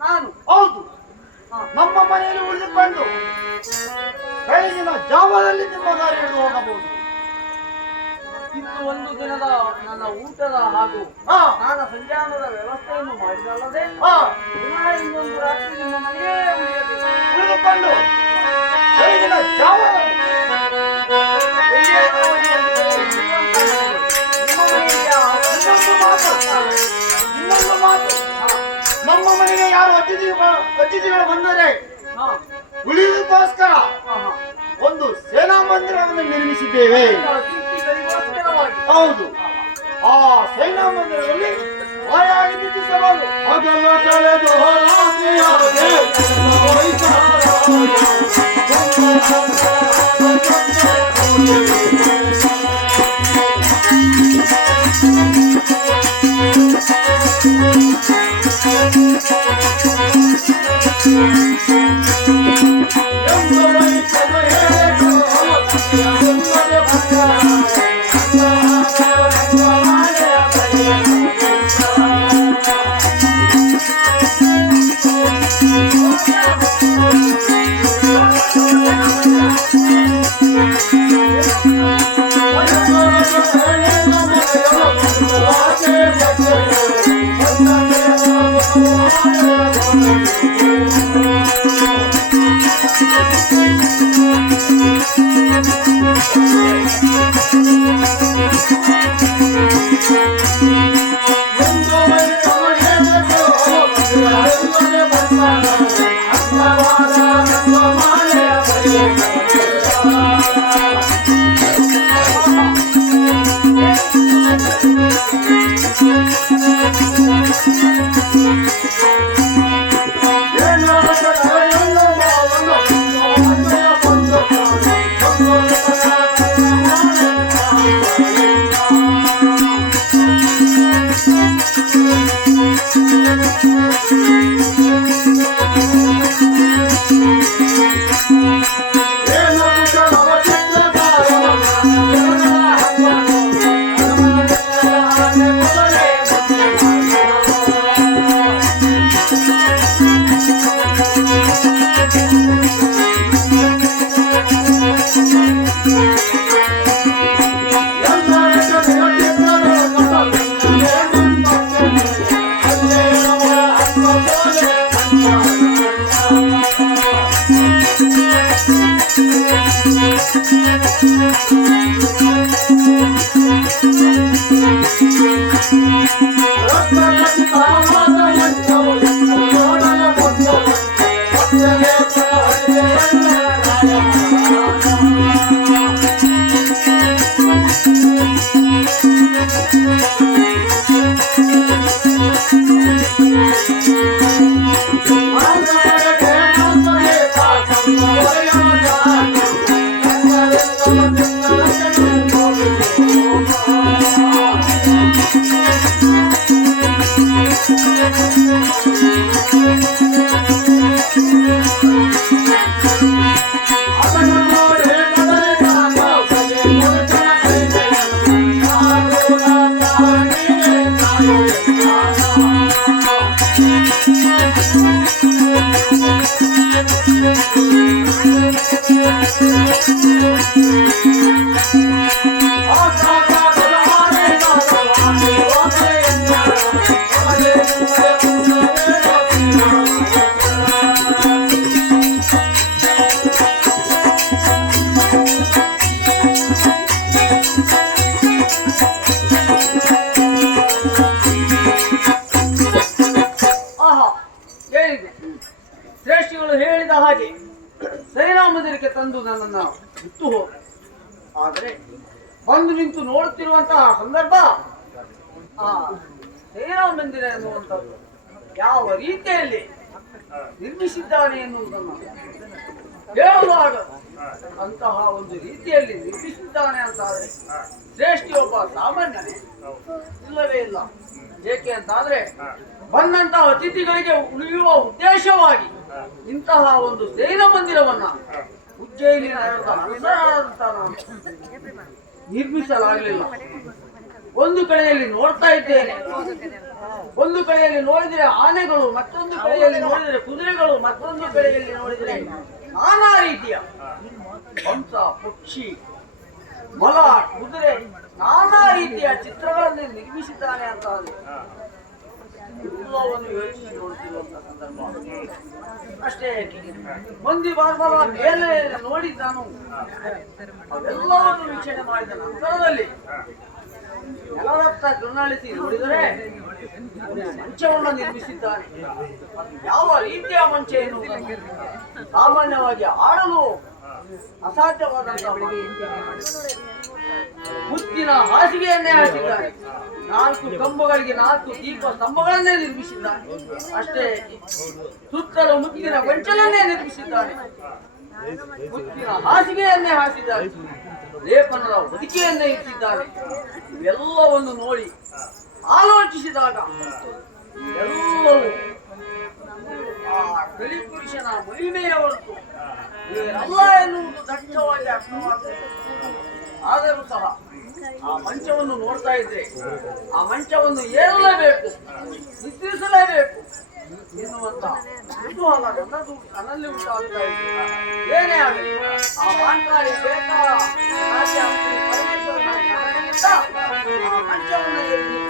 ನಾನು ಹೌದು ಜಾವದಲ್ಲಿ ನಿಮ್ಮ ದಾರಿ ಹಿಡಿದು ಹೋಗಬಹುದು. ಇನ್ನು ಒಂದು ದಿನದ ನನ್ನ ಊಟದ ಹಾಗೂ ಹಾ ಸ್ನಾನ ಸಂಜಾನದ ವ್ಯವಸ್ಥೆಯನ್ನು ಮಾಡಿದಲ್ಲದೆ ಹಾ ಪುನಃ ಇನ್ನೊಂದು ರಾತ್ರಿ ನಿಮ್ಮ ಮನೆಯೇ ಉಳಿಯಬೇಕು. ಉಳಿದುಕೊಂಡು ಬೆಳಗಿನ ಜಾವದಲ್ಲಿ ಎಲ್ಲಿಯಾದರೂ ಒಂದು ಜೀವಂತ ಮನೆಗಳು. ನಿಮ್ಮ ಮನೆಗೆ ಇನ್ನೊಂದು ಮಾತು ನಮ್ಮ ಮನೆಗೆ ಯಾರು ಅತಿಥಿಗಳು ಬಂದರೆ ಉಳಿಯುವುದಕ್ಕೋಸ್ಕರ ಒಂದು ಸೇನಾ ಮಂದಿರವನ್ನು ನಿರ್ಮಿಸಿದ್ದೇವೆ. ಅತಿಥಿಗಳಿಗೋಸ್ಕರವಾಗಿ ಹೌದು, ಆ ಸೇನಾ ಮಂದಿರದಲ್ಲಿ ಹಾಯಾಗಿ ನಿಂತಿಸಬಹುದು. ಹಗಲ ಕಳೆದು ರಾತ್ರಿಯಾದೆ ಶ್ರೇಷ್ಠಿಗಳು ಹೇಳಿದ ಹಾಗೆ ಶ್ರೀರಾಮಂದಿರಕ್ಕೆ ತಂದು ನನ್ನನ್ನು ಬಿಟ್ಟು ಹೋದ. ಆದರೆ ಬಂದು ನಿಂತು ನೋಡುತ್ತಿರುವಂತಹ ಸಂದರ್ಭ ಆ ಶ್ರೀರಾಮ ಮಂದಿರ ಎನ್ನುವಂಥದ್ದು ಯಾವ ರೀತಿಯಲ್ಲಿ ನಿರ್ಮಿಸಿದ್ದಾನೆ ಎನ್ನುವುದನ್ನು ಹೇಳುವಾಗ ಅಂತಹ ಒಂದು ರೀತಿಯಲ್ಲಿ ನಿರ್ಮಿಸಿದ್ದಾನೆ ಅಂತಾದ್ರೆ ಶ್ರೇಷ್ಠಿಯೊಬ್ಬ ಸಾಮಾನ್ಯನೇ ಇಲ್ಲವೇ ಇಲ್ಲ. ಏಕೆ ಅಂತಾದ್ರೆ ಬಂದಂತಹ ಅತಿಥಿಗಳಿಗೆ ಉಳಿಯುವ ಉದ್ದೇಶವಾಗಿ ಇಂತಹ ಒಂದು ಸೇನಾ ಮಂದಿರವನ್ನ ಉಜ್ಜಯಿನಿನ ನಿರ್ಮಿಸಲಾಗಲಿಲ್ಲ. ಒಂದು ಕಡೆಯಲ್ಲಿ ನೋಡ್ತಾ ಇದ್ದೇನೆ, ಒಂದು ಕಡೆಯಲ್ಲಿ ನೋಡಿದರೆ ಆನೆಗಳು, ಮತ್ತೊಂದು ಕಡೆಯಲ್ಲಿ ನೋಡಿದರೆ ಕುದುರೆಗಳು, ಮತ್ತೊಂದು ಕಡೆಯಲ್ಲಿ ನೋಡಿದರೆ ನಾನಾ ರೀತಿಯ ಹಂಸ, ಪಕ್ಷಿ, ಮೊಲ, ಕುದುರೆ, ನಾನಾ ರೀತಿಯ ಚಿತ್ರಗಳನ್ನು ನಿರ್ಮಿಸಿದ್ದಾನೆ ಅಂತ ಎಲ್ಲವನ್ನು ಯೋಚಿಸಿ ನೋಡುತ್ತಿರುವಂತಹ ಸಂದರ್ಭ. ಅಷ್ಟೇ ಮಂದಿ ಬಾರ್ಬರ ಮೇಲೆ ನೋಡಿ ನಾನು ಅವೆಲ್ಲವನ್ನು ವೀಕ್ಷಣೆ ಮಾಡಿದ ನಂತರದಲ್ಲಿ ನೆಲದತ್ತ ಕರುಣಾಳಿಸಿ ನೋಡಿದರೆ ಮಂಚವನ್ನು ನಿರ್ಮಿಸಿದ್ದಾನೆ. ಅದು ಯಾವ ರೀತಿಯ ಮಂಚ ಎನ್ನುವುದನ್ನು ಸಾಮಾನ್ಯವಾಗಿ ಆಡಲು ಅಸಾಧ್ಯವಾದಂತಹ ಮುತ್ತಿನ ಹಾಸಿಗೆಯನ್ನೇ ಹಾಕಿದ್ದಾರೆ. 4 ಕಂಬಗಳಿಗೆ 4 ದೀಪ ಸ್ತಂಭಗಳನ್ನೇ ನಿರ್ಮಿಸಿದ್ದಾನೆ. ಅಷ್ಟೇ ಸುತ್ತಲೂ ಮುತ್ತಿನ ಗೊಂಚಲನ್ನೇ ನಿರ್ಮಿಸಿದ್ದಾನೆ. ಮುತ್ತಿನ ಹಾಸಿಗೆಯನ್ನೇ ಹಾಕಿದ್ದಾರೆ. ಲೇಪನದ ಹೊದಿಕೆಯನ್ನೇ ಇಟ್ಟಿದ್ದಾರೆ. ಇವೆಲ್ಲವನ್ನು ನೋಡಿ ಆಲೋಚಿಸಿದಾಗ ಎಲ್ಲವೂ ಆ ಕಲಿ ಪುರುಷನ ಮಹಿಮೆಯ ಹೊರತು ಅಲ್ಲ ಎನ್ನುವುದು ದಟ್ಟವಾಗಿ ಅರ್ಥವಾಗ್ತದೆ. ಆದರೂ ಸಹ ಆ ಮಂಚವನ್ನು ನೋಡ್ತಾ ಇದ್ರೆ ಆ ಮಂಚವನ್ನು ಏರಲೇಬೇಕು, ನಿದ್ರಿಸಲೇಬೇಕು ಎನ್ನುವಂತ ಕುತೂಹಲ ನನ್ನಲ್ಲಿ ಉಂಟಾಗ್ತಾ ಇದೆ. ಏನೇ ಆಗಲಿ ಆ ಮಾಂಕಾಳಿ ಬೇಕಾ ಪರಮೇಶ್ವರನ ಕಾರಣದಿಂದ ಆ ಮಂಚವನ್ನು ಏರಿ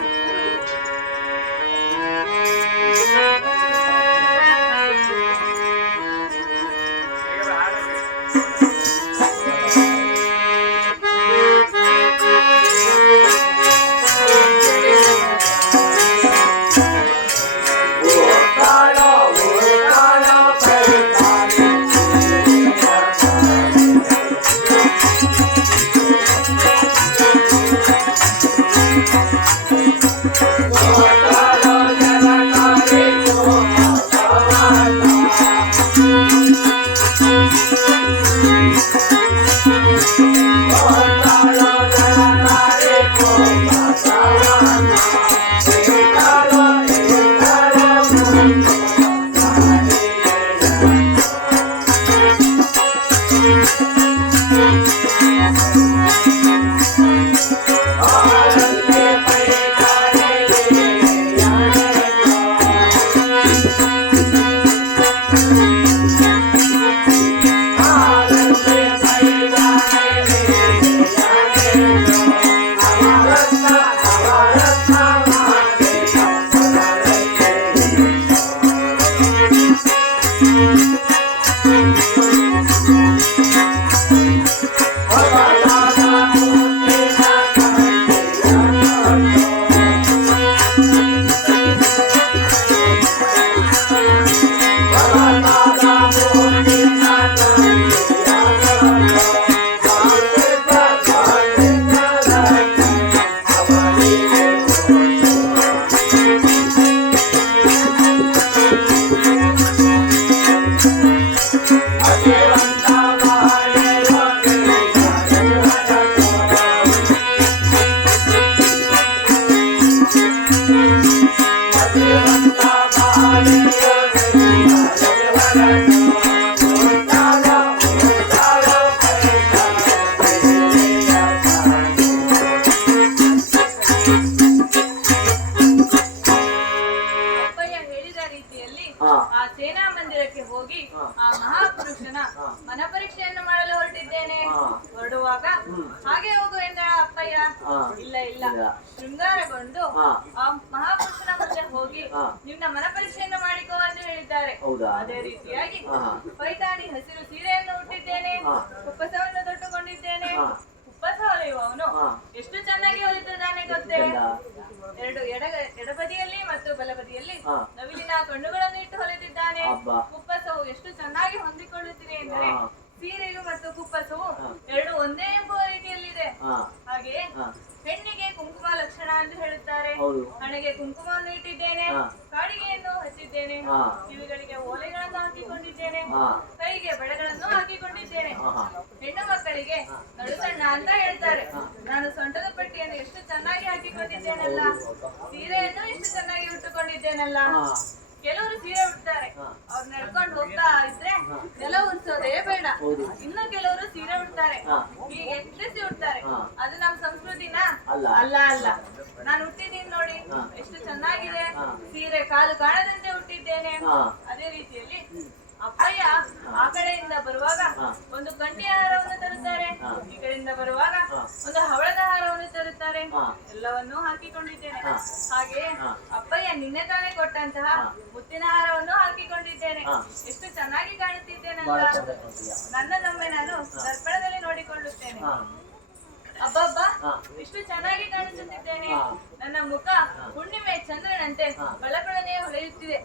ಹೊರಡುವಾಗ ಹಾಗೆ ಹೋಗು ಎಂದ ಅಪ್ಪಯ್ಯ. ಇಲ್ಲ ಇಲ್ಲ, ಶೃಂಗಾರಗೊಂಡು ಆ ಮಹಾಪುರುಷನ ಮುಂದೆ ಹೋಗಿ ನಿನ್ನ ಮನ ಪರೀಕ್ಷೆಯನ್ನು ಮಾಡಿಕೋ ಎಂದು ಹೇಳಿದ್ದಾರೆ. ಅದೇ ರೀತಿಯಾಗಿ ಪೈತಾನಿ ಹಸಿರು ಸೀರೆಯನ್ನು ಉಟ್ಟಿದ್ದೇನೆ, ಕುಪ್ಪಸವನ್ನು ತೊಟ್ಟುಕೊಂಡಿದ್ದೇನೆ. ಕುಪ್ಪಸ ಹೊಲೆಯುವವನು ಎಷ್ಟು ಚೆನ್ನಾಗಿ ಹೊಲಿತಿದ್ದಾನೆ ಗೊತ್ತೇ? ಎಡಬದಿಯಲ್ಲಿ ಮತ್ತು ಬಲಬದಿಯಲ್ಲಿ ನವಿಲಿನ ಕಣ್ಣುಗಳನ್ನು ಇಟ್ಟು ಹೊಲಿತಿದ್ದಾನೆ. ಕುಪ್ಪಸವು ಎಷ್ಟು ಚೆನ್ನಾಗಿ ಹೊಂದಿಕೊಳ್ಳುತ್ತಿದೆ ಎಂದರೆ ಸೀರೆಯು ಮತ್ತು ಕುಪ್ಪಸವು ಎರಡು ಒಂದೇ ಎಂಬುವ ರೀತಿಯಲ್ಲಿದೆ. ಹಾಗೆ ಹೆಣ್ಣಿಗೆ ಕುಂಕುಮ ಲಕ್ಷಣ ಎಂದು ಹೇಳುತ್ತಾರೆ. ಹಣೆಗೆ ಕುಂಕುಮವನ್ನು ಇಟ್ಟಿದ್ದೇನೆ, ಕಾಡಿಗೆಯನ್ನು ಹಚ್ಚಿದ್ದೇನೆ, ಕಿವಿಗಳಿಗೆ ಓಲೆಗಳನ್ನು ಹಾಕಿಕೊಂಡಿದ್ದೇನೆ, ಕೈಗೆ ಬಳೆಗಳನ್ನು ಹಾಕಿಕೊಂಡಿದ್ದೇನೆ. ಹೆಣ್ಣು ಮಕ್ಕಳಿಗೆ ನಡುಸಣ್ಣ ಅಂತ ಹೇಳ್ತಾರೆ. ನಾನು ಸೊಂಟದ ಪಟ್ಟಿಯನ್ನು ಎಷ್ಟು ಚೆನ್ನಾಗಿ ಹಾಕಿಕೊಂಡಿದ್ದೇನಲ್ಲ, ಸೀರೆಯನ್ನು ಎಷ್ಟು ಚೆನ್ನಾಗಿ ಉಟ್ಟುಕೊಂಡಿದ್ದೇನಲ್ಲ. ಕೆಲವರು ಸೀರೆ ಉಡ್ತಾರೆ, ಅವ್ರು ನಡ್ಕೊಂಡು ಹೋಗ್ತಾ ಇದ್ರೆ ನೆಲ ಉರ್ಸೋದೇ ಬೇಡ. ಇನ್ನು ಕೆಲವರು ಸೀರೆ ಉಡ್ತಾರೆ, ಹೀಗೆ ಎತ್ತಿಸಿ ಉಡ್ತಾರೆ. ಅದು ನಮ್ಮ ಸಂಸ್ಕೃತಿನ? ಅಲ್ಲ ಅಲ್ಲ. ನಾನು ಹುಟ್ಟಿದ್ದೀನಿ ನೋಡಿ, ಎಷ್ಟು ಚೆನ್ನಾಗಿದೆ. ಸೀರೆ ಕಾಲು ಕಾಣದಂತೆ ಹುಟ್ಟಿದ್ದೇನೆ. ಅದೇ ರೀತಿಯಲ್ಲಿ ಅಪ್ಪಯ್ಯ ಆ ಕಡೆಯಿಂದ ಬರುವಾಗ ಒಂದು ಕಂಠಿ ಹಾರವನ್ನು ತರುತ್ತಾರೆ, ಈ ಕಡೆಯಿಂದ ಬರುವಾಗ ಒಂದು ಹವಳದ ಹಾರವನ್ನು ತರುತ್ತಾರೆ. ಎಲ್ಲವನ್ನೂ ಹಾಕಿಕೊಂಡಿದ್ದೇನೆ. ಹಾಗೆ ಅಪ್ಪಯ್ಯ ನಿನ್ನೆ ತಾನೇ ಕೊಟ್ಟಂತಹ ಮುತ್ತಿನ ಹಾರವನ್ನು ಹಾಕಿಕೊಂಡಿದ್ದೇನೆ. ಎಷ್ಟು ಚೆನ್ನಾಗಿ ಕಾಣುತ್ತಿದ್ದೇನಲ್ಲ. ನನ್ನನ್ನೊಮ್ಮೆ ನಾನು ದರ್ಪಣದಲ್ಲಿ ನೋಡಿಕೊಳ್ಳುತ್ತೇನೆ. ಅಬ್ಬಬ್ಬ, ಇಷ್ಟು ಚೆನ್ನಾಗಿ ಕಾಣಿಸುತ್ತಿದ್ದೇನೆ. ನನ್ನ ಮುಖ ಹುಣ್ಣಿಮೆ ಚಂದ್ರನಂತೆ ಬಳಬಳನೆ ಹೊಳೆಯುತ್ತಿದೆ.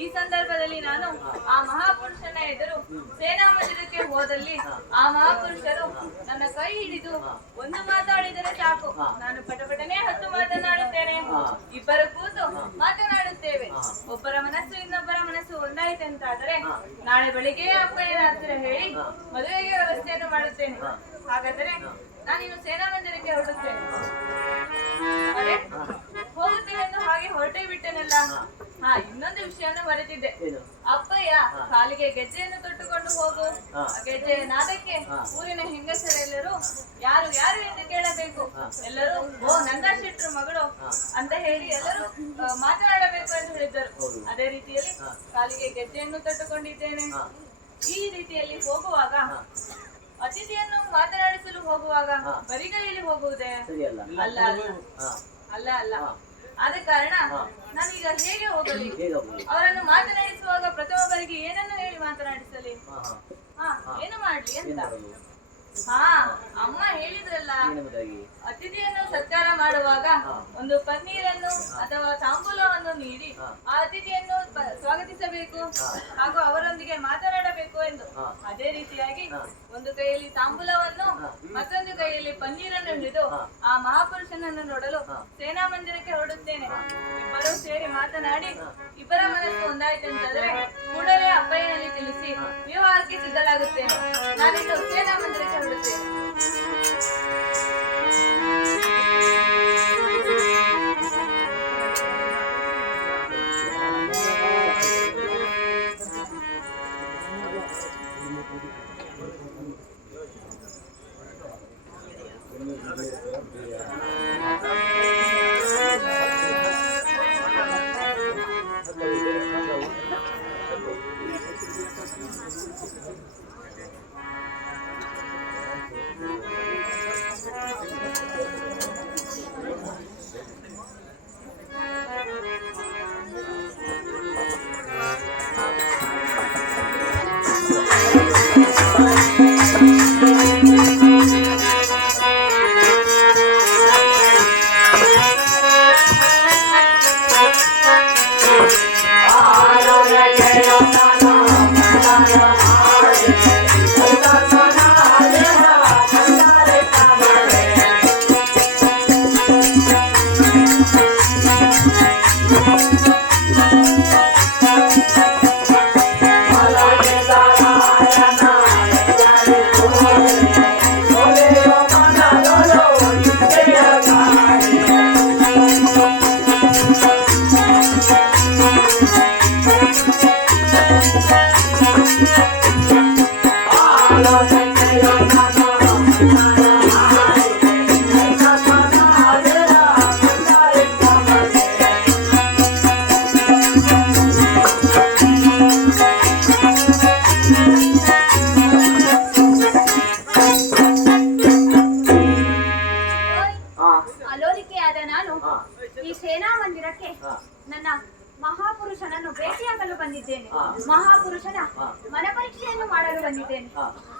ಈ ಸಂದರ್ಭದಲ್ಲಿ ನಾನು ಆ ಮಹಾಪುರುಷನ ಎದುರು ಸೇನಾ ಮಂದಿರಕ್ಕೆ ಹೋದಲ್ಲಿ ಆ ಮಹಾಪುರುಷರು ನನ್ನ ಕೈ ಹಿಡಿದು ಒಂದು ಮಾತಾಡಿದರೆ ಸಾಕು, ನಾನು ಪಟಪಟನೆ ಹತ್ತು ಮಾತನಾಡುತ್ತೇನೆ. ಇಬ್ಬರು ಕೂತು ಮಾತನಾಡುತ್ತೇವೆ. ಒಬ್ಬರ ಮನಸ್ಸು ಇನ್ನೊಬ್ಬರ ಮನಸ್ಸು ಒಂದಾಯಿತೆಂತಾದರೆ ನಾಳೆ ಬೆಳಿಗ್ಗೆ ಅಪ್ಪಯ್ಯನ ಹತ್ತಿರ ಹೇಳಿ ಮದುವೆಗೆ ವ್ಯವಸ್ಥೆಯನ್ನು ಮಾಡುತ್ತೇನೆ. ಹಾಗಾದರೆ ನಾನಿನ್ನು ಸೇನಾ ಮಂದಿರಕ್ಕೆ ಹೊರಡುತ್ತೇನೆ. ಅರೆ, ಹೋಗುತ್ತೇನೆ ಎಂದು ಹಾಗೆ ಹೊರಟೇ ಬಿಟ್ಟೆನಲ್ಲ. ಇನ್ನೊಂದು ವಿಷಯವನ್ನು ಮರೆತಿದ್ದೆ. ಅಪ್ಪಯ್ಯ ಕಾಲಿಗೆ ಗೆಜ್ಜೆಯನ್ನು ತೊಟ್ಟುಕೊಂಡು ಹೋಗು. ಗೆಜ್ಜೆಯ ನಾದಕ್ಕೆ ಊರಿನ ಹೆಂಗಸರೆಲ್ಲರೂ ಯಾರು ಯಾರು ಎಂದು ಕೇಳಬೇಕು. ಎಲ್ಲರೂ ಓ ನಂದಾ ಶೆಟ್ರು ಮಗಳು ಅಂತ ಹೇಳಿ ಎಲ್ಲರೂ ಮಾತನಾಡಬೇಕು ಎಂದು ಹೇಳಿದ್ದರು. ಅದೇ ರೀತಿಯಲ್ಲಿ ಕಾಲಿಗೆ ಗೆಜ್ಜೆಯನ್ನು ತೊಟ್ಟುಕೊಂಡಿದ್ದೇನೆ. ಈ ರೀತಿಯಲ್ಲಿ ಹೋಗುವಾಗ ಅತಿಥಿಯನ್ನು ಮಾತನಾಡಿಸಲು ಹೋಗುವಾಗ ಬರಿಗೈಯಲ್ಲಿ ಹೋಗುವುದೇ? ಅಲ್ಲ ಅಲ್ಲ ಅಲ್ಲ. ಆದ ಕಾರಣ ನಾನೀಗ ಹೇಗೆ ಹೋಗಲಿ? ಅವರನ್ನು ಮಾತನಾಡಿಸುವಾಗ ಪ್ರತಿಯೊಬ್ಬರಿಗೆ ಏನನ್ನು ಹೇಳಿ ಮಾತನಾಡಿಸಲಿ? ಏನು ಮಾಡ್ಲಿ ಅಂತ ಅಮ್ಮ ಹೇಳಿದ್ರಲ್ಲ, ಅತಿಥಿಯನ್ನು ಸತ್ಕಾರ ಮಾಡುವಾಗ ಒಂದು ಪನ್ನೀರನ್ನು ಅಥವಾ ತಾಂಬೂಲವನ್ನು ನೀಡಿ ಆ ಅತಿಥಿಯನ್ನು ಸ್ವಾಗತಿಸಬೇಕು ಹಾಗೂ ಅವರೊಂದಿಗೆ ಮಾತನಾಡಬೇಕು ಎಂದು. ಅದೇ ರೀತಿಯಾಗಿ ಒಂದು ಕೈಯಲ್ಲಿ ತಾಂಬೂಲವನ್ನು ಮತ್ತೊಂದು ಕೈಯಲ್ಲಿ ಪನ್ನೀರನ್ನು ಹಿಡಿದು ಆ ಮಹಾಪುರುಷನನ್ನು ನೋಡಲು ಸೇನಾ ಮಂದಿರಕ್ಕೆ ಹೊರಡುತ್ತೇನೆ. ಇಬ್ಬರೂ ಸೇರಿ ಮಾತನಾಡಿ ಇಬ್ಬರ ಮನಸ್ಸು ಒಂದಾಯ್ತೆಂತಾದರೆ ಕೂಡಲೇ ಅಪ್ಪಯ್ಯನಲ್ಲಿ ತಿಳಿಸಿ ವಿವಾಹಕ್ಕೆ ಸಿದ್ಧಲಾಗುತ್ತೇನೆ. ನಾನಿನ್ನು ಸೇನಾ ಮಂದಿರಕ್ಕೆ ಹೊರಡುತ್ತೇನೆ. ಅಲೋಲಿಕೆಯಾದ ನಾನು ಈ ಸೇನಾ ಮಂದಿರಕ್ಕೆ ನನ್ನ ಮಹಾಪುರುಷನನ್ನು ಭೇಟಿಯಾಗಲು ಬಂದಿದ್ದೇನೆ. ಮಹಾಪುರುಷನ ಮನ ಪರೀಕ್ಷೆಯನ್ನು ಮಾಡಲು ಬಂದಿದ್ದೇನೆ.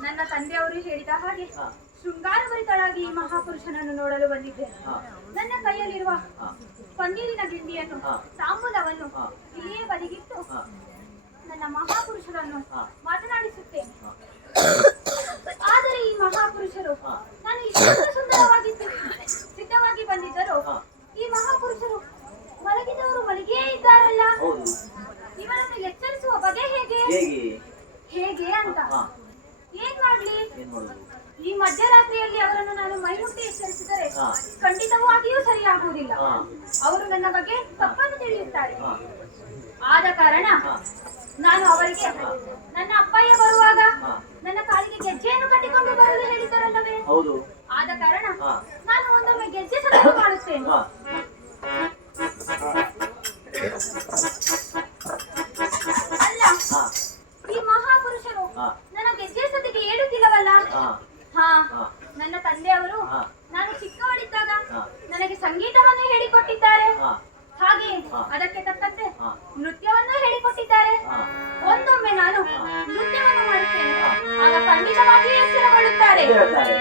ನನ್ನ ತಂದೆಯವರು ಹೇಳಿದ ಹಾಗೆ ಶೃಂಗಾರಭರಿತಳಾಗಿ ಈ ಮಹಾಪುರುಷನನ್ನು ನೋಡಲು ಬಂದಿದ್ದೇನೆ. ನನ್ನ ಕೈಯಲ್ಲಿರುವ ಪನ್ನೀರಿನ ಗಿಂಡಿಯನ್ನು ತಾಂಬೂಲವನ್ನು ಇಲ್ಲಿಯೇ ಬದಿಗಿಟ್ಟು ನನ್ನ ಮಹಾಪುರುಷರನ್ನು ಮಾತನಾಡಿಸುತ್ತೇನೆ. ಆದರೆ ಈ ಮಹಾಪುರುಷರು ನಾನು ಇಷ್ಟು ಸುಂದರವಾಗಿ ಸಿದ್ಧವಾಗಿ ಬಂದಿದ್ದರು. ಈ ಮಹಾಪುರುಷರು ಮಲಗಿದವರು ಮಲಗಿಯೇ ಇದ್ದಾರಲ್ಲ, ಇವರನ್ನು ಎಚ್ಚರಿಸುವ ಬಗೆ ಹೇಗೆ ಹೇಗೆ ಅಂತ ಏನ್ ಮಾಡ್ಲಿ? ಈ ಮಧ್ಯರಾತ್ರಿಯಲ್ಲಿ ಅವರನ್ನು ನಾನು ಮೈಮುಟ್ಟಿ ಎಚ್ಚರಿಸಿದರೆ ಖಂಡಿತವಾಗಿಯೂ ಸರಿಯಾಗುವುದಿಲ್ಲ. ಅವರು ನನ್ನ ಬಗ್ಗೆ ತಪ್ಪನ್ನು ತಿಳಿಯುತ್ತಾರೆ. ಆದ ಕಾರಣ ನಾನು ಅವರಿಗೆ ನನ್ನ ಅಪ್ಪಯ್ಯ ಬರುವಾಗ ನನ್ನ ಕಾಲಿಗೆ ಗೆಜ್ಜೆಯನ್ನು ಕಟ್ಟಿಕೊಂಡು ಬರಲು ಹೇಳಿದ್ದರಲ್ಲವೇ? ಆದ ಕಾರಣ ನಾನು ಒಂದೊಮ್ಮೆ ಗೆಜ್ಜೆ ಸದ್ದು ಮಾಡುತ್ತೇನೆ. ಅಲ್ಲ, ಈ ಮಹಾ ನನ್ನ ಗೆಜ್ಜೆ ಸತಿಗೆ ಏಳುತ್ತಿಲ್ಲವಲ್ಲ. ಹಾ ಹಾ ಹಾ ನನ್ನ ತಂದೆಯವರು ಹಾ ನಾನು ಚಿಕ್ಕವಳಿದ್ದಾಗ ಹಾ ನನಗೆ ಸಂಗೀತವನ್ನು ಹೇಳಿಕೊಟ್ಟಿದ್ದಾರೆ. ಹಾ ಹಾಗೆ ಹಾ. ಅದಕ್ಕೆ ತಕ್ಕಂತೆ ಹಾ. ನೃತ್ಯವನ್ನು ಹೇಳಿಕೊಟ್ಟಿದ್ದಾರೆ. ಹಾ. ಒಂದೊಮ್ಮೆ ನಾನು ನೃತ್ಯವನ್ನು ಮಾಡುತ್ತೇನೆ, ಆಗ ಖಂಡಿತವಾಗಿ ಎಚ್ಚರಗೊಳ್ಳುತ್ತಾರೆ. ಹೇಳ್ತಾರೆ.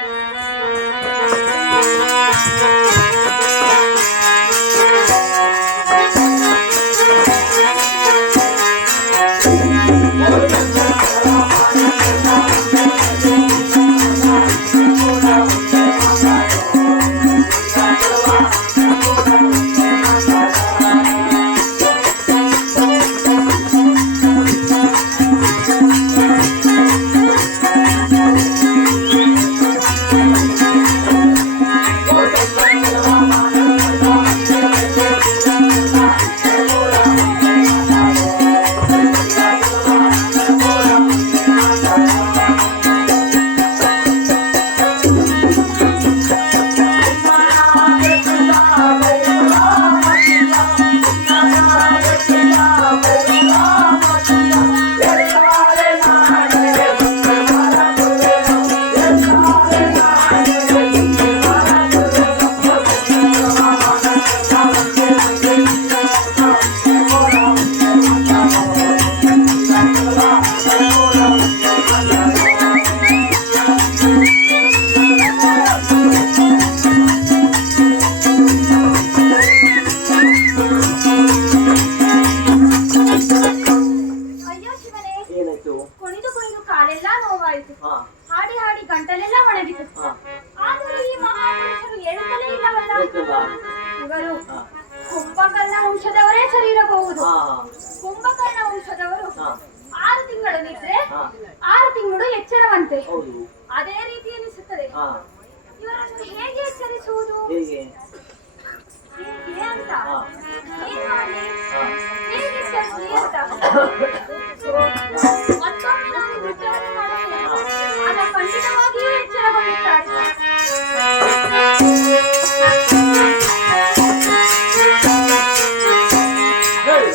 ಅಯ್ಯೋ ಶಿವನೇ, ಏನಾಯ್ತು? ಕುಣಿದು ಕುಣಿದು ಕಾಲೆಲ್ಲ ನೋವಾಯಿತು, ಹಾ ಹಾಡಿ ಹಾಡಿ ಗಂಟಲೆಲ್ಲ ಒಣಗಿತು. ಹಾ ಆದರೂ ಈ ಮಹಾಪುರುಷರು ಹೇಳುತ್ತಲೇ ಇಲ್ಲವಲ್ಲ. ಗೊತ್ತಿಲ್ಲ. ಇವರು ಹಾ ಕುಂಭಕರ್ಣ ವಂಶದವರೇ ಸರಿ ಇರಬಹುದು. ಹಾ ಕುಂಭಕರ್ಣ ವಂಶದವರು ಹಾ 6 ತಿಂಗಳು ನಿದ್ರೆ, ಹಾ 6 ತಿಂಗಳು ಎಚ್ಚರವಂತೆ. ಹೌದು. ಅದೇ ರೀತಿ ಎನಿಸುತ್ತದೆ. ಹಾ ಇವರನ್ನು ಹೇಗೆ ಎಚ್ಚರಿಸುವುದು? ಹೇಗೆ? ಹೇಗೆ ಅಂತ ಹಾ ಏನ್ ಮಾಡ್ಲಿ? ಹಾ ಹೇಗೆ ಎಚ್ಚರಿಸ್ಲಿ ಅಂತ ಮತ್ತೊಮ್ಮೆ ನಾನು ನೃತ್ಯವನ್ನು ಮಾಡುತ್ತೇನೆ, ಆಗ ಖಂಡಿತವಾಗಿಯೂ ಎಚ್ಚರಗೊಳ್ಳುತ್ತಾರೆ. Hey!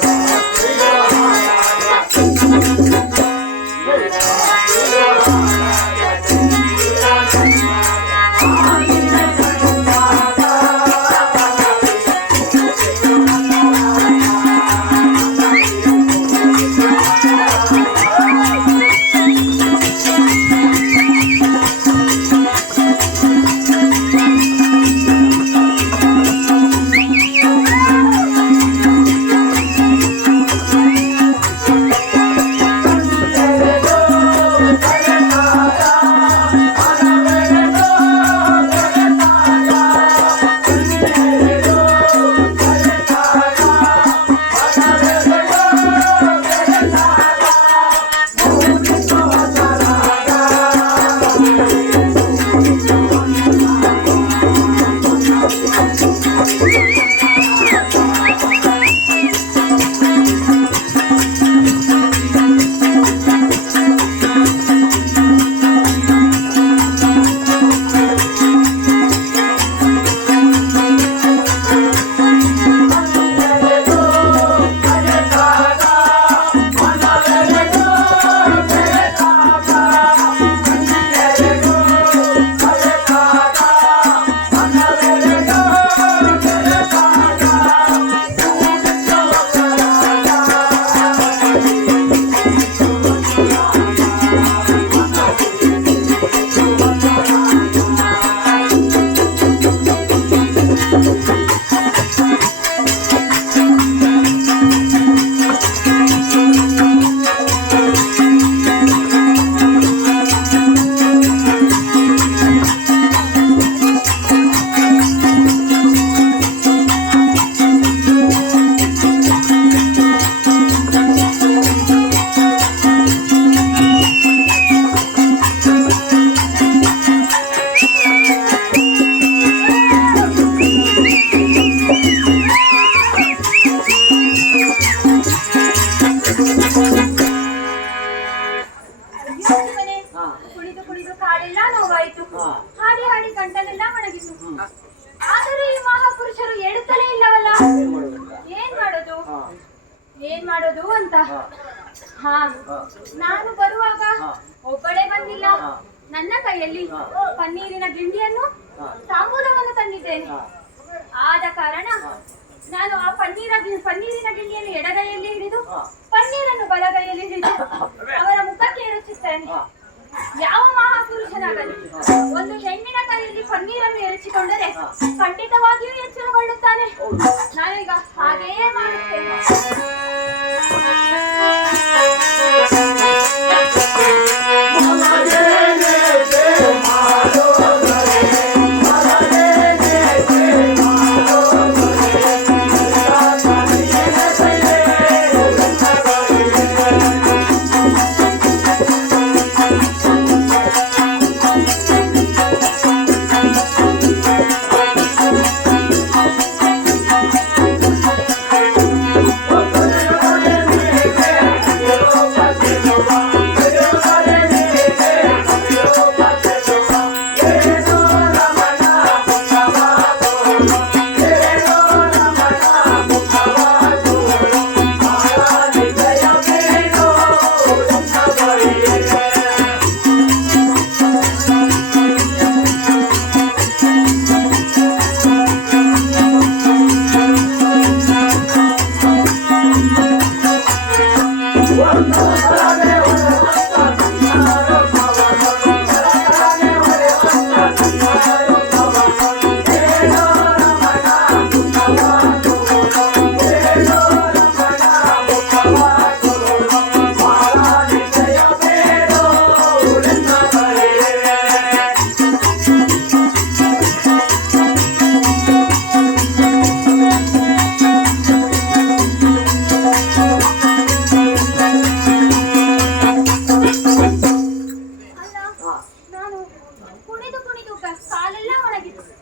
ನಾನು ಬರುವಾಗ ಹಾ. ಒಬ್ಬಳೇ ಬಂದಿಲ್ಲ. ಹಾ. ನನ್ನ ಕೈಯಲ್ಲಿ ಹಾ. ಪನ್ನೀರಿನ ಗಿಂಡಿಯನ್ನು ಹಾ. ತಾಂಬೂಲವನ್ನು ತಂದಿದ್ದೇನೆ. ಹಾ. ಆದ ಕಾರಣ ಹಾ. ನಾನು ಆ ಪನ್ನೀರಿನ ಗಿಂಡಿಯನ್ನು ಎಡಗೈಯಲ್ಲಿ ಹಿಡಿದು ಹಾ. ಪನ್ನೀರನ್ನು ಬಲಗೈಯಲ್ಲಿ ಹಿಡಿದು ಅವರ ಮುಖಕ್ಕೆ ಎರಚುತ್ತೇನೆ. ಹಾ. ಯಾವ ಮಹಾಪುರುಷನಾಗಲಿ ಒಂದು ಹೆಣ್ಣಿನ ಕೈಯಲ್ಲಿ ಪನ್ನೀರನ್ನು ಎರಚಿಕೊಂಡರೆ ಖಂಡಿತವಾಗಿಯೂ ಎಚ್ಚರಗೊಳ್ಳುತ್ತಾನೆ. ನಾನೀಗ ಹಾಗೆಯೇ ಮಾಡುತ್ತೇನೆ.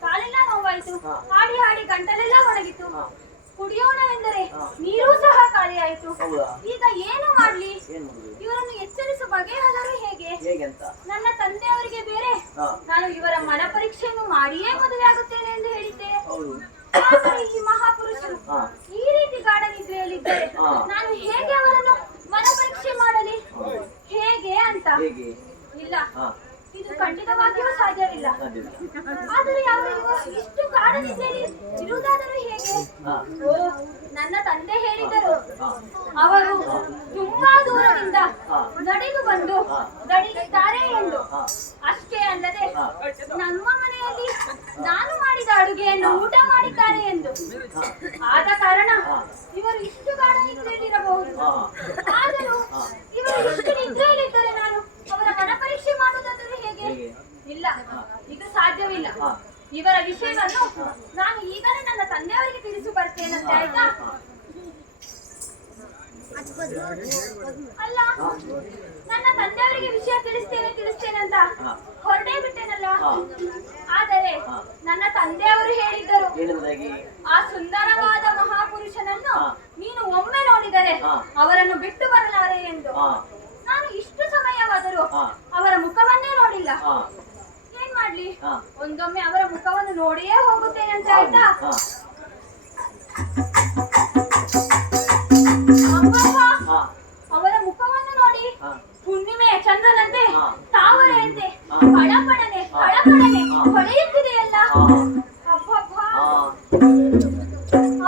ಕಾಲೆಲ್ಲ ನೋವಾಯಿತು. ಹಾಡಿ ಹಾಡಿ ಗಂಟಲೆಲ್ಲ ಒಣಗಿತು. ಕುಡಿಯೋಣವೆಂದರೆ ನೀರೂ ಸಹ ಖಾಲಿಯಾಯಿತು. ಈಗ ಏನು ಮಾಡ್ಲಿ? ಇವರನ್ನು ಎಚ್ಚರಿಸುವ ಬಗೆಯಾದರೂ ಹೇಗೆ? ನನ್ನ ತಂದೆಯವರಿಗೆ ಬೇರೆ ನಾನು ಇವರ ಮನ ಪರೀಕ್ಷೆಯನ್ನು ಮಾಡಿಯೇ ಮದುವೆ ಆಗುತ್ತೇನೆ ಎಂದು ಹೇಳಿದ್ದೆ. ಆದರೆ ಈ ಮಹಾಪುರುಷರು ಈ ರೀತಿ ಗಾಢ ನಿದ್ರೆಯಲ್ಲಿದ್ದರೆ ನಾನು ಹೇಗೆ ಅವರನ್ನು ಮನ ಪರೀಕ್ಷೆ ಮಾಡಲಿ? ಹೇಗೆ ಅಂತ ಇಲ್ಲ, ಇದು ಖಂಡಿತವಾಗಿಯೂ ಸಾಧ್ಯವಿಲ್ಲ. ಆದರೆ ಅವರು ಇಷ್ಟು ಗಾಢ ನಿದ್ರೆಯಲ್ಲಿ ಇರುವುದಾದರೂ ಹೇಗೆ? ಓ, ನನ್ನ ತಂದೆ ಹೇಳಿದರು, ಅವರು ತುಂಬಾ ದೂರದಿಂದ ನಡೆದು ಬಂದು ದಣಿದಿದ್ದಾರೆ ಎಂದು. ಅಷ್ಟೇ ಅಲ್ಲದೆ ನಮ್ಮ ಮನೆಯಲ್ಲಿ ನಾನು ಮಾಡಿದ ಅಡುಗೆಯನ್ನು ಊಟ ಮಾಡಿದ್ದಾರೆ ಎಂದು. ಆದ ಕಾರಣ ಇವರು ಇಷ್ಟು ಗಾಢ ನಿದ್ರೆಯಲ್ಲಿರಬಹುದು. ಆದರೂ ಇವರು ಇಷ್ಟು ನಿದ್ರೆಯಲ್ಲಿದ್ದರೆ ನಾನು ಅವರ ಮನ ಪರೀಕ್ಷೆ ಮಾಡುವುದಾದರೂ ಹೇಗೆ? ಇಲ್ಲ, ಇದು ಸಾಧ್ಯವಿಲ್ಲ. ಇವರ ವಿಷಯವನ್ನು ನಾನು ಈಗಲೇ ನನ್ನ ತಂದೆಯವರಿಗೆ ತಿಳಿಸಿ ಬರ್ತೇನಂತೆ, ಆಯ್ತಾ? ಅಲ್ಲ, ನನ್ನ ತಂದೆಯವರಿಗೆ ವಿಷಯ ತಿಳಿಸ್ತೇನೆ ಅಂತ ಹೊರಟೇ ಬಿಟ್ಟೇನಲ್ಲ. ಆದರೆ ನನ್ನ ತಂದೆಯವರು ಹೇಳಿದ್ದರು, ಆ ಸುಂದರವಾದ ಮಹಾಪುರುಷನನ್ನು ನೀನು ಒಮ್ಮೆ ನೋಡಿದರೆ ಅವರನ್ನು ಬಿಟ್ಟು ಬರಲಾರೆ ಎಂದು. ನಾನು ಇಷ್ಟು ಸಮಯವಾದರೂ ಅವರ ಮುಖವನ್ನೇ ನೋಡಿಲ್ಲ. ಏನ್ ಮಾಡ್ಲಿ? ಒಂದೊಮ್ಮೆ ಅವರ ಮುಖವನ್ನು ನೋಡಿಯೇ ಹೋಗುತ್ತೇನೆ ಅಂತ, ಆಯ್ತಾ? ಅವರ ಮುಖವನ್ನು ನೋಡಿ ಹುಣ್ಣಿಮೆಯ ಚಂದ್ರನಂತೆ, ತಾವರೆಯಂತೆ ಫಳಫಳನೆ ಹೊಳೆಯುತ್ತಿದೆಯಲ್ಲ. ಅಬ್ಬಬ್ಬಾ,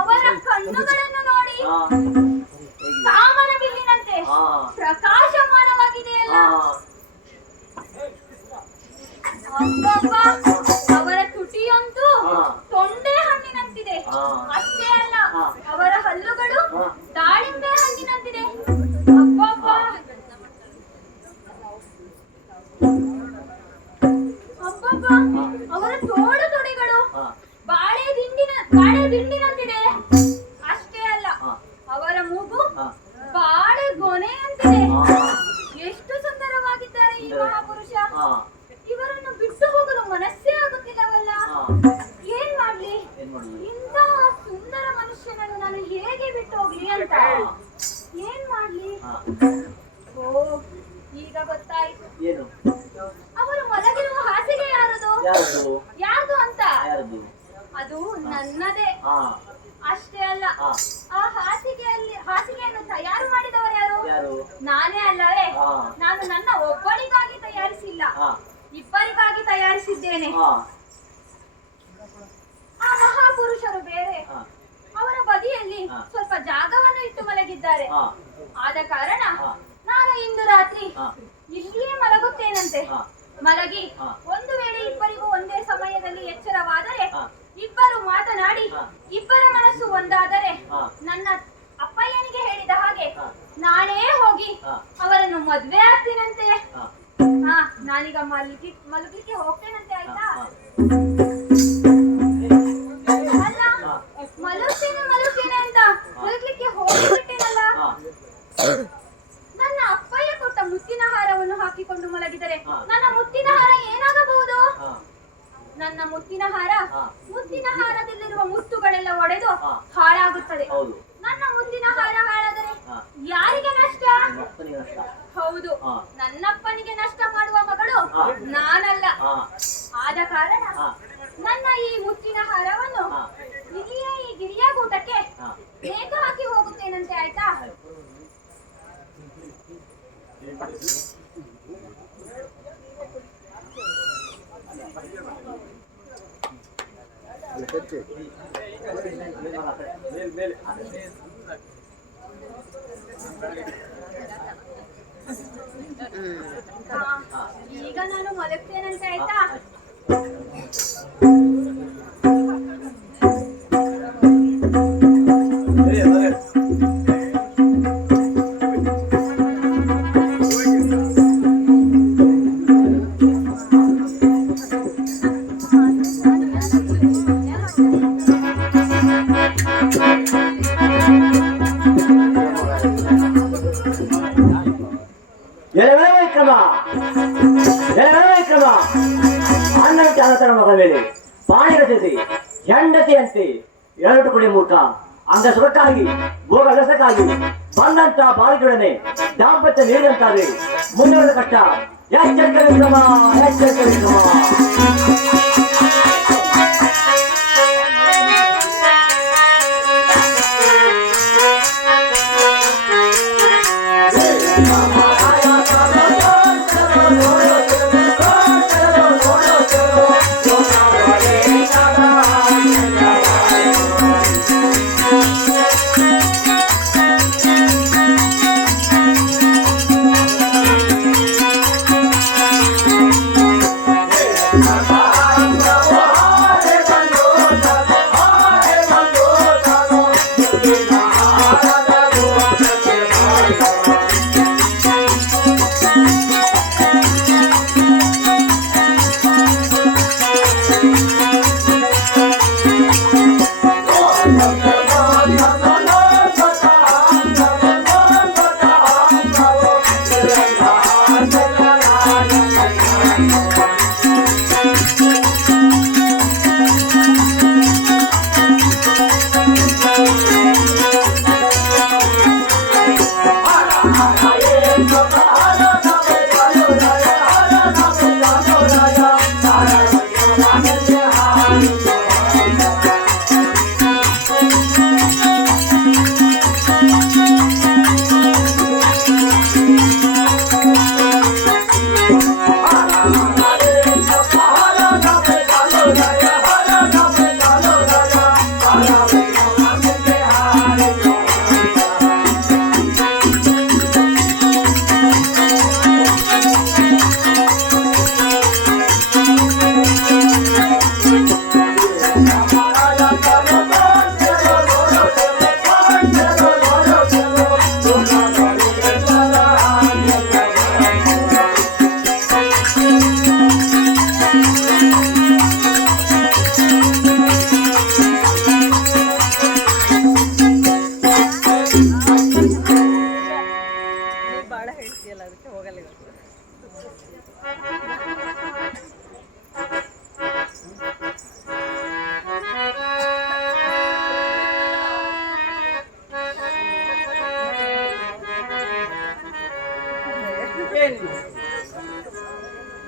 ಅವರ ಕಣ್ಣುಗಳನ್ನು ನೋಡಿ ಕಾಮನ ಬಿಲ್ಲಿನಂತೆ ಪ್ರಕಾಶಮಾನವಾಗಿದೆಯಲ್ಲ. ಅಬ್ಬಬ್ಬಾ, ಅವರ ತುಟಿಯಂತೂ ತೊಂಡೆ ಹಣ್ಣಿನಂತಿದೆ. ಅಷ್ಟೇ ಅಲ್ಲ, ಅವರ ಹಲ್ಲುಗಳು ದಾಳಿಂಬೆ ಹಣ್ಣಿನಂತಿದೆ. ಅಬ್ಬಬ್ಬಾ, ಅಬ್ಬಬ್ಬಾ, ಅವರ ತೋಳು ತೊಡೆಗಳು ಬಾಳೆ ದಿಂಡಿನಂತಿದೆ. ಅಷ್ಟೇ ಅಲ್ಲ, ಅವರ ಮೂಗು ಬಾಳೆ ಗೊನೆಯಂತಿದೆ. ಎಷ್ಟು ಸುಂದರವಾಗಿದ್ದಾರೆ ಈ ಮಹಾಪುರುಷ. ಇವರನ್ನು ಬಿಟ್ಟು ಹೋಗಲು ಮನಸ್ಸೇ ಆಗುತ್ತಿಲ್ಲವಲ್ಲ. ಏನ್ ಮಾಡ್ಲಿ? ಇಂತಹ ಸುಂದರ ಮನುಷ್ಯನನ್ನು ನಾನು ಹೇಗೆ ಬಿಟ್ಟು ಹೋಗ್ಲಿ ಅಂತ. ಏನ್ ಮಾಡ್ಲಿ? ಓ, ಈಗ ಗೊತ್ತಾಯ್ತು. ನಾನು ನನ್ನ ಒಬ್ಬರಿಗಾಗಿ ತಯಾರಿಸಿಲ್ಲ, ಇಬ್ಬರಿಗಾಗಿ ತಯಾರಿಸಿದ್ದೇನೆ. ಆ ಮಹಾಪುರುಷರು ಬೇರೆ, ಅವರ ಬದಿಯಲ್ಲಿ ಸ್ವಲ್ಪ ಜಾಗವನ್ನು ಇಟ್ಟು ಮಲಗಿದ್ದಾರೆ. ಆದ ಕಾರಣ ನಾನು ಇಂದು ರಾತ್ರಿ ಇಲ್ಲಿಯೇ ಮಲಗುತ್ತೇನಂತೆ. ಮಲಗಿ ಒಂದು ವೇಳೆ ಇಬ್ಬರಿಗೂ ಒಂದೇ ಸಮಯದಲ್ಲಿ ಎಚ್ಚರವಾದರೆ, ಇಬ್ಬರು ಮಾತನಾಡಿ ಇಬ್ಬರ ಮನಸ್ಸು ಒಂದಾದರೆ, ನನ್ನ ಅಪ್ಪಯ್ಯನಿಗೆ ಹೇಳಿದ ಹಾಗೆ ನಾನೇ ಹೋಗಿ ಅವರನ್ನು ಮದ್ವೆ ಆಗ್ತೀನಂತೆ. ನಾನೀಗ ಮಲಗಿಕ್ಕೆ ಹೋಗ್ತೇನಂತೆ, ಆಯ್ತಾ? ಅಲ್ಲ, ಮಲಗ್ತೇನೆ ಅಂತ ಮಲಗ್ಲಿಕ್ಕೆ ಹೋಗ್ಬಿಟ್ಟೇನಲ್ಲ. ನನ್ನ ಅಪ್ಪಯ್ಯ ಕೊಟ್ಟ ಮುತ್ತಿನ ಹಾರವನ್ನು ಹಾಕಿಕೊಂಡು ಮಲಗಿದರೆ ನನ್ನ ಮುತ್ತಿನ ಹಾರ ಏನಾಗಬಹುದು? ನನ್ನ ಮುತ್ತಿನ ಹಾರದಲ್ಲಿರುವ ಮುತ್ತುಗಳೆಲ್ಲ ಒಡೆದು ಹಾಳಾಗುತ್ತದೆ. ನನ್ನ ಮುತ್ತಿನ ಹಾರ ಹಾಳಾದರೆ ಯಾರಿಗೆ ನಷ್ಟ? ಹೌದು, ನನ್ನಪ್ಪನಿಗೆ ನಷ್ಟ ಮಾಡುವ ಮಗಳು ನಾನಲ್ಲ. ಆದ ಕಾರಣ ನನ್ನ ಈ ಮುತ್ತಿನ ಹಾರವನ್ನು ಇಲ್ಲಿಯೇ ಈ ಗಿರಿಯಾಗೂಟಕ್ಕೆ ನೇತು ಹಾಕಿ ಹೋಗುತ್ತೇನಂತೆ, ಆಯ್ತಾ? ಈಗ ನಾನು ಮಲಗ್ತೇನಂತೆ, ಆಯ್ತಾ? ಮೇಲೆ ಪಾಣಿಯ ಜೊತೆ ಹೆಂಡತಿಯಂತೆ ಎರಡು ಕೊಡಿ ಮೂರ್ಖ ಅಂಗ ಸುಖಕ್ಕಾಗಿ ಭೋಗ ರಸಕ್ಕಾಗಿ ಬಂದಂತ ಬಾಳಿಗಳನ್ನೇ ದಾಂಪತ್ಯ ನೀಡಿದಂತಾದ್ರೆ ಮುಂದೆ ಕಷ್ಟ. ಎಚ್ಚರಿಕೆ ವಿಕ್ರಮ, ಎಚ್ಚರಿಕೆ ವಿಕ್ರಮ.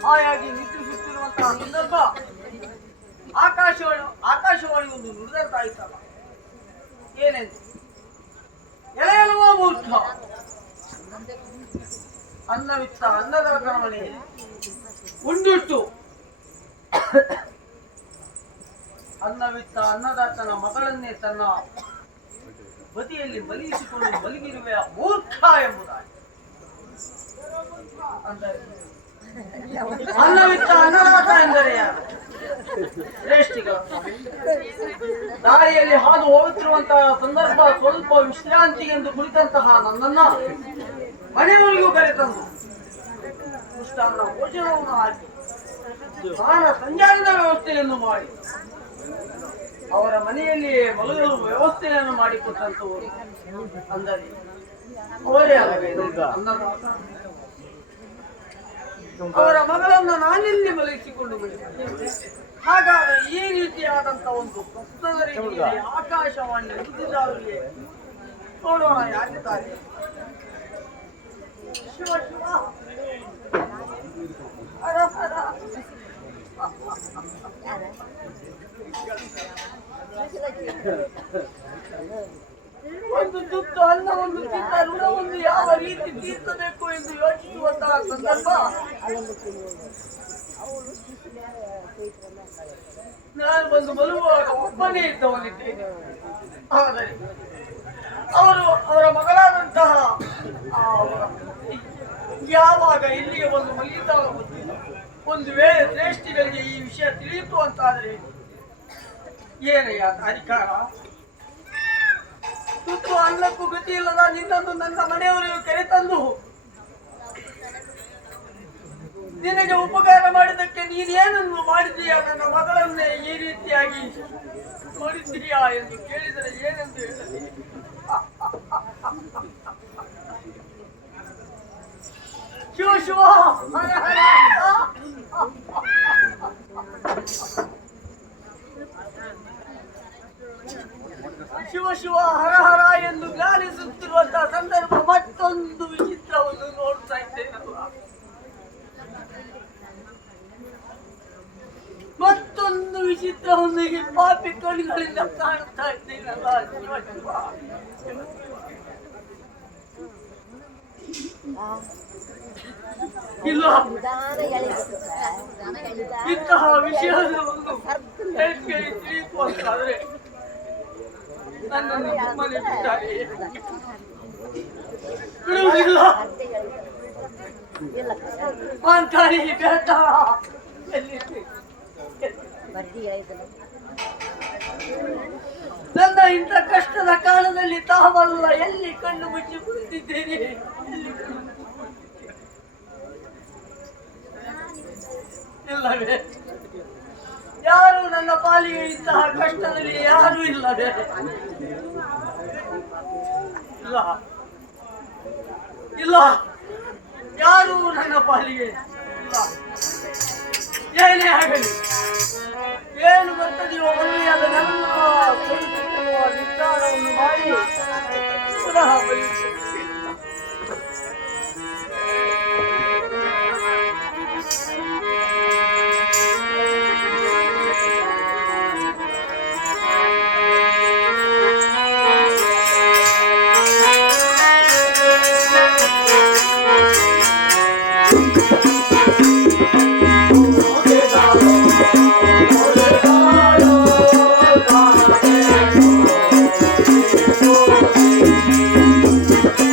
ಹಾಯಾಗಿ ನಿದ್ರಿಸುತ್ತಿರುವಂತಹ ಸಂದರ್ಭ ಆಕಾಶವಾಣಿ ಒಂದು ನುಡಿದಂತಾಯ್ತಲ್ಲ. ಏನೆಂದು ಎಳೆಯಲ್ವ ಮೂರ್ಖ, ಅನ್ನವಿತ್ತ ಅನ್ನದಾತನ ಮನೆಯಲ್ಲಿ ಉಂಡುಟ್ಟು ಅನ್ನವಿತ್ತ ಅನ್ನದಾತನ ಮಗಳನ್ನೇ ತನ್ನ ಬದಿಯಲ್ಲಿ ಮಲಗಿಸಿಕೊಂಡು ಮಲಗಿರುವ ಮೂರ್ಖ ಎಂಬುದಾಗಿ ಅಂದರೆ ಅನ್ನವಿತ್ತ ಅನ್ನದಾತ ಎಂದರೆ ಯಾರು? ಶ್ರೇಷ್ಠಿಗಳು ದಾರಿಯಲ್ಲಿ ಹಾದು ಹೋಗುತ್ತಿರುವಂತಹ ಸಂದರ್ಭ ಸ್ವಲ್ಪ ವಿಶ್ರಾಂತಿಗೆಂದು ಕುಳಿತಂತಹ ನನ್ನನ್ನ ಮನೆಯವರಿಗೂ ಕರೆತಂದು ಮೃಷ್ಟಾನ್ನ ಭೋಜನವನ್ನು ಹಾಕಿ ಸ್ನಾನ ಸಂಜಾನದ ವ್ಯವಸ್ಥೆಯನ್ನು ಮಾಡಿ ಅವರ ಮನೆಯಲ್ಲಿಯೇ ಮಲಗಲು ವ್ಯವಸ್ಥೆಯನ್ನು ಮಾಡಿಕೊಟ್ಟಂತವರು ಅಂದರೆ ಅವರೇ ಆಗಬೇಕು ಅನ್ನದಾತ. ಅವರ ಮಗಳನ್ನು ನಾನೆಲ್ಲಿ ಮಲಗಿಸಿಕೊಂಡು ಬಂದಿದ್ದೇನೆ. ಹಾಗಾದರೆ ಈ ರೀತಿಯಾದಂತ ಒಂದು ಪ್ರಸ್ತುತದ ರೀತಿಯಲ್ಲಿ ಆಕಾಶವಾಣಿ ನುಡಿದಿದ್ದವರಿಗೆ ನೋಡೋಣ ಯಾಕೆ ತಾನೆ. ಶಿವ ಶಿವ ಹರ ಹರ. ಒಂದು ತುತ್ತು ಅನ್ನವನ್ನು ತಿಂದ ಋಣವನ್ನು ಯಾವ ರೀತಿ ತೀರ್ಸಬೇಕು ಎಂದು ಯೋಚಿಸುವಂತಹ ಸಂದರ್ಭ ನಾನು ಬಂದು ಮಲಗುವಾಗ ಒಬ್ಬನೇ ಇದ್ದವನಿದ್ದೇನೆ. ಆದರೆ ಅವರ ಮಗಳಾದಂತಹ ಯಾವಾಗ ಇಲ್ಲಿಗೆ ಬಂದು ಮಲಗಿದ್ದಾಗ ಗೊತ್ತಿಲ್ಲ. ಒಂದು ವೇಳೆ ಶ್ರೇಷ್ಠಿಗಳಿಗೆ ಈ ವಿಷಯ ತಿಳಿಯಿತು ಅಂತಾದರೆ ಏನಯ್ಯ ಅಧಿಕಾರ? ತುತ್ತು ಅನ್ನಕ್ಕೂ ಗತಿ ಇಲ್ಲದ ನಿನ್ನನ್ನು ನನ್ನ ಮನೆಯವರಿಗೂ ಕರೆತಂದು ನಿನಗೆ ಉಪಕಾರ ಮಾಡಿದ್ದಕ್ಕೆ ನೀನೇನನ್ನು ಮಾಡಿದೀಯಾ? ನನ್ನ ಮಗಳನ್ನೇ ಈ ರೀತಿಯಾಗಿ ನೋಡಿದ್ದೀಯಾ ಎಂದು ಕೇಳಿದರೆ ಏನೆಂದು ಹೇಳಲಿ? ಶಿವ ಶಿವ ಹರ ಹರ. ಶಿವ ಶಿವ ಹರ ಹರ ಎಂದು ಜ್ಞಾನಿಸುತ್ತಿರುವಂತಹ ಸಂದರ್ಭ ಮತ್ತೊಂದು ವಿಚಿತ್ರವನ್ನು ನೋಡ್ತಾ ಇದ್ದೇನಲ್ಲ. ಮತ್ತೊಂದು ವಿಚಿತ್ರವನ್ನು ಈ ಪಾಪಿ ಕಣ್ಗಳಿಂದ ಕಾಣುತ್ತಾ ಇದ್ದೇನಲ್ಲ. ಶಿವ ಶಿವ ಇಲ್ಲ, ಇಂತಹ ವಿಷಯವನ್ನು ಕೇಳಿ ತಿಳಿಯುವ ಅಂತಾದ್ರೆ ನನ್ನನ್ನು ಮನೆ ಬಿಟ್ಟಾರೆ ಬಿಡುವುದಿಲ್ಲ. ಮಾಂತಾಡಿ ಬೇಟ ನನ್ನ ಇಂಥ ಕಷ್ಟದ ಕಾಲದಲ್ಲಿ ತಾವಲ್ಲ ಎಲ್ಲಿ ಕಣ್ಣು ಮುಚ್ಚಿ ಕುಳಿತಿದ್ದೇನೆ. ಇಲ್ಲವೇ ಯಾರು ನನ್ನ ಪಾಲಿಗೆ ಇಂತಹ ಕಷ್ಟದಲ್ಲಿ ಯಾರು ಇಲ್ಲವೇ? ಇಲ್ಲ ಇಲ್ಲ, ಯಾರು ನನ್ನ ಪಾಲಿಗೆ ಇಲ್ಲ. ಏನೇ ಆಗಲಿ, ಏನು ಬರ್ತದೆಯೋ ಬರಲಿ, ಅದನ್ನೆಲ್ಲ ತಿಳಿದುಕೊಳ್ಳುವ ನಿರ್ಧಾರವನ್ನು ಮಾಡಿ ಪುನಃ ಬಯಸುತ್ತೇನೆ. Thank you.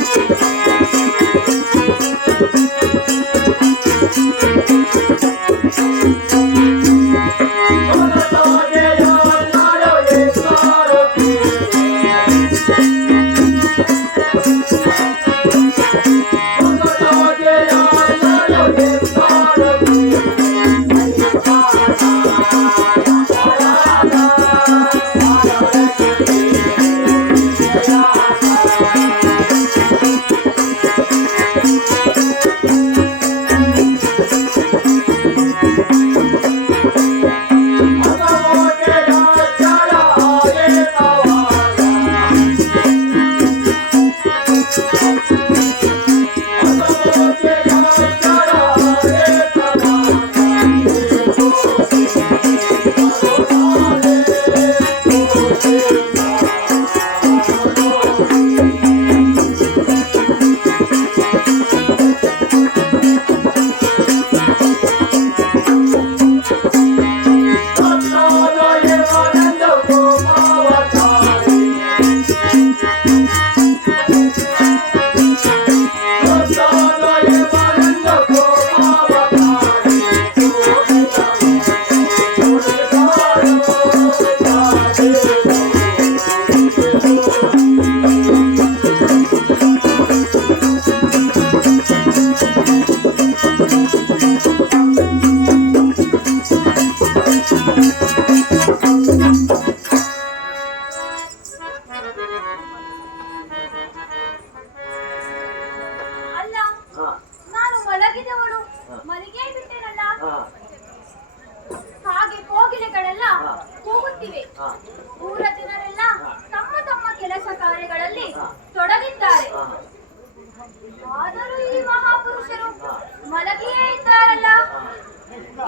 ಮಲಗಿಯೇ ಇದ್ದಾರಲ್ಲ.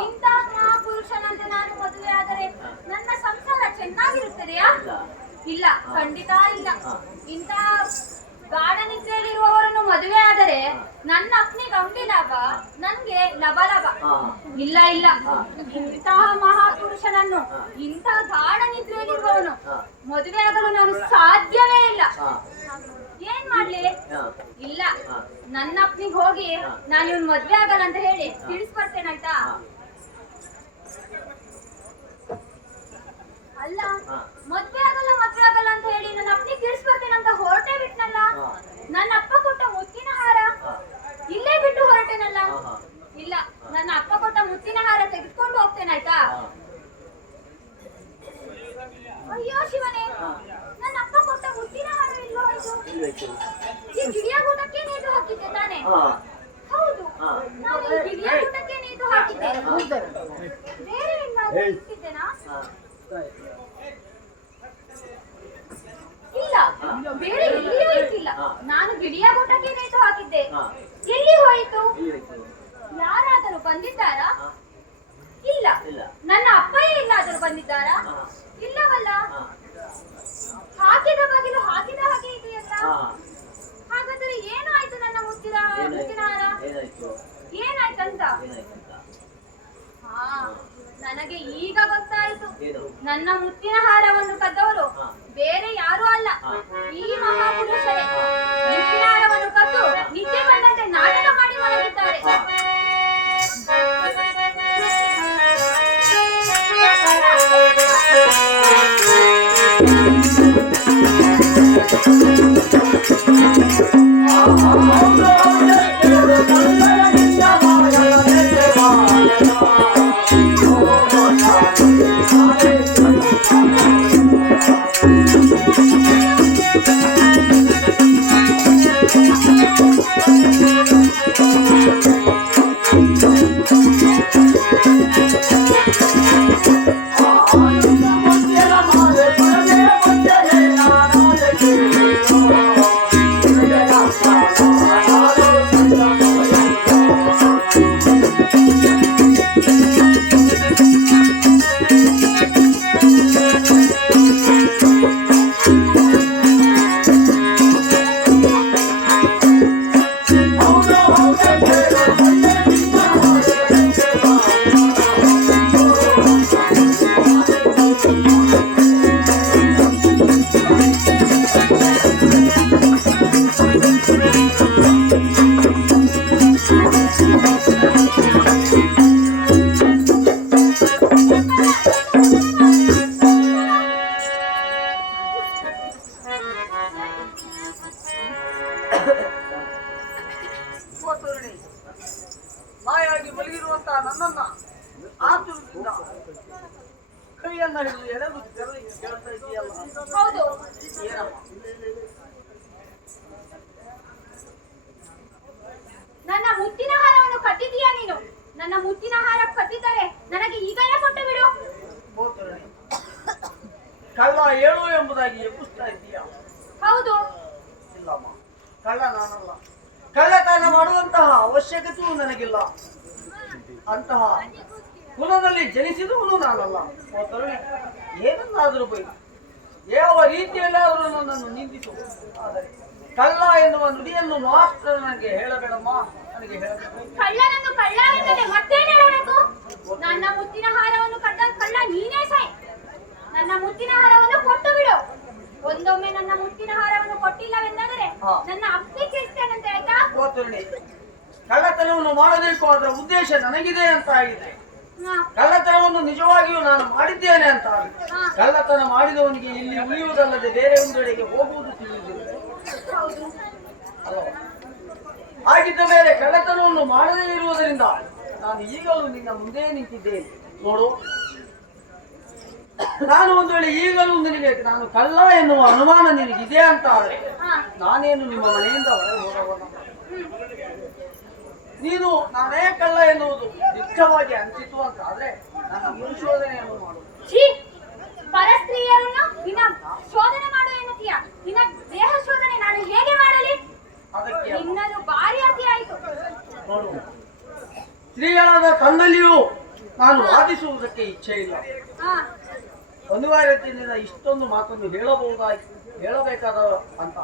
ಇಂಥ ಮಹಾಪುರುಷನಂತೆ ನಾನು ಮದುವೆ ಆದರೆ ನನ್ನ ಸಂಸಾರ ಚೆನ್ನಾಗಿರುತ್ತದೆಯಾ? ಇಲ್ಲ, ಖಂಡಿತ ಇಲ್ಲ. ಇಂಥ ಗಾಢ ನಿದ್ರೆಯಲ್ಲಿರುವವರನ್ನು ಮದುವೆ ಆದರೆ ನನ್ನ ಅಪ್ನಿಗೆ ಅಂಬಿ ಲಾಭ, ನನ್ಗೆ ಲಬಲಬ. ಇಲ್ಲ ಇಲ್ಲ, ಇಂತಹ ಮಹಾಪುರುಷನನ್ನು ಇಂಥ ಗಾಢ ನಿದ್ರೆಯಲ್ಲಿರುವವನು ಮದುವೆ ಆಗಲು ನಾನು ಸಾಧ್ಯವೇ ಇಲ್ಲ. ಏನ್ ಮಾಡ್ಲಿ? ಇಲ್ಲ, ನನ್ನ ಅಪ್ನಿಗೆ ಹೋಗಿ ನಾನು ಇವ್ನು ಮದ್ವೆ ಆಗಲ್ಲ ಅಂತ ಹೇಳಿ ತಿಳಿಸ್ಬರ್ತೇನಾಯ್ತಾ? ಅಲ್ಲ, ಮದ್ವೆ ಆಗಲ್ಲ ಅಂತ ಹೇಳಿ ನನ್ನ ಅಪ್ಪನಿಗೆ ತಿಳಿಸ್ಬರ್ತೇನಂತ ಹೊರಟೇ ಬಿಟ್ನಲ್ಲ. ನನ್ನ ಅಪ್ಪ ಕೊಟ್ಟ ಮುತ್ತಿನ ಹಾರ ಇಲ್ಲೇ ಬಿಟ್ಟು ಹೊರಟೇನಲ್ಲ. ಇಲ್ಲ, ನನ್ನ ಅಪ್ಪ ಕೊಟ್ಟ ಮುತ್ತಿನ ಹಾರ ತೆಗೆದುಕೊಂಡು ಹೋಗ್ತೇನಾಯ್ತಾ? ಅಯ್ಯೋ ಶಿವನೇ, ನನ್ನ ಅಪ್ಪ ಕೊಟ್ಟ ಮುತ್ತಿನ ಹಾರ ಇಲ್ಲೋ ಇದು? ಈ ಗಿಳಿಯಾಗೂಟಕ್ಕೆ ನೇತು ಹಾಕಿದ್ದೆ ತಾನೆ? ಹೌದು, ನಾನು ಈ ಗಿಳಿಯಾಗೂಟಕ್ಕೆ ನೇತು ಹಾಕಿದ್ದೆ. ಬೇರೆ ಏನಾದ್ರೂ ಇಲ್ಲ, ಬೇರೆ ಎಲ್ಲಿಯೂ ಇಟ್ಟಿಲ್ಲ. ನಾನು ಗಿಳಿಯಾಗೂಟಕ್ಕೆ ನೇತು ಹಾಕಿದ್ದೆ. ಎಲ್ಲಿ ಹೋಯಿತು? ಯಾರಾದರೂ ಬಂದಿದ್ದಾರಾ? ಇಲ್ಲ. ನನ್ನ ಅಪ್ಪಯೇ ಎಲ್ಲಾದರೂ ಬಂದಿದ್ದಾರಾ? ಇಲ್ಲವಲ್ಲ. ಹಾಕಿದ ಬಾಗಿಲು ಹಾಕಿದ ಹಾಗೆ ಇದೆಯಲ್ಲ. ಹಾಗಾದರೆ ಏನು ಆಯ್ತು ನನ್ನ ಮುತ್ತಿನ ಹಾರ? ಏನಾಯ್ತಂತ? ನನಗೆ ಈಗ ಗೊತ್ತಾಯ್ತು. ನನ್ನ ಮುತ್ತಿನ ಹಾರವನ್ನು ಕದ್ದವರು ಬೇರೆ ಯಾರು ಅಲ್ಲ, ಈ ಮಹಾಪುರುಷರೇ. ಮುತ್ತಿನ ಹಾರವನ್ನು ಕದ್ದು ನಿದ್ದೆ ಬಂದಂತೆ ನಾಟಕ ಮಾಡಿ ಮಲಗಿದ್ದಾರೆ. ಮಾಯಾಗಿ ಮಲಗಿರುವಂತಹ ನನ್ನನ್ನ ಆತುರದಿಂದ ಕೈಯನ್ನ ಹಿಡಿದು ಎಳೆದು ಕೇಳ್ತಾ ಇದೆಯಲ್ಲ. ಹೌದು. ಏನಮ್ಮ? ನನ್ನ ಮುತ್ತಿನ ಹಾರವನ್ನು ಕದ್ದಿದ್ದೀಯಾ ನೀನು? ನನ್ನ ಮುತ್ತಿನ ಹಾರ ಕದ್ದಿದ್ದರೆ ನನಗೆ ಈಗಲೇ ಕೊಟ್ಟು ಬಿಡು. ಕಳ್ಳ ಏಳು ಎಂಬುದಾಗಿ ಎಬ್ಬಿಸ್ತಾ ಇದ್ದೀಯಾ? ಹೌದು. ಇಲ್ಲಮ್ಮ, ಕಳ್ಳ ನಾನಲ್ಲ. ಕಳ್ಳತನ ಮಾಡುವಂತಹ ಅವಶ್ಯಕತೆಯೂ ನನಗಿಲ್ಲ. ಅಂತಹ ಕುಲದಲ್ಲಿ ಜನಿಸಿದವನು ನಾನಲ್ಲ. ಏನನ್ನಾದರೂ ಬೈ, ಯಾವ ರೀತಿಯಲ್ಲಾದರೂ ನನ್ನನ್ನು ನಿಂದಿಸು. ಆದರೆ ಕಳ್ಳ ಎನ್ನುವ ನುಡಿಯನ್ನು ಮಾತ್ರ ನನಗೆ ಹೇಳಬೇಡಮ್ಮ, ನನಗೆ ಹೇಳಬೇಕು. ಕಳ್ಳನನ್ನು ಕಳ್ಳ ಎಂದರೆ ಮತ್ತೇನು ಹೇಳಬೇಕು? ನನ್ನ ಮುತ್ತಿನ ಹಾರವನ್ನು ಕದ್ದ ಕಳ್ಳ ನೀನೇ ಸಾಯ್. ನನ್ನ ಮುತ್ತಿನ ಹಾರವನ್ನು ಕೊಟ್ಟು ಬಿಡು. ಒಂದೊಮ್ಮೆ ನನ್ನ ಮುತ್ತಿನ ಹಾರವನ್ನು ಕೊಟ್ಟಿಲ್ಲವೆಂದರೆ ನನ್ನ ಅಪ್ಪಿ ಕೇಳ್ತೇನಂತೆ, ಆಯ್ತಾ? ಕಳ್ಳತನವನ್ನು ಮಾಡಬೇಕು, ಅದರ ಉದ್ದೇಶ ನನಗಿದೆ ಅಂತ ಆಗಿದೆ. ಕಳ್ಳತನವನ್ನು ನಿಜವಾಗಿಯೂ ನಾನು ಮಾಡಿದ್ದೇನೆ ಅಂತ ಆಗಿದೆ. ಕಳ್ಳತನ ಮಾಡಿದವನಿಗೆ ಇಲ್ಲಿ ಉಳಿಯುವುದಲ್ಲದೆ ಬೇರೆ ಒಂದೆಡೆಗೆ ಹೋಗುವುದು ತಿಳಿಯುವುದಿಲ್ಲ. ಹಾಗಿದ್ದ ಮೇಲೆ ಕಳ್ಳತನವನ್ನು ಮಾಡದೇ ಇರುವುದರಿಂದ ನಾನು ಈಗಲೂ ನಿನ್ನ ಮುಂದೆ ನಿಂತಿದ್ದೇನೆ. ನೋಡು, ನಾನು ಒಂದು ವೇಳೆ ಈಗಲೂ ನಿನಗೆ ನಾನು ಕಳ್ಳ ಎನ್ನುವ ಅನುಮಾನ ನಿನಗಿದೆ ಅಂತ ಆದರೆ ನಾನೇನು ನಿಮ್ಮ ಮನೆಯಿಂದ ಹೊರಗೆ ಹೋಗಬಲ್ಲ. ನೀನು ನಾನೇ ಕಳ್ಳ ಎನ್ನುವುದು ನಿಜವಾಗಿ ಅನಿಸಿತು ಅಂತ ಆದ್ರೆ ನನ್ನ ಪರಿಶೋಧನೆಯನ್ನು ಮಾಡು. ಪರಸ್ತ್ರೀಯರನ್ನು ನಿನ್ನ ಶೋಧನೆ ಮಾಡು ಎನ್ನುತ್ತೀಯ? ನಿನ್ನ ದೇಹ ಶೋಧನೆ ನಾನು ಹೇಗೆ ಮಾಡಲಿ? ಅದಕ್ಕೆ ನಿನ್ನದು ಭಾರಿ ಅತಿ ಆಯಿತು. ನೋಡು, ಸ್ತ್ರೀಗಳಾದ ತನ್ನಲ್ಲಿಯೂ ನಾನು ವಾದಿಸುವುದಕ್ಕೆ ಇಚ್ಛೆ ಇಲ್ಲ. ಹಾ ಅನಿವಾರ್ಯತೆಯಿಂದ ಇಷ್ಟೊಂದು ಮಾತನ್ನು ಹೇಳಬೇಕಾದ ಅಂತ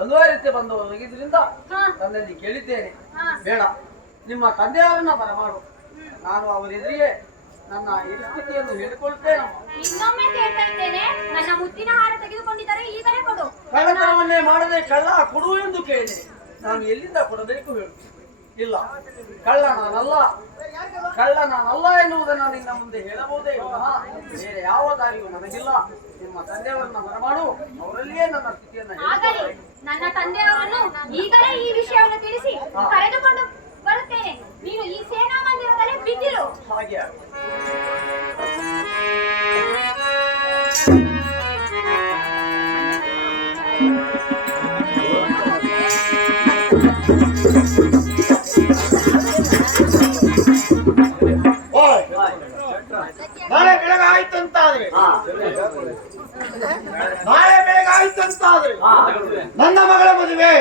ಅನಿವಾರ್ಯತೆ ಬಂದವರಿಗಿದ್ರಿಂದ ತನ್ನಲ್ಲಿ ಕೇಳಿದ್ದೇನೆ. ಬೇಡ, ನಿಮ್ಮ ತಂದೆಯವರನ್ನ ಬರಮಾಡು. ನಾನು ಅವರೆದುರಿಗೆ ನನ್ನ ಸ್ಥಿತಿಯನ್ನು ಹೇಳಿಕೊಳ್ತೇನೆ. ಇನ್ನೊಮ್ಮೆ ಕೇಳ್ತಾ ಇದ್ದೇನೆ, ನನ್ನ ಮುತ್ತಿನ ಹಾರ ತೆಗೆದುಕೊಂಡಿದ್ದಾರೆ, ಈಗಲೇ ಕೊಡು. ಕಳ್ಳತನವನ್ನೇ ಮಾಡದೆ ಕಳ್ಳ ಕೊಡು ಎಂದು ಕೇಳಿದೆ. ನಾನು ಎಲ್ಲಿಂದ ಕೊಡಬೇಕು ಹೇಳು? ಇಲ್ಲ, ಕಳ್ಳ ನಾನಲ್ಲ ಎನ್ನುವುದನ್ನು ನಿನ್ನ ಮುಂದೆ ಹೇಳಬಹುದೇ ವಿನಃ ಬೇರೆ ಯಾವ ದಾರಿಯೂ ನನಗಿಲ್ಲ. ನಿಮ್ಮ ತಂದೆಯವರನ್ನ ಬರಮಾಡು, ಅವರಲ್ಲಿಯೇ ನನ್ನ ಸ್ಥಿತಿಯನ್ನು ಆಗಲಿ, ನನ್ನ ತಂದೆಯವರನ್ನು ಈಗಲೇ ಈ ವಿಷಯವನ್ನು ತಿಳಿಸಿ ಕರೆದುಕೊಂಡು ಬರುತ್ತೇನೆ. ನೀನು ಈ ಸೇನಾ ಮಂದಿರದಲ್ಲೇ ಬಿದ್ದಿರು. ಹಾಗೆ ನಾಳೆ ಬೆಳಗಾಯ್ತಂತಾದ್ರೆ ನನ್ನ ಮಗಳ ಮದುವೆ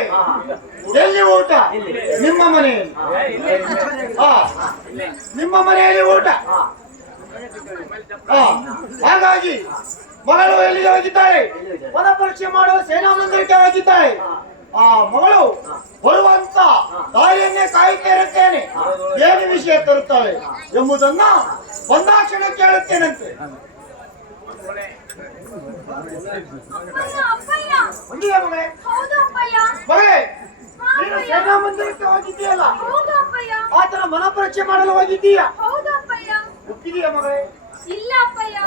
ಎಲ್ಲಿ ಊಟ? ನಿಮ್ಮ ಮನೆಯಲ್ಲಿ. ನಿಮ್ಮ ಮನೆಯಲ್ಲಿ ಊಟ. ಹಾಗಾಗಿ ಮಗಳು ಎಲ್ಲಿಗೆ ಹೋಗಿದ್ದಾಳೆ? ಪದ ಪರೀಕ್ಷೆ ಮಾಡುವ ಸೇನಾ ಮಂದಿರಕ್ಕೆ ಹೋಗಿದ್ದಾಳೆ. ಆ ಮಗಳು ಬರುವಂತ ದಾರಿಯನ್ನೇ ಕಾಯುತ್ತಾ ಇರುತ್ತೇನೆ. ಏನು ವಿಷಯ ತರುತ್ತಾಳೆ ಎಂಬುದನ್ನ ಒಂದಾಕ್ಷಣ ಕೇಳುತ್ತೇನಂತೆ. ಒಂದಿಗೆ ಮಗಳೇ, ಮಗಳೇ, ನೀನು ಸೇನಾ ಮಂದಿರಕ್ಕೆ ಹೋಗಿದ್ದೀಯಲ್ಲ, ಆತರ ಮನ ಪರೀಕ್ಷೆ ಮಾಡಲು ಹೋಗಿದ್ದೀಯಾ? ಒಪ್ಪಿದೀಯ ಮಗಳೇ? ಇಲ್ಲ ಅಪ್ಪಯ್ಯ.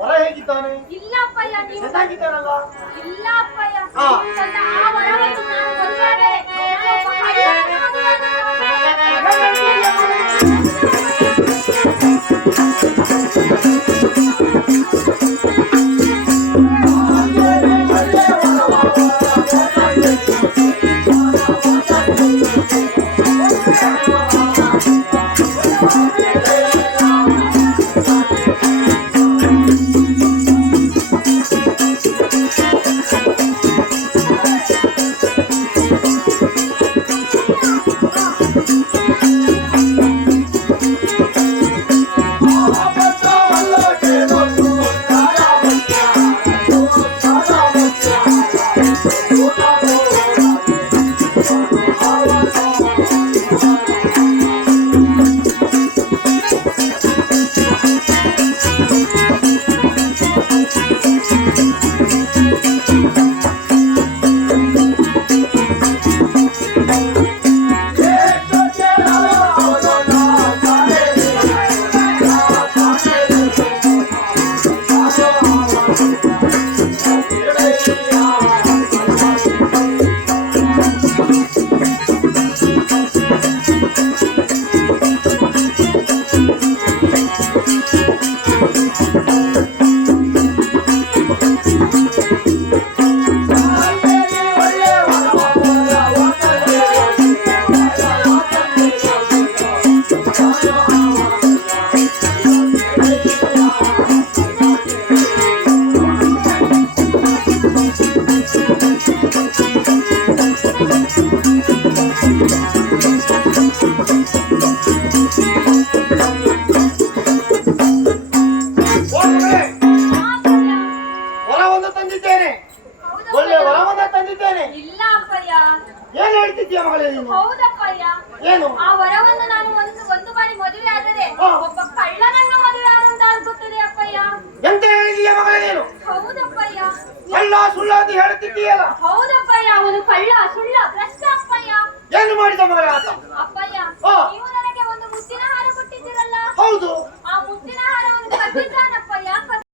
ಹೊರ ಹೇಗಿದ್ದಾನೆ? ಇಲ್ಲ ಅಪ್ಪಯ್ಯ. ನೀವು ಚೆನ್ನಾಗಿದ್ದಾನಲ್ಲ? ಇಲ್ಲ ಅಪ್ಪಯ್ಯ. ನನ್ನ ಆ ವರವನ್ನು ನಾನು ಮದುವೆ ತಂದಿದ್ದೇನೆ. ಒಳ್ಳೆ ವರವನ್ನ ತಂದಿದ್ದೇನೆ. ಇಲ್ಲ ಅಪ್ಪಯ್ಯ. ಏನ್ ಹೇಳ್ತಿದ್ಯಾ ಮಗಳೇ ನೀನು? ಹೌದಪ್ಪಯ್ಯ. ಏನು? ಆ ವರವನ್ನು ನಾನು ಒಂದು ಬಾರಿ ಮದುವೆ ಆದರೆ ಒಬ್ಬ ಕಳ್ಳನನ್ನು ಮದುವೆ ಆದಂತ ಆಗುತ್ತದೆ ಅಪ್ಪಯ್ಯ. ಎಂತ ಹೇಳಿದೀಯ ಮಗಳೇ ನೀನು? ಹೌದಪ್ಪಯ್ಯ. ಕಳ್ಳ ಸುಳ್ಳ ಅಂತ ಹೇಳ್ತಿದ್ದೀಯಲ್ಲ? ಹೌದಪ್ಪಯ್ಯ, ಅವನು ಕಳ್ಳ ಸುಳ್ಳ ಭ್ರಷ್ಟ ಅಪ್ಪಯ್ಯ. ಏನು ಮಾಡಿದ ಮಗಳೇ ಆತ? ಅಪ್ಪಯ್ಯ, ನೀವು ನನಗೆ ಒಂದು ಮುತ್ತಿನ ಹಾರ ಕೊಟ್ಟಿದ್ದೀರಲ್ಲ? ಹೌದು.